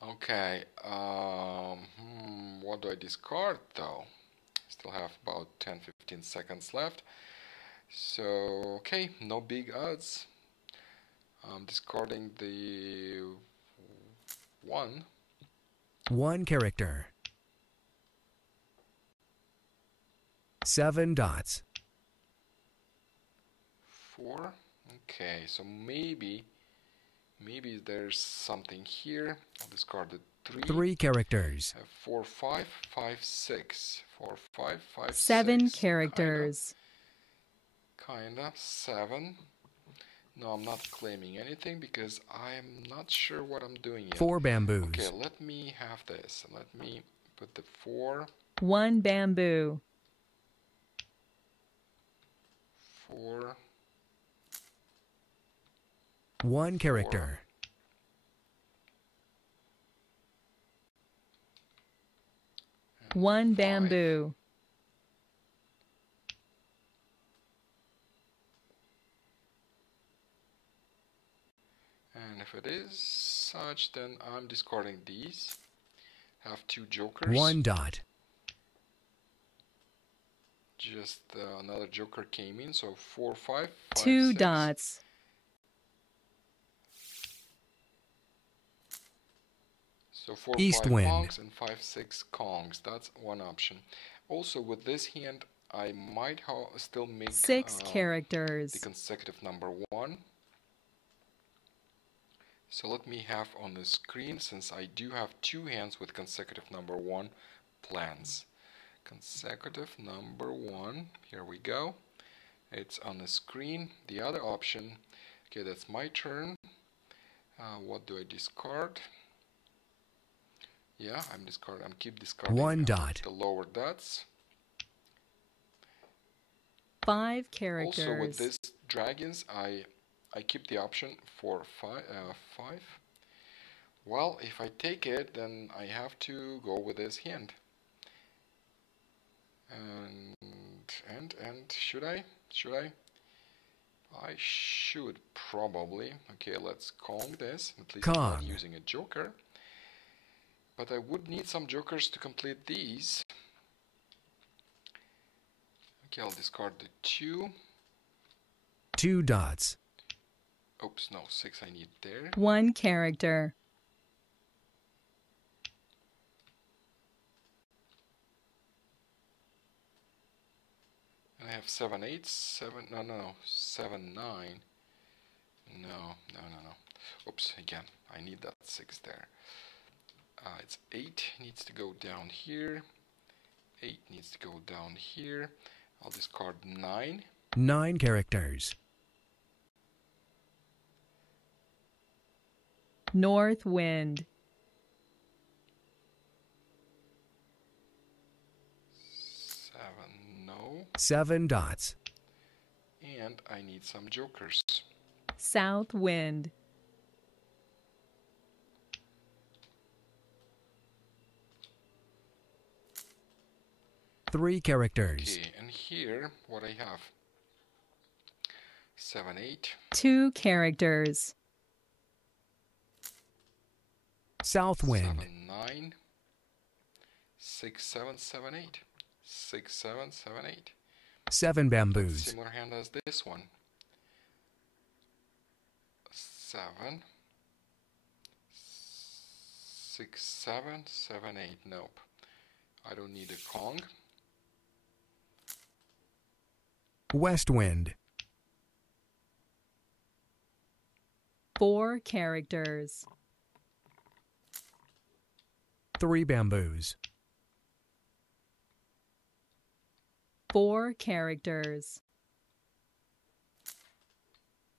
Okay, what do I discard though? Still have about 10-15 seconds left. So, okay, no big odds. I'm discarding the 1. 1 character. 7 dots. 4. Okay, so maybe there's something here. I'll discard the 3. 3 characters. 4, 5, 5, 6. 4, 5, 5, 7 6. characters. Kinda. 7. No, I'm not claiming anything because I'm not sure what I'm doing yet. 4 bamboos. Okay, let me have this. Let me put the 4. 1 bamboo. 4. 1 character. 1 5. bamboo. And if it is such, then I'm discarding these. Have 2 jokers. 1 dot. Just another joker came in, so 4, 5, 5 2 6. dots. So 4, East 5 wind. kongs and 5, 6 kongs. That's one option. Also, with this hand, I might still make 6 the characters. consecutive number 1. So let me have on the screen, since I do have 2 hands with consecutive number 1 plans. Consecutive number 1, here we go. It's on the screen. The other option, okay, that's my turn. What do I discard? Yeah, I'm keep discarding 1 dot. the lower dots. 5 characters. Also with these dragons, I keep the option for 5. Well, if I take it, then I have to go with this hand. And should I? I should probably. Okay, let's Kong this. At least I'm not Kong. using a joker. But I would need some jokers to complete these. Okay, I'll discard the 2. 2 dots. Oops, no, 6 I need there. 1 character. And I have 7, 8, 7, no, 7, 9. No. Oops, again, I need that 6 there. It's 8 needs to go down here. 8 needs to go down here. I'll discard 9. 9 characters. North wind. 7, no. 7 dots. And I need some jokers. South wind. 3 characters. Okay, and here, what I have? 7, 8. 2 characters. South wind. 7, 9. 6, 7, 7, 8. 6, 7, 7, 8. 7 bamboos. Similar hand as this one. 7. 6, 7, 7, 8. Nope. I don't need a Kong. West wind. 4 characters. 3 bamboos. 4 characters.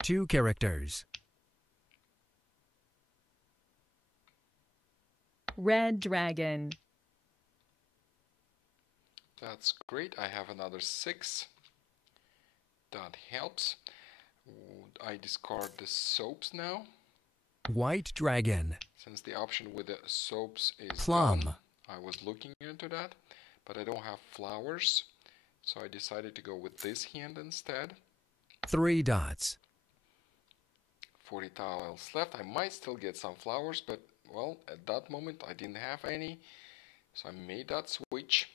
2 characters. Red dragon. That's great. I have another 6. That helps. I discard the soaps now. White dragon. Since the option with the soaps is Plum. gone, I was looking into that, but I don't have flowers, so I decided to go with this hand instead. 3 dots. 40 tiles left. I might still get some flowers, but well, at that moment I didn't have any, so I made that switch.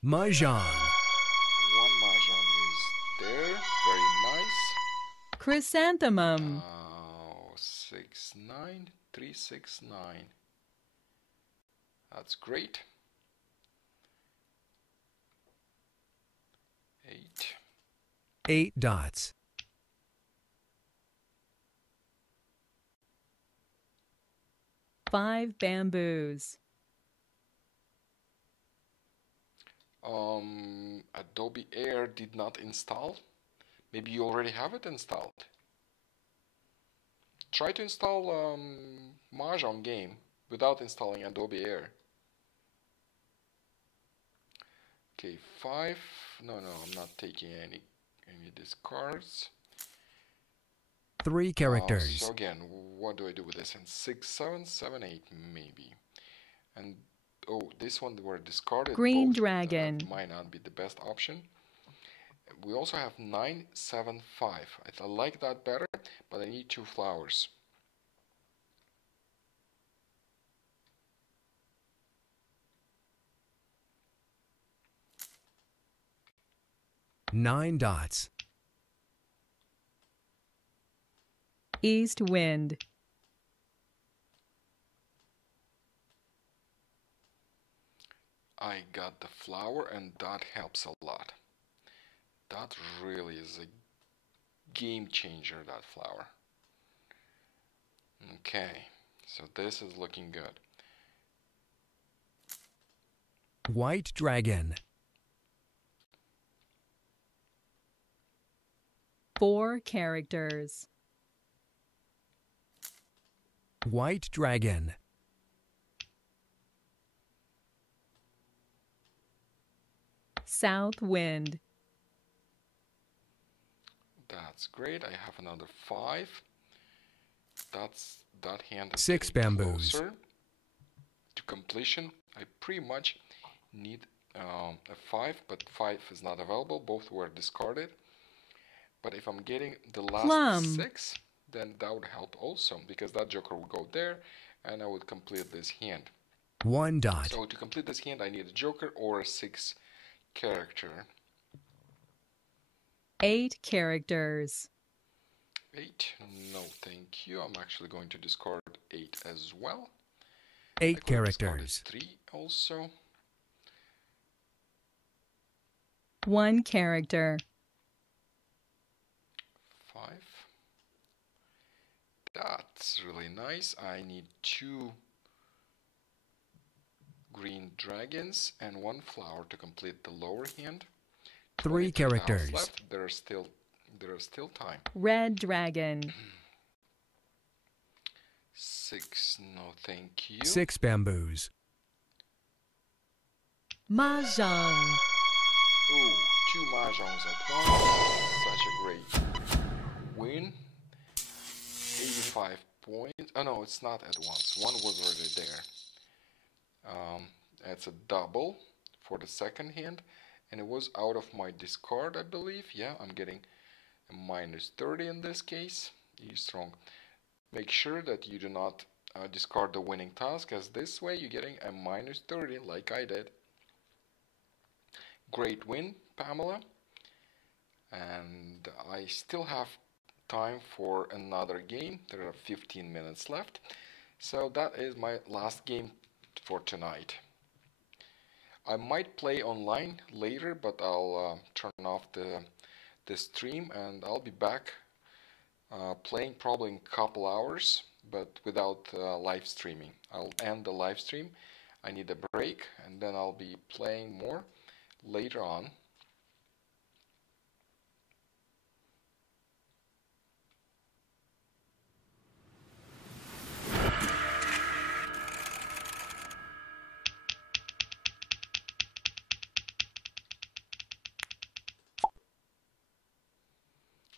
Mah Jongg. 1 mahjong is there. Very nice. Chrysanthemum. 6, 9, 3, 6, 9. That's great. 8. 8 dots. 5 bamboos. Adobe Air did not install. Maybe you already have it installed. Try to install Mahjong game without installing Adobe Air. Okay, 5. No, I'm not taking any discards. 3 characters. So again, what do I do with this? And 6, 7, 7, 8 maybe. And oh, this one were discarded. Green both. dragon. That might not be the best option. We also have 9, 7, 5. I like that better, but I need 2 flowers. Nine dots. East wind. I got the flower, and that helps a lot. That really is a game changer, that flower. Okay, so this is looking good. White dragon. 4 characters. White dragon. South wind. That's great. I have another 5. That hand is 6 getting bamboos. closer to completion. I pretty much need a 5, but 5 is not available. Both were discarded. But if I'm getting the last Plum. 6, then that would help also, because that joker would go there, and I would complete this hand. 1 dot. So to complete this hand, I need a joker or a 6 character. 8 characters. 8, no thank you. I'm actually going to discard 8 as well. 8 characters. 3 also. 1 character. 5. That's really nice. I need 2 green dragons and 1 flower to complete the lower hand. 3 23 tiles characters. left. There is still time. Red dragon. 6, no thank you. 6 bamboos. Mah Jongg. Ooh, 2 Mah Jongs at once. Such a great win. 85 points. Oh no, it's not at once. One was already there. It's a double for the second hand, and it was out of my discard, I believe. Yeah, I'm getting a minus 30 in this case. He's strong. Make sure that you do not discard the winning task, as this way you're getting a minus 30 like I did. Great win, Pamela. And I still have time for another game. There are 15 minutes left. So that is my last game for tonight. I might play online later, but I'll turn off the stream, and I'll be back playing probably in a couple hours, but without live streaming. I'll end the live stream. I need a break, and then I'll be playing more later on.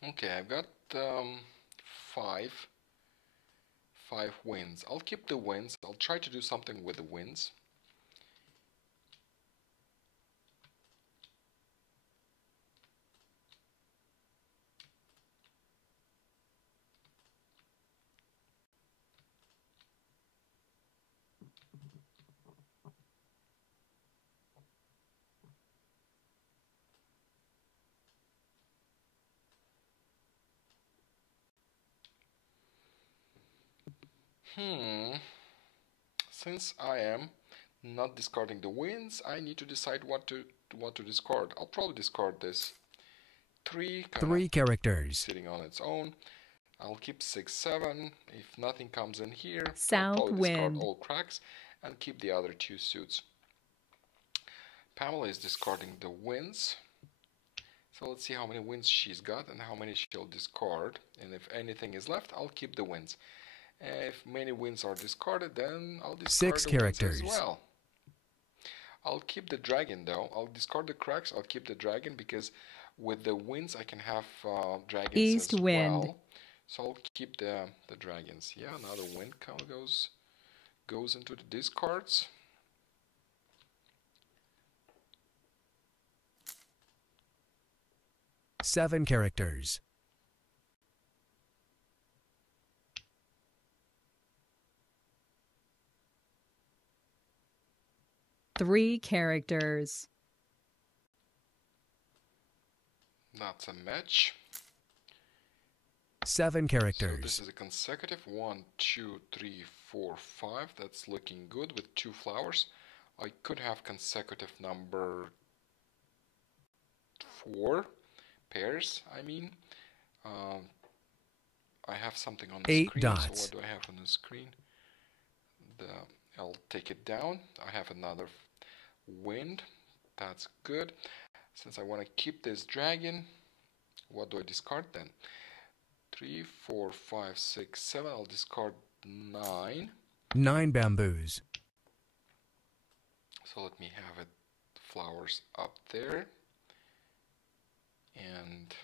Okay, I've got 5 wins. I'll keep the wins. I'll try to do something with the wins. Since I am not discarding the wins, I need to decide what to discard. I'll probably discard this 3 characters. sitting on its own. I'll keep 6, 7. If nothing comes in here, South I'll probably discard wind. all cracks and keep the other 2 suits. Pamela is discarding the wins. So let's see how many wins she's got and how many she'll discard. And if anything is left, I'll keep the wins. If many wins are discarded, then I'll discard 6 the wins characters. as well. I'll keep the dragon though. I'll discard the cracks. I'll keep the dragon because with the wins I can have dragons East as wind. well. So I'll keep the dragons. Yeah, another wind goes into the discards. Seven characters. Three characters. That's a match. 7 characters. So this is a consecutive 1, 2, 3, 4, 5. That's looking good with 2 flowers. I could have consecutive number 4 pairs. I mean, I have something on the 8 screen. dots. So what do I have on the screen? I'll take it down. I have another wind. That's good. Since I want to keep this dragon, what do I discard then? 3, 4, 5, 6, 7. I'll discard 9. 9 bamboos. So let me have it flowers up there. And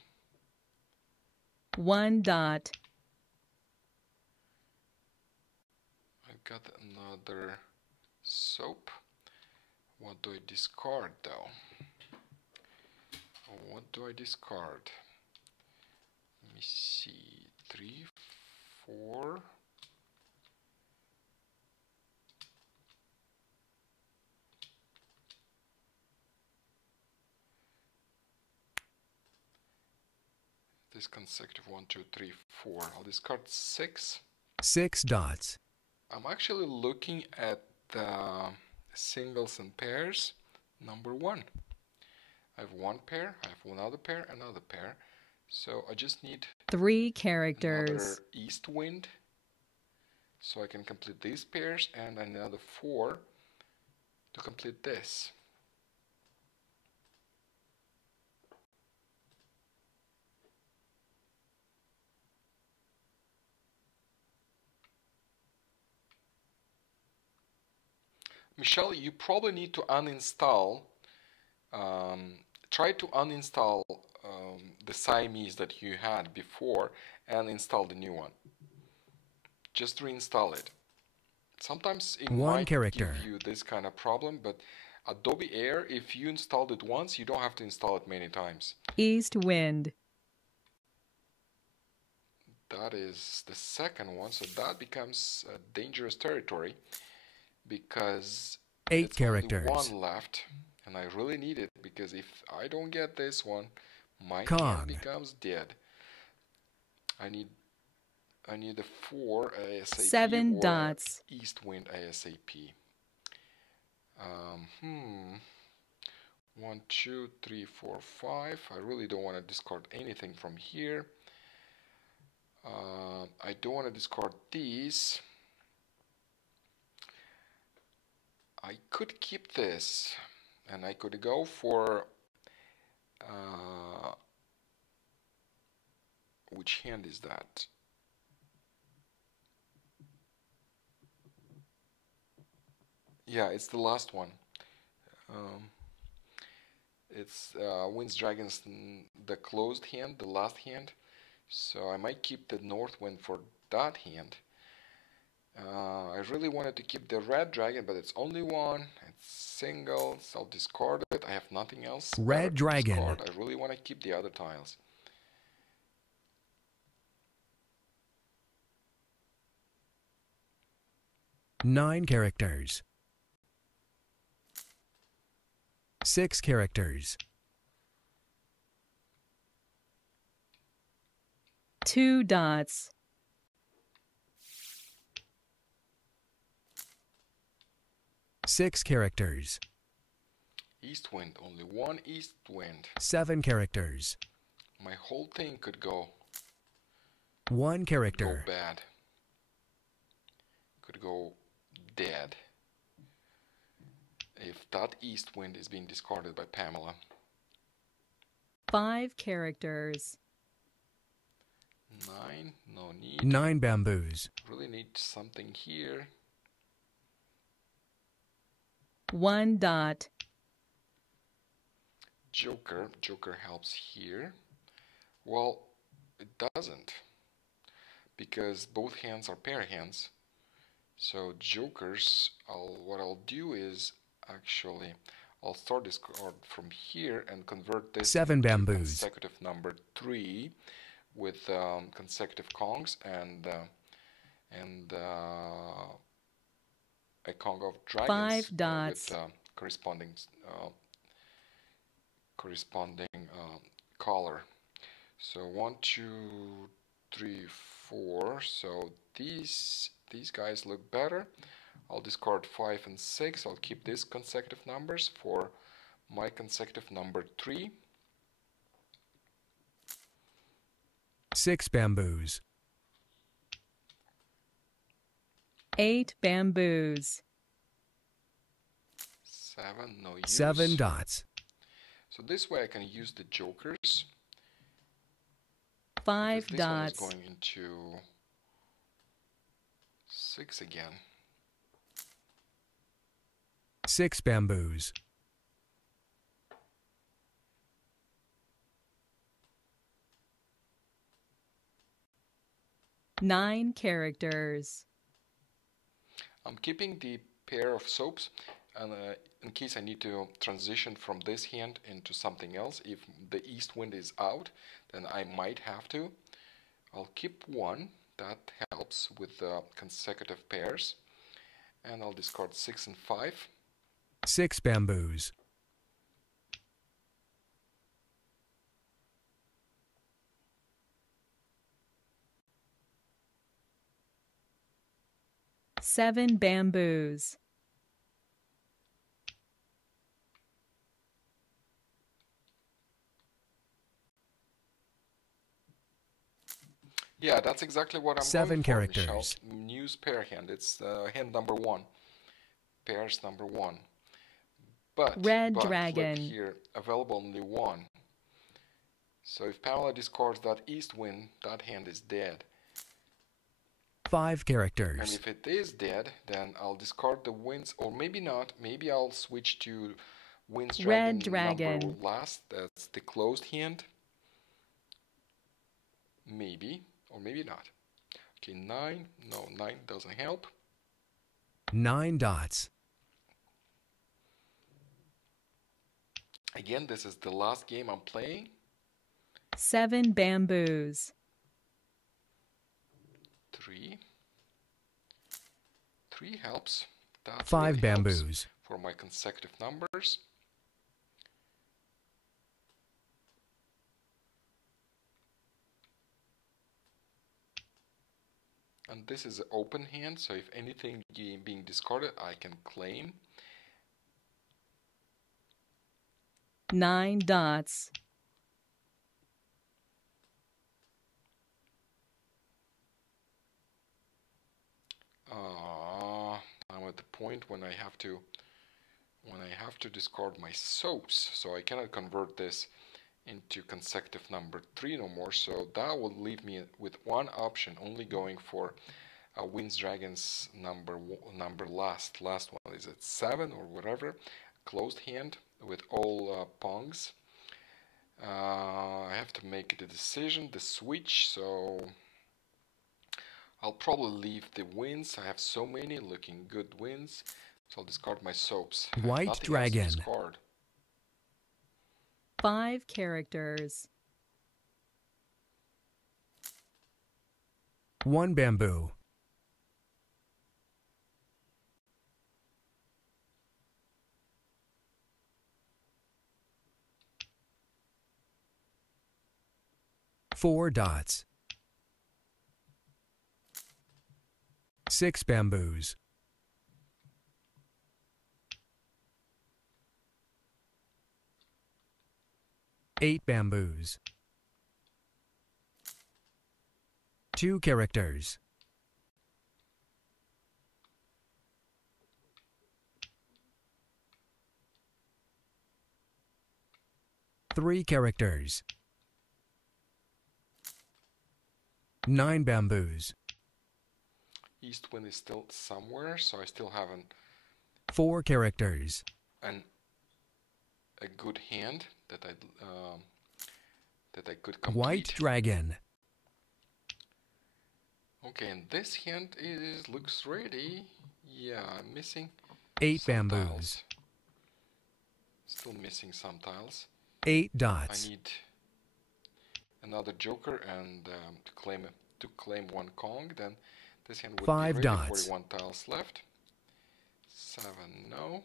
1 dot. I've got another soap. What do I discard though? What do I discard? Let me see. 3, 4. This consecutive 1, 2, 3, 4. I'll discard 6. 6 dots. I'm actually looking at the singles and pairs. Number 1. I have 1 pair, I have another pair, another pair. So I just need 3 characters. another east wind. So I can complete these pairs and another 4 to complete this. Michelle, you probably need to uninstall, try to uninstall the Siamese that you had before and install the new one. Just reinstall it. Sometimes it 1 might character. give you this kind of problem, but Adobe Air, if you installed it once, you don't have to install it many times. East wind. That is the second one, so that becomes a dangerous territory because 8 it's characters. only 1 left, and I really need it because if I don't get this one, my Kong. hand becomes dead. I need a 4 ASAP 7 or dots. east wind ASAP. 1, 2, 3, 4, 5. I really don't want to discard anything from here. I don't want to discard these. I could keep this, and I could go for which hand is that? Yeah, it's the last one. It's Winds Dragons, the closed hand, the last hand. So I might keep the north wind for that hand. I really wanted to keep the red dragon, but it's only 1. It's single, so I'll discard it. I have nothing else. Red dragon. Discard. I really want to keep the other tiles. Nine characters. 6 characters. 2 dots. 6 characters. East wind, only 1 east wind. 7 characters. My whole thing could go 1 character. bad. Could go dead. If that east wind is being discarded by Pamela. 5 characters. 9, no need. 9 bamboos. Really need something here. 1 dot. Joker. Joker helps here. Well, it doesn't, because both hands are pair hands. So jokers, what I'll do is actually I'll start this card from here and convert this 7 into bamboos. consecutive number 3 with consecutive kongs and a kong of dragons 5 dots. with corresponding color. So 1, 2, 3, 4. So these guys look better. I'll discard 5 and 6. I'll keep these consecutive numbers for my consecutive number 3. 6 bamboos. 8 bamboos. 7, no use. 7 dots. So this way I can use the jokers. 5 This dots. one is going into 6 again. 6 bamboos. 9 characters. I'm keeping the pair of soaps, and in case I need to transition from this hand into something else, if the east wind is out, then I might have to. I'll keep 1, that helps with the consecutive pairs, and I'll discard 6 and 5. 6 bamboos. 7 bamboos. Yeah, that's exactly what I'm 7 going for, characters. Michelle. Use pair hand. It's hand number 1. Pairs number 1. Red but dragon. Look here, available only 1. So if Pamela discards that east wind, that hand is dead. 5 And characters. if it is dead, then I'll discard the winds, or maybe not. Maybe I'll switch to winds Red dragon dragon. number last. That's the closed hand. Maybe, or maybe not. Okay, 9. No, 9 doesn't help. 9 dots. Again, this is the last game I'm playing. 7 bamboos. 3. 3 helps. That 5 really helps bamboos. for my consecutive numbers. And this is an open hand, so if anything being discarded, I can claim. 9 dots. I'm at the point when I have to discard my soaps, so I cannot convert this into consecutive number 3 no more. So that will leave me with one option, only going for Winds Dragons number last one. Is it 7 or whatever? Closed hand with all pongs. I have to make the decision, the switch, so I'll probably leave the winds. I have so many looking good winds, so I'll discard my soaps. White Nothing else to dragon. discard. 5 characters. 1 bamboo. 4 dots. 6 bamboos. 8 bamboos. 2 characters. 3 characters. 9 bamboos. East wind is still somewhere, so I still haven't 4 characters. a good hand that I could complete. White dragon. Okay, and this hand looks ready. Yeah, I'm missing 8 some bamboos. tiles. Still missing some tiles. 8 I dots. need another joker and to claim 1 Kong. Then this hand would 5 be ready. dots. 41 tiles left. 7, no.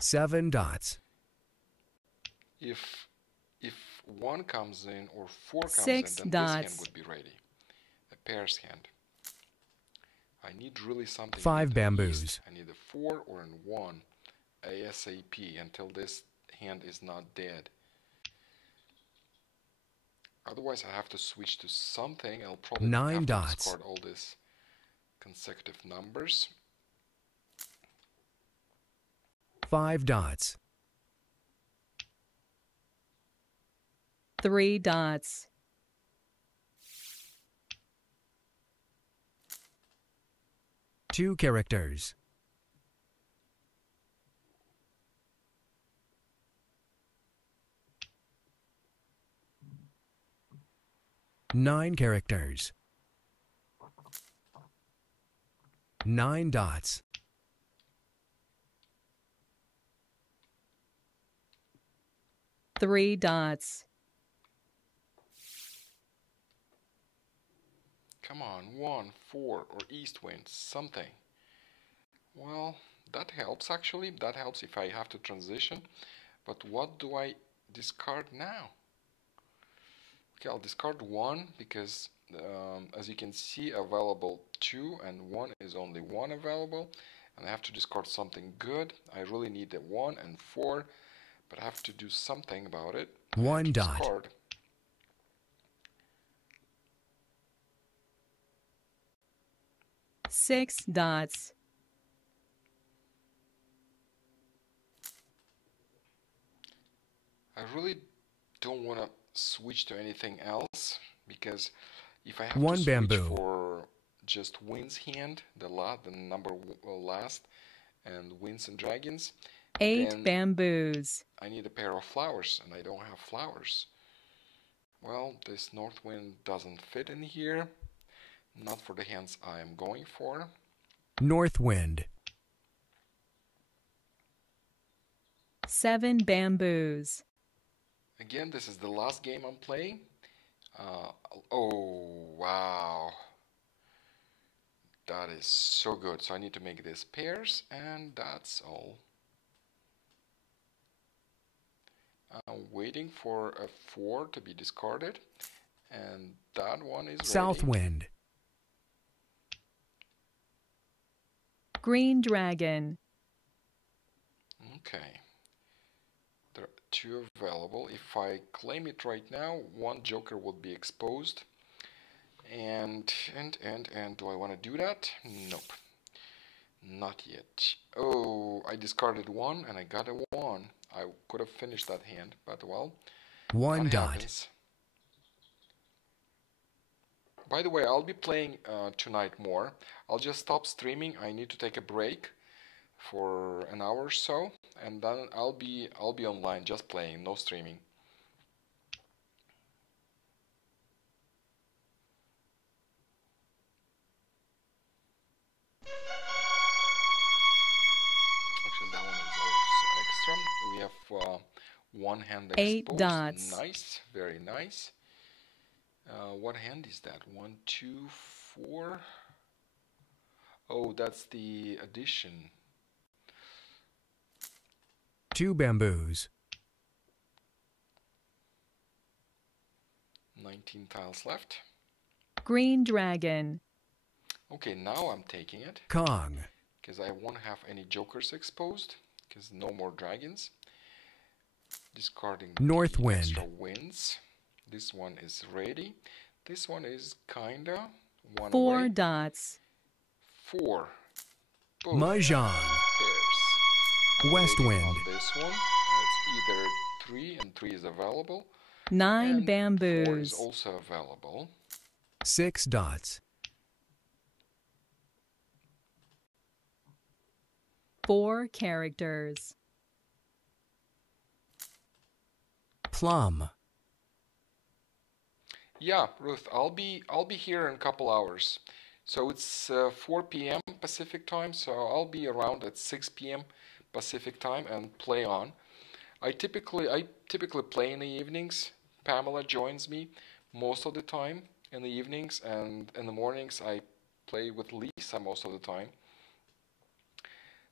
7 dots. If 1 comes in or 4 comes 6 in, then this hand dots. would be ready. A pair's hand. I need really something. 5 in the bamboos. east. I need a 4 or a 1 ASAP until this hand is not dead. Otherwise, I have to switch to something. I'll probably 9 have to dots. discard all these consecutive numbers. 5 dots. 3 dots. 2 characters. 9 characters. 9 dots. 3 dots. Come on, 1, 4, or east wind, something. Well, that helps actually. That helps if I have to transition. But what do I discard now? Okay, I'll discard 1 because as you can see, available 2 and 1 is only 1 available. And I have to discard something good. I really need a 1 and 4, but I have to do something about it. 1 dot. Discard. Six dots. I really don't want to switch to anything else because if I have 1 to switch bamboo. for just Wind's hand, the number last, and Winds and Dragons, 8 then bamboos. I need a pair of flowers, and I don't have flowers. Well, this North Wind doesn't fit in here. Not for the hands I am going for. North wind. 7 bamboos. Again, this is the last game I'm playing. Oh, wow. That is so good. So I need to make these pairs, and that's all. I'm waiting for a 4 to be discarded, and that one is South ready. wind. Green dragon. Okay. There are 2 available. If I claim it right now, 1 joker would be exposed. And do I want to do that? Nope. Not yet. Oh, I discarded 1 and I got a 1. I could have finished that hand, but well. 1 that dot. happens. By the way, I'll be playing tonight more. I'll just stop streaming. I need to take a break for an hour or so, and then I'll be online just playing, no streaming. Actually, that one is also extra. We have 1 hand exposed. 8 dots. Nice, very nice. What hand is that? 1, 2, 4. Oh, that's the addition. 2 bamboos. 19 tiles left. Green dragon. Okay, now I'm taking it Kong. because I won't have any jokers exposed because no more dragons. Discarding North the wind. extra winds. This one is ready. This one is kinda 1 4 away. dots. 4. Boom. Mah Jongg. Pairs. I'm West waiting wind. on this one. It's either 3, and 3 is available. 9 And 4 is bamboos. also available. 6 dots. 4 characters. Plum. Yeah, Ruth, I'll be here in a couple hours. So it's 4 p.m. Pacific time, so I'll be around at 6 p.m. Pacific time and play on. I typically play in the evenings. Pamela joins me most of the time in the evenings, and in the mornings I play with Lisa most of the time.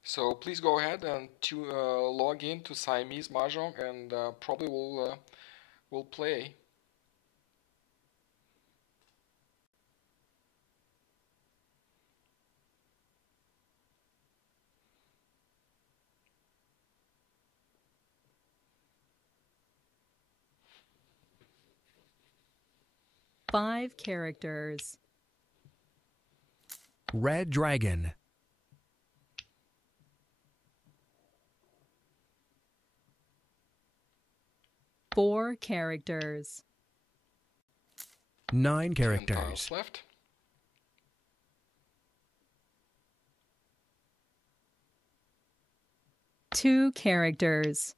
So please go ahead and log in to Siamese Mah Jongg, and probably we'll play. Five characters. Red dragon. Four characters. 9 10 characters. tiles left. Two characters.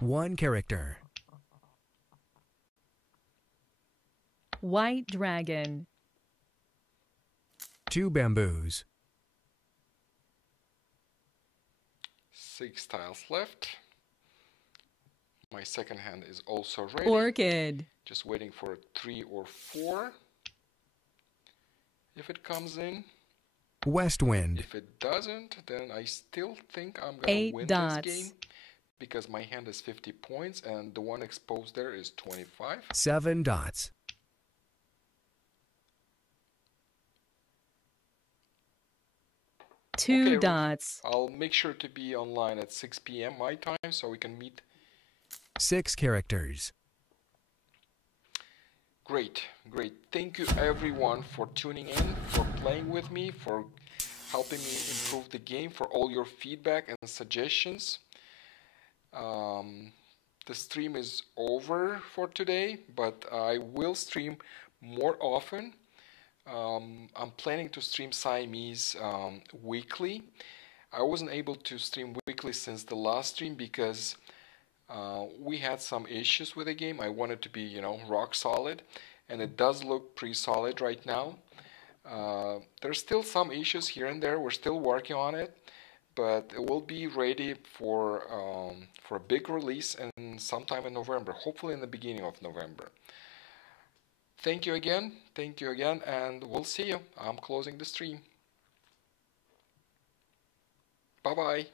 1 character. White dragon. 2 bamboos. 6 tiles left. My second hand is also ready. Orchid. Just waiting for 3 or 4. If it comes in. West wind. If it doesn't, then I still think I'm gonna 8 win dots. this game, because my hand is 50 points and the one exposed there is 25. 7 dots. Two Okay, Ruth, dots. I'll make sure to be online at 6 p.m. my time so we can meet. 6 characters. Great, great. Thank you everyone for tuning in, for playing with me, for helping me improve the game, for all your feedback and suggestions. The stream is over for today, but I will stream more often. I'm planning to stream Siamese weekly. I wasn't able to stream weekly since the last stream because we had some issues with the game. I wanted to be, rock solid, and it does look pretty solid right now. There's still some issues here and there. We're still working on it, but it will be ready for a big release and sometime in November, hopefully in the beginning of November. Thank you again, and we'll see you. I'm closing the stream. Bye-bye.